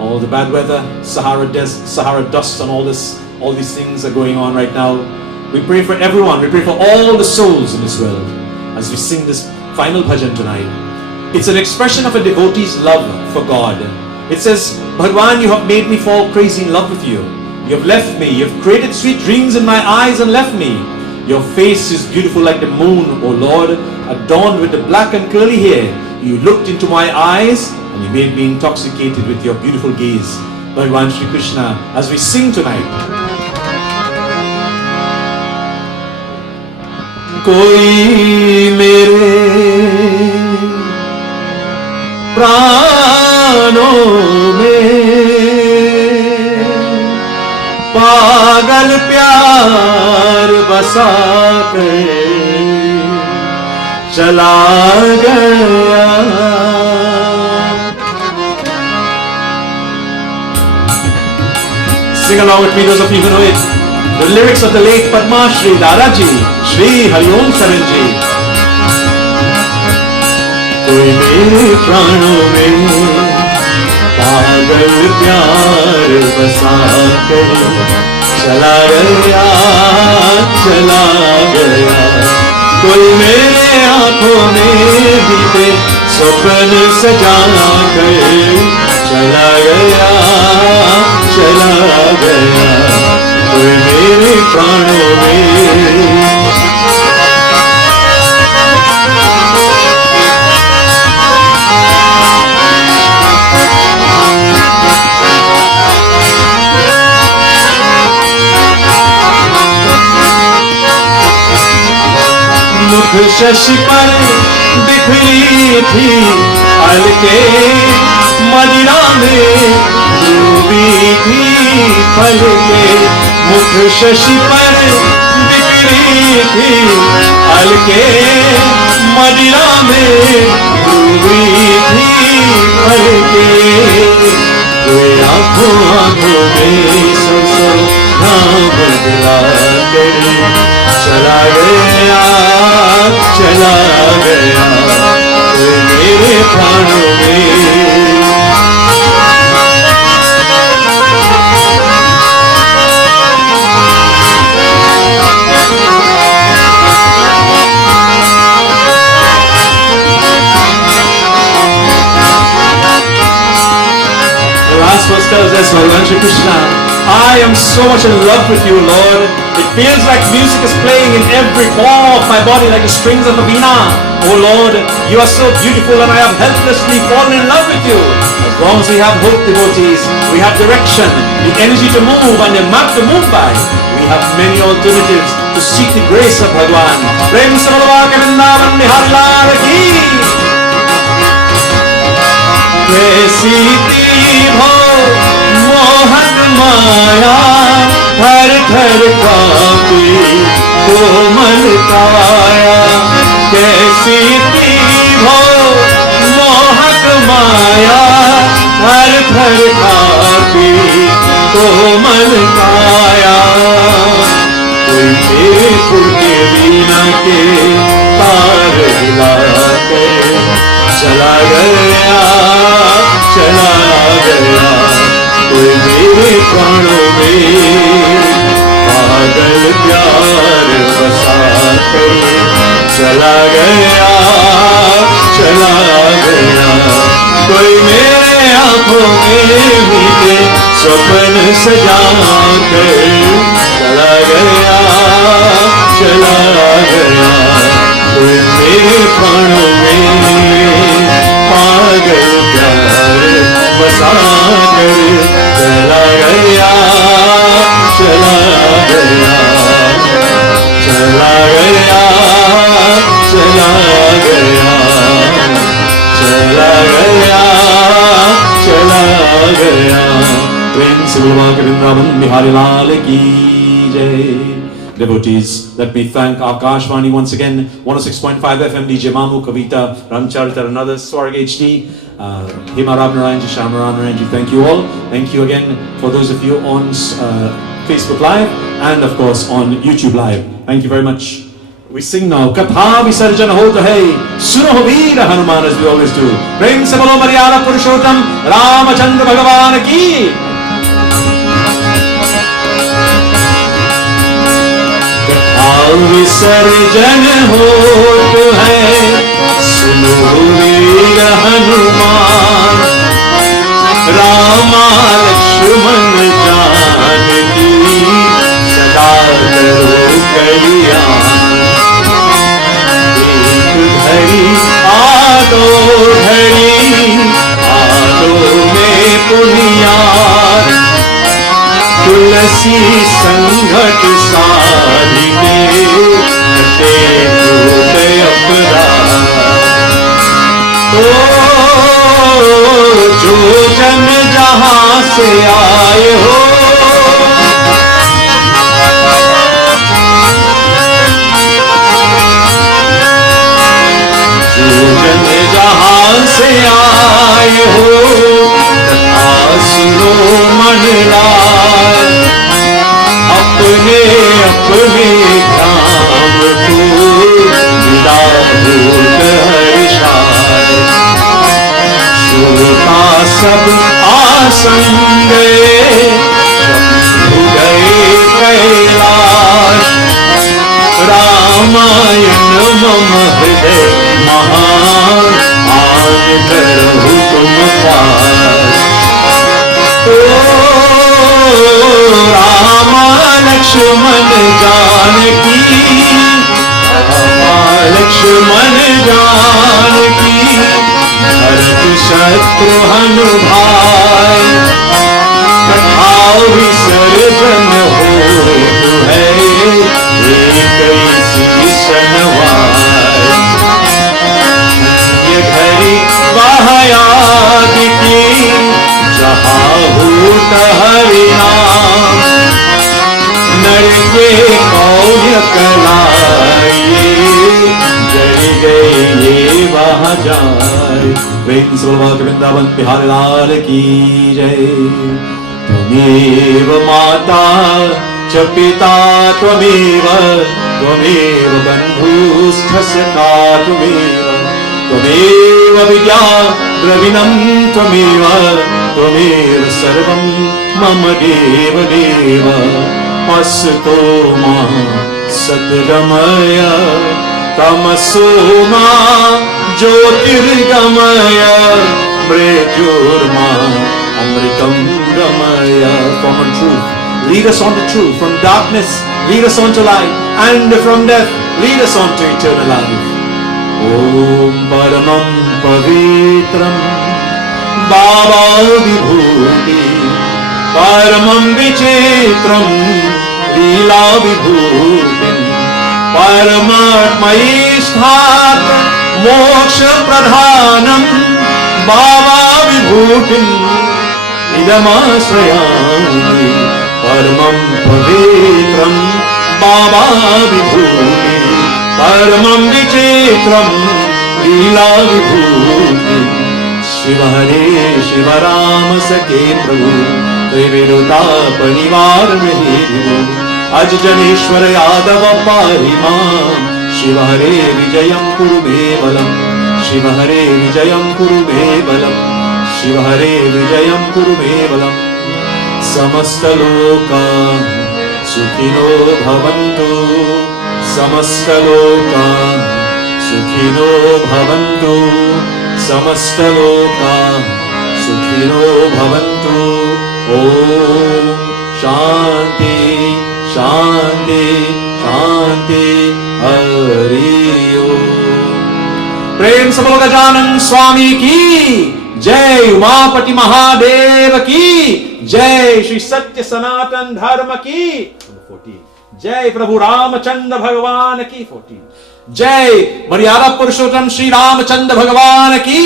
all the bad weather, Sahara dust, and all these things are going on right now. We pray for everyone. We pray for all the souls in this world as we sing this final bhajan tonight. It's an expression of a devotee's love for God. It says, Bhagwan, you have made me fall crazy in love with you. You have left me. You have created sweet dreams in my eyes and left me. Your face is beautiful like the moon, O Lord, adorned with the black and curly hair. You looked into my eyes and you made me intoxicated with your beautiful gaze. Bhagwan Shri Krishna, as we sing tonight. Koi mere प्राणों में पागल प्यार बसा कर चला गया. Sing along with me, those of you who know it. The lyrics of the late Padma Shri Dadaji, Shri Hari Om Saran Ji. कोई मेरे प्राणों में पागल प्यार बसा कर चला गया, चला गया. कोई मेरे आंखों में बीते स्वप्न सजा कर चला गया, चला गया. कोई मेरे प्राणों में. मुख शशि पर बिखरी थी अलके मदिरा में डूबी थी पलके. मुख शशि पर बिखरी थी अलके मदिरा में डूबी थी पलके. कोई आंखों आंखों में सो नाम बदला कर चला गया, चला गया. कोई मेरे प्राणों में. The last verse tells us, Bhagwan Shri Krishna, I am so much in love with you, Lord. It feels like music is playing in every pore of my body like the strings of a veena. Oh Lord, you are so beautiful and I have helplessly fallen in love with you. As long as we have hope, devotees, we have direction, the energy to move and the map to move by. We have many alternatives to seek the grace of Bhagwan. Prem se Bhagwan ke Vrindavan Bihari Lal ki. कैसी थी हो मोहन माया हर घर copy कोमल काया. कैसी थी हो मोहक माया हर घर कांपी कोमल काया. कोई मेरे फूल के वीणा के तार हिला कर चला गया, चला गया. कोई मेरे प्राणों में पागल प्यार बसा कर चला गया, चला गया. कोई मेरे आंखों में बीते स्वप्न सजा कर चला गया, चला गया. कोई मेरे प्राणों में पागल प्यार बसा कर चला गया, चला गया, चला गया, चला गया, चला गया, चला गया. प्रेम से भगवान के वृंदावन बिहारी लाल की जय. Devotees, let me thank Akashvani once again, 106.5 FM, DJ Mamu, Kavita, Ramcharita and others, Swarg HD, Hima Rabnarayanji, Shama Rabnarayanji, thank you all. Thank you again for those of you on Facebook Live and of course on YouTube Live. Thank you very much. We sing now. Katha Visarjan hota hai, suno veer Hanuman, as we always do. Prem se bolo Maryada Purushottam Ramachandra Bhagavan ki. विसर्जन होत है सुनो वीर हनुमान रामा लक्ष्मण जानकी सदा करो कल्याण एक घड़ी आदो में पुनियार तुलसी संघट साधिके कटे भूत अपराध जो जन जहां से आए हो जो जन जहां से आए हो कथा सुनो मन लाए अपने अपने काम को विदा होत हर्षाय श्रोता सब आसन गए गए कैलाश रामायण मम हृदय महान आन करहु तुम पास राम लक्ष्मण जानकी लक्ष्मण जानकी भरत शत्रुघ्न भाई कथा विसर्जन होत है एक सनवार ये घड़ी बहयाद की जहाँ होत हरि नाम नर के कौन कलाए जल गए ये वहाँ जाए प्रेम से बोलो वृंदावन बिहारी लाल की जय त्वमेव माता च पिता त्वमेव त्वमेव बन्धुश्च सखा त्वमेव विद्या द्रविणं त्वमेव सर्वं मम देव देव असतो मा सद्गमय तमसो मा ज्योतिर्गमय मृत्युर्मा अमृतं गमय. Common truth, lead us on to truth. From darkness, lead us on to light. And from death, lead us on to eternal life. Om Paramam Pavitram Baba Vibhuti Paramam Vichitram Leela Vibhutim Paramatmaishthat Moksha Pradhanam Baba Vibhutim Idamasrayami Paramam Pavitram Baba Vibhuti Paramam Vichitram Leela Vibhutim Shiv हरे शिव राम सके प्रभु त्रिविरुता परिवार में विभु अज जनेश्वर यादव पाहि मां शिव हरे विजयं कुरु मे बलम् शिव हरे विजयं कुरु मे बलम् शिव हरे विजयं कुरु मे बलम् समस्त लोका सुखिनो भवन्तु समस्त लोका सुखिनो भवन्तु समस्त लोका सुखिनो भवन्तु. ओम शांति शांति शांति हरि ओम. प्रेम से बोलो गजानन स्वामी की जय. उमापति महादेव की जय. श्री सत्य सनातन धर्म की 14. जय प्रभु रामचंद्र भगवान की 14. जय मर्यादा पुरुषोत्तम श्री रामचंद्र भगवान की.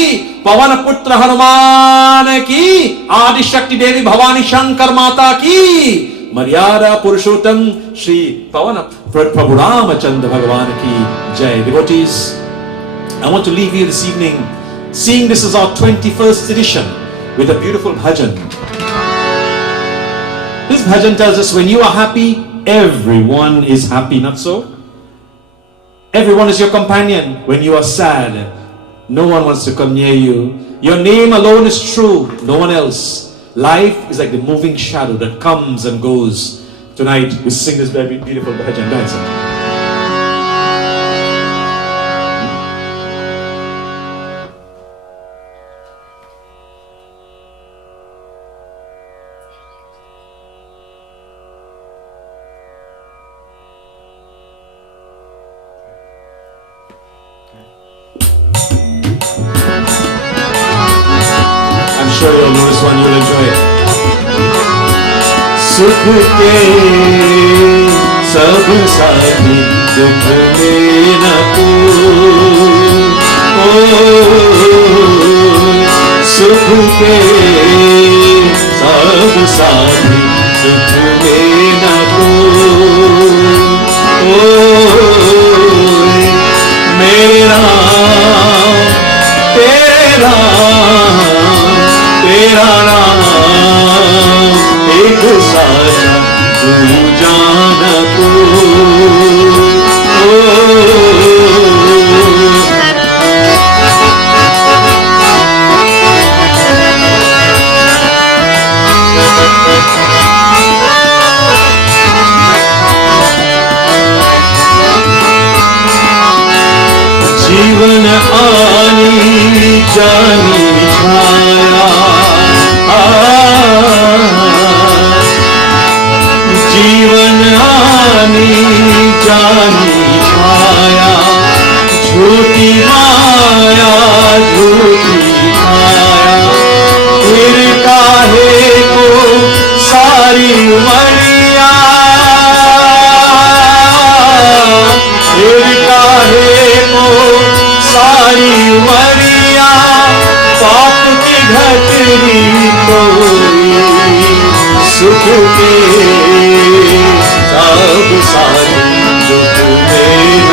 पवन पुत्र हनुमान की. आदि शक्ति देवी भवानी शंकर माता की. मर्यादा पुरुषोत्तम श्री पवन प्रभु रामचंद्र भगवान की जय. Devotees, I want to leave you this evening seeing this is our 21st edition with a beautiful bhajan. This bhajan tells us when you are happy, everyone is happy, not so? Everyone is your companion. When you are sad, no one wants to come near you. Your name alone is true, no one else. Life is like the moving shadow that comes and goes. Tonight we sing this very beautiful bhajan. Dance. I'm sure you'll know this one, you'll enjoy it. सुख के सब साथी दुख में न सुख के सब साथी दुख में न मेरा तेरा तेरा नाम एक साथ तू जान को जीवन आनी जानी छाया जीवन आनी जानी छाया झूठी माया झूठी छाया फिर काहे को सारी उमरिया फिर काहे को सारी उमरिया पाप की घटरी तोड़ी सुख के सब सारी दुख में न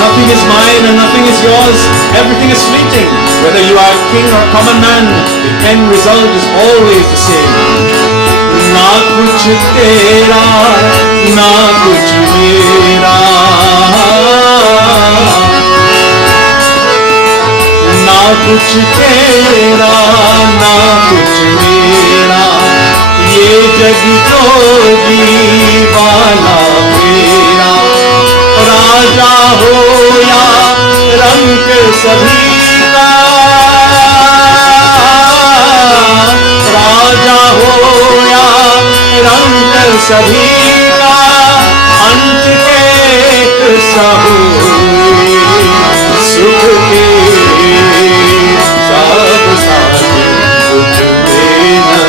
Nothing is mine and nothing is yours. Everything is fleeting. Whether you are king or common man, the end result is always the same. ना कुछ तेरा, ना कुछ मेरा, ना कुछ तेरा, ना कुछ मेरा. ये जग जोगी वाला मेरा. राजा हो या रंग सभी का, राजा हो या रंग सभी का, अंत के एक सहु सुख के सब साथी दुख में न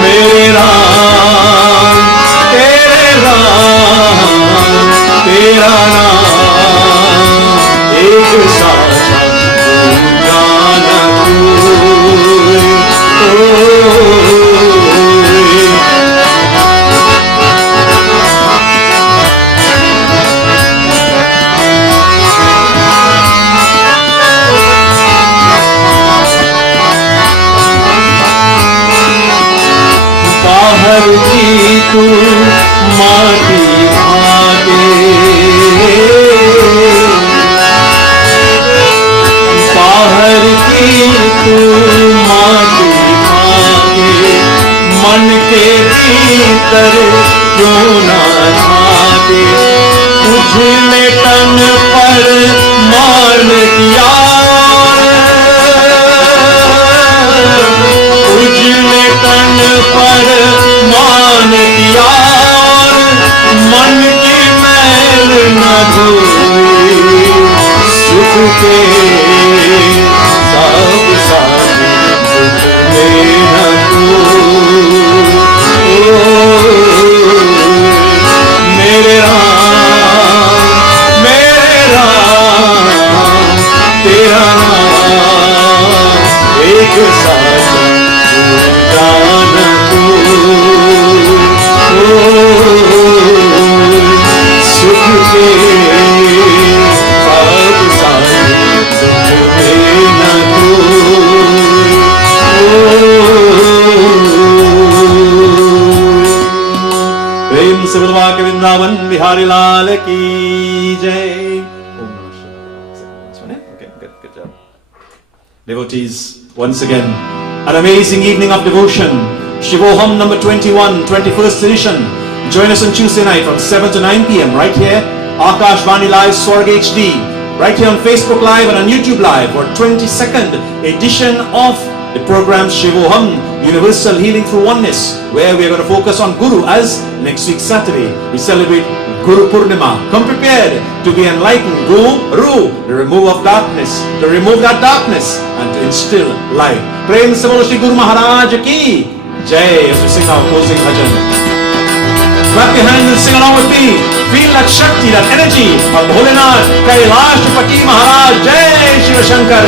मेरे राम तेरे राम तेरा नाम एक साथ जाना बाहर की तू माटी भागे, बाहर की तू माटी भागे, मन के भीतर क्यों ना भागे. तुझ में तन पर मान किया, तुझ में तन पर मान किया, मन की मैल न धोई. सुख के सब साथी दुख में न मेरे राम तेरा नाम एक साथ जाना प्रेम से बुलवा के वृंदावन बिहारी लाल की जय. Om Namah Shivaya. Okay, good job. Devotees, once again, an amazing evening of devotion. Shivoham number 21, 21st edition. Join us on Tuesday night from 7 to 9 p.m. right here, Akashvani Live Swarg HD, right here on Facebook Live and on YouTube Live for 22nd edition of the program Shivoham, Universal Healing Through Oneness, where we are going to focus on Guru, as next week Saturday we celebrate Guru Purnima. Come prepared to be enlightened. Guru, the removal of darkness, to remove that darkness and to instill light. Prem se bolo Shri Guru Maharaj ki jai. As we sing our closing bhajan, clap your hands and sing along with me. Feel that Shakti, that energy of Bholenath, Kailashpati Maharaj. Jai Shiva Shankar.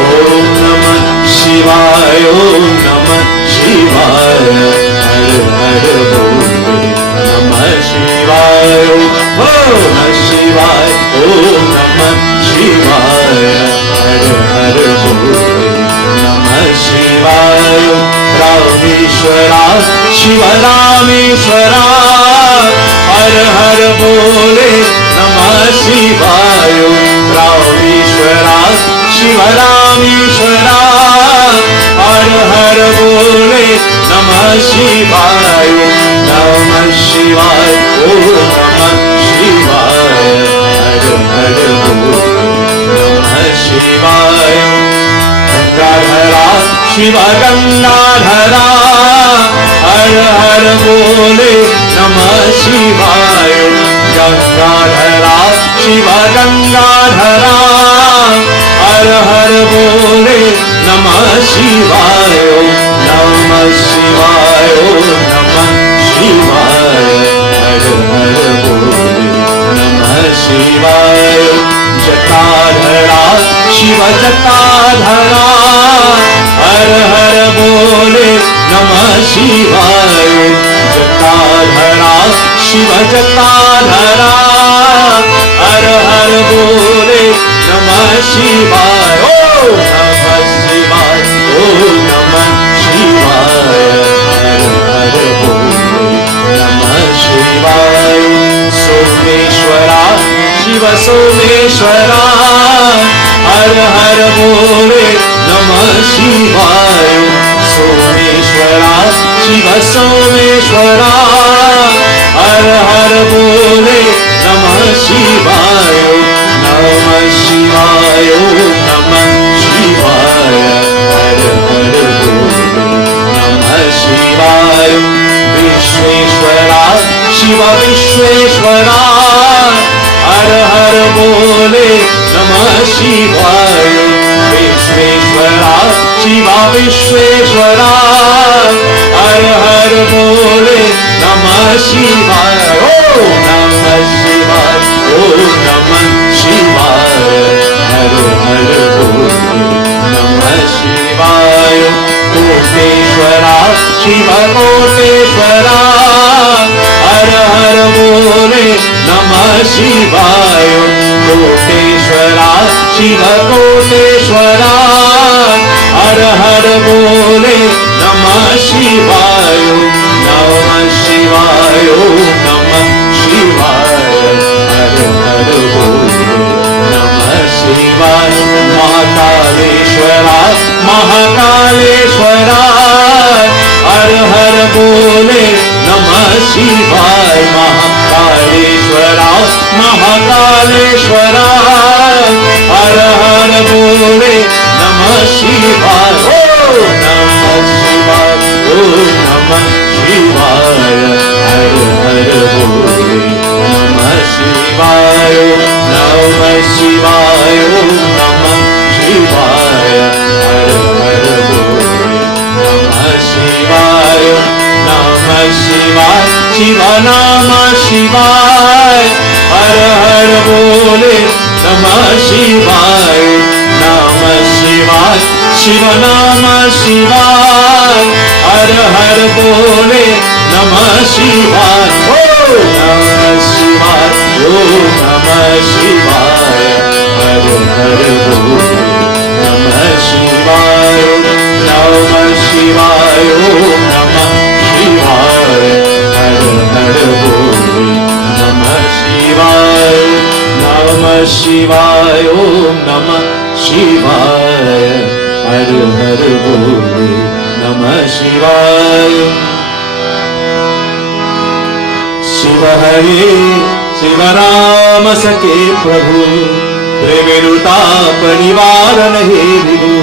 Om Namah Shivaya, Om Namah Shivaya, Har Har Bole Namah Shivaya, Om Namah Shivaya, Om Namah Shivaya, Har Har Bole Namah Shivaya. Rameshwara, Shiva Rameshwara, Har Har Bole Namah Shivaya. Rameshwara, Shiva Rameshwara, Har Har Bole Namah Shivaya. Namah Shivaya, Om Namah Shivaya, Har Har Bole Namah Shivaya. Gangadhara, Shiva Gangadhara, Har Har Bole Namah Shivaya. Gangadhara, Shiva Gangadhara, Har Har Bole Namah Shivaya. Namah Shivaya, Namah Shivaya, Har Har Bole Namah Shivaya. Jatadhara, Shiva Jatadhara, Har Har Bole Namah Shivaya. Jatadhara, Shiva Jatadhara, Har Har Bole Namah Shivaya. Oh Namah Shivaya, Oh Namah Shivaya, Har Har Bole Namah Shivaya. Someshwara, Shiva Someshwara, Har Har Bole Namah Shivaya. Someshwara, Shiva Someshwara, Har Har Bole Namah Shivaya. Namah Shivaya, Namah Shivaya, Har Har Bole Namah Shivaya. Vishweshwara, Shiva Vishweshwara, Har Har Bole Namah Shivaya. Vishweshwara, Shiva Vishweshwara, Har Har Bole Namah Shivaya. Oh Namah Shivaya, Oh Namah Shivaya, Har Har Bole Namah Shivaya. Koteshwara, Shiva Koteshwara, Har Har Bole Namah Shivaya. Koteshwara, Shiva Koteshwara, Har Har Bole Namah Shivaya. Namah Shivaya, Namah Shivaya, Har Har Bole Namah Shivaya. Mahakaleshwara, Mahakaleshwara, Har Har Bole Namah Shivaya. Mahakaleshwara, Mahakaleshwara, Har Har Bole Namah Shivaya. Oh Namah Shivaya, Oh Namah Shivaya, Har Har Bole Namah Shivaya. Namah Shivaya, Oh Namah Shivaya, Har Har Bole Namah Shivaya. Namah Shivaya, Shiva Namah Shivaya, Har Har Bole Namah Shivaya. Namah Shivaya, Shiva Namah Shivaya, Har Har Bole Namah Shivaya. Oh Namah Shivaya, Oh Namah Shivaya, Har Har Bole Namah Shivaya. Namah Shivaya, Oh Namah Shivaya. Shivaya, Om Namah Shivaya, Har Har Bole Namah Shivaya. Shiva Hare Shiva Rama Sake Prabhu, Prevenuta Parivaran He Vidu,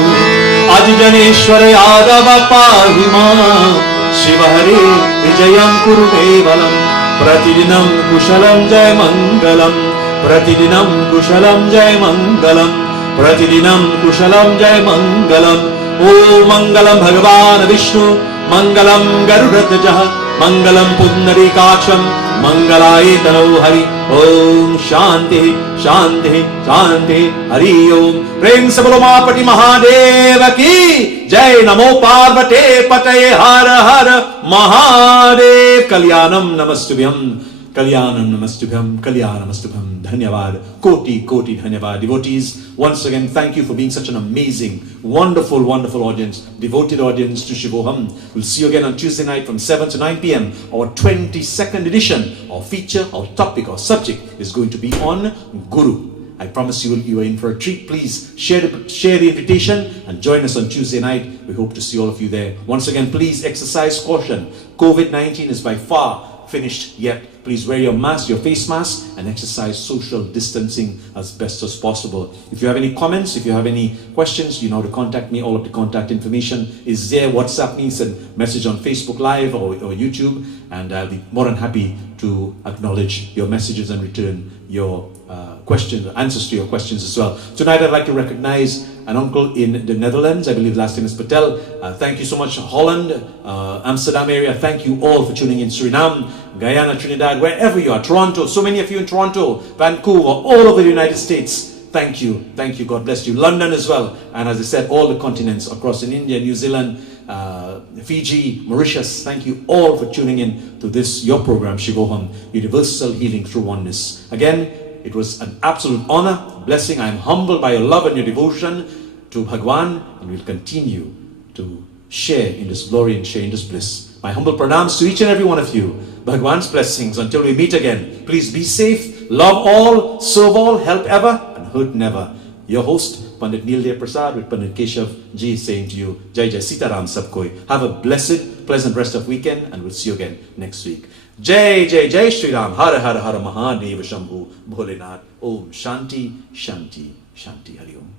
Ajijaneshwar Yadav Pahima, Shiva Hare Vijayam Kuru Mevalam, Pratidinam Kushalam Jai Mangalam, Pratidinam Kushalam Jai Mangalam, Pratidinam Kushalam Jai Mangalam. Om Mangalam Bhagavan Vishnu, Mangalam Garudatjah, Mangalam Pundarikacham, Mangalaitano Hari. Om Shanti Shanti Shanti Hari Om. Prem se bolo Mapati Mahadeva ki Jai. Namo Parvate Pataye Har Har Mahadev. Kalyanam Namastubhyam, Kalyanam Namastubhyam, Kalyanam Namastubhyam. Dhanyavad, Koti Koti Dhanyavad. Devotees, once again, thank you for being such an amazing, wonderful, wonderful audience, devoted audience to Shivoham. We'll see you again on Tuesday night from 7 to 9 p.m. Our 22nd edition. Our feature, our topic, our subject is going to be on Guru. I promise you are in for a treat. Please share the invitation and join us on Tuesday night. We hope to see all of you there. Once again, please exercise caution. COVID-19 is by far finished yet. Please wear your mask, your face mask, and exercise social distancing as best as possible. If you have any comments, if you have any questions, you know how to contact me. All of the contact information is there. WhatsApp me, send message on Facebook Live or YouTube, and I'll be more than happy to acknowledge your messages and return your answers to your questions as well. Tonight I'd like to recognize an uncle in the Netherlands. I believe last name is Patel. Thank you so much, Holland, Amsterdam area. Thank you all for tuning in. Suriname, Guyana, Trinidad, wherever you are. Toronto, so many of you in Toronto, Vancouver, all over the United States. Thank you. Thank you. God bless you. London as well. And as I said, all the continents across in India, New Zealand, Fiji, Mauritius. Thank you all for tuning in to this, your program, Shivoham, Universal Healing Through Oneness. Again, it was an absolute honor, blessing. I am humbled by your love and your devotion to Bhagwan, and we'll continue to share in this glory and share in this bliss. My humble pranams to each and every one of you. Bhagwan's blessings until we meet again. Please be safe, love all, serve all, help ever, and hurt never. Your host, Pandit Neeldev Persad with Pandit Keshav Ji saying to you, Jai Jai Sitaram Sabkoi. Have a blessed, pleasant rest of weekend, and we'll see you again next week. Jai Jai Jai Shri Ram. Har Har Har Mahadeva Shambhu Bholenath. Om Shanti Shanti Shanti Hari Om.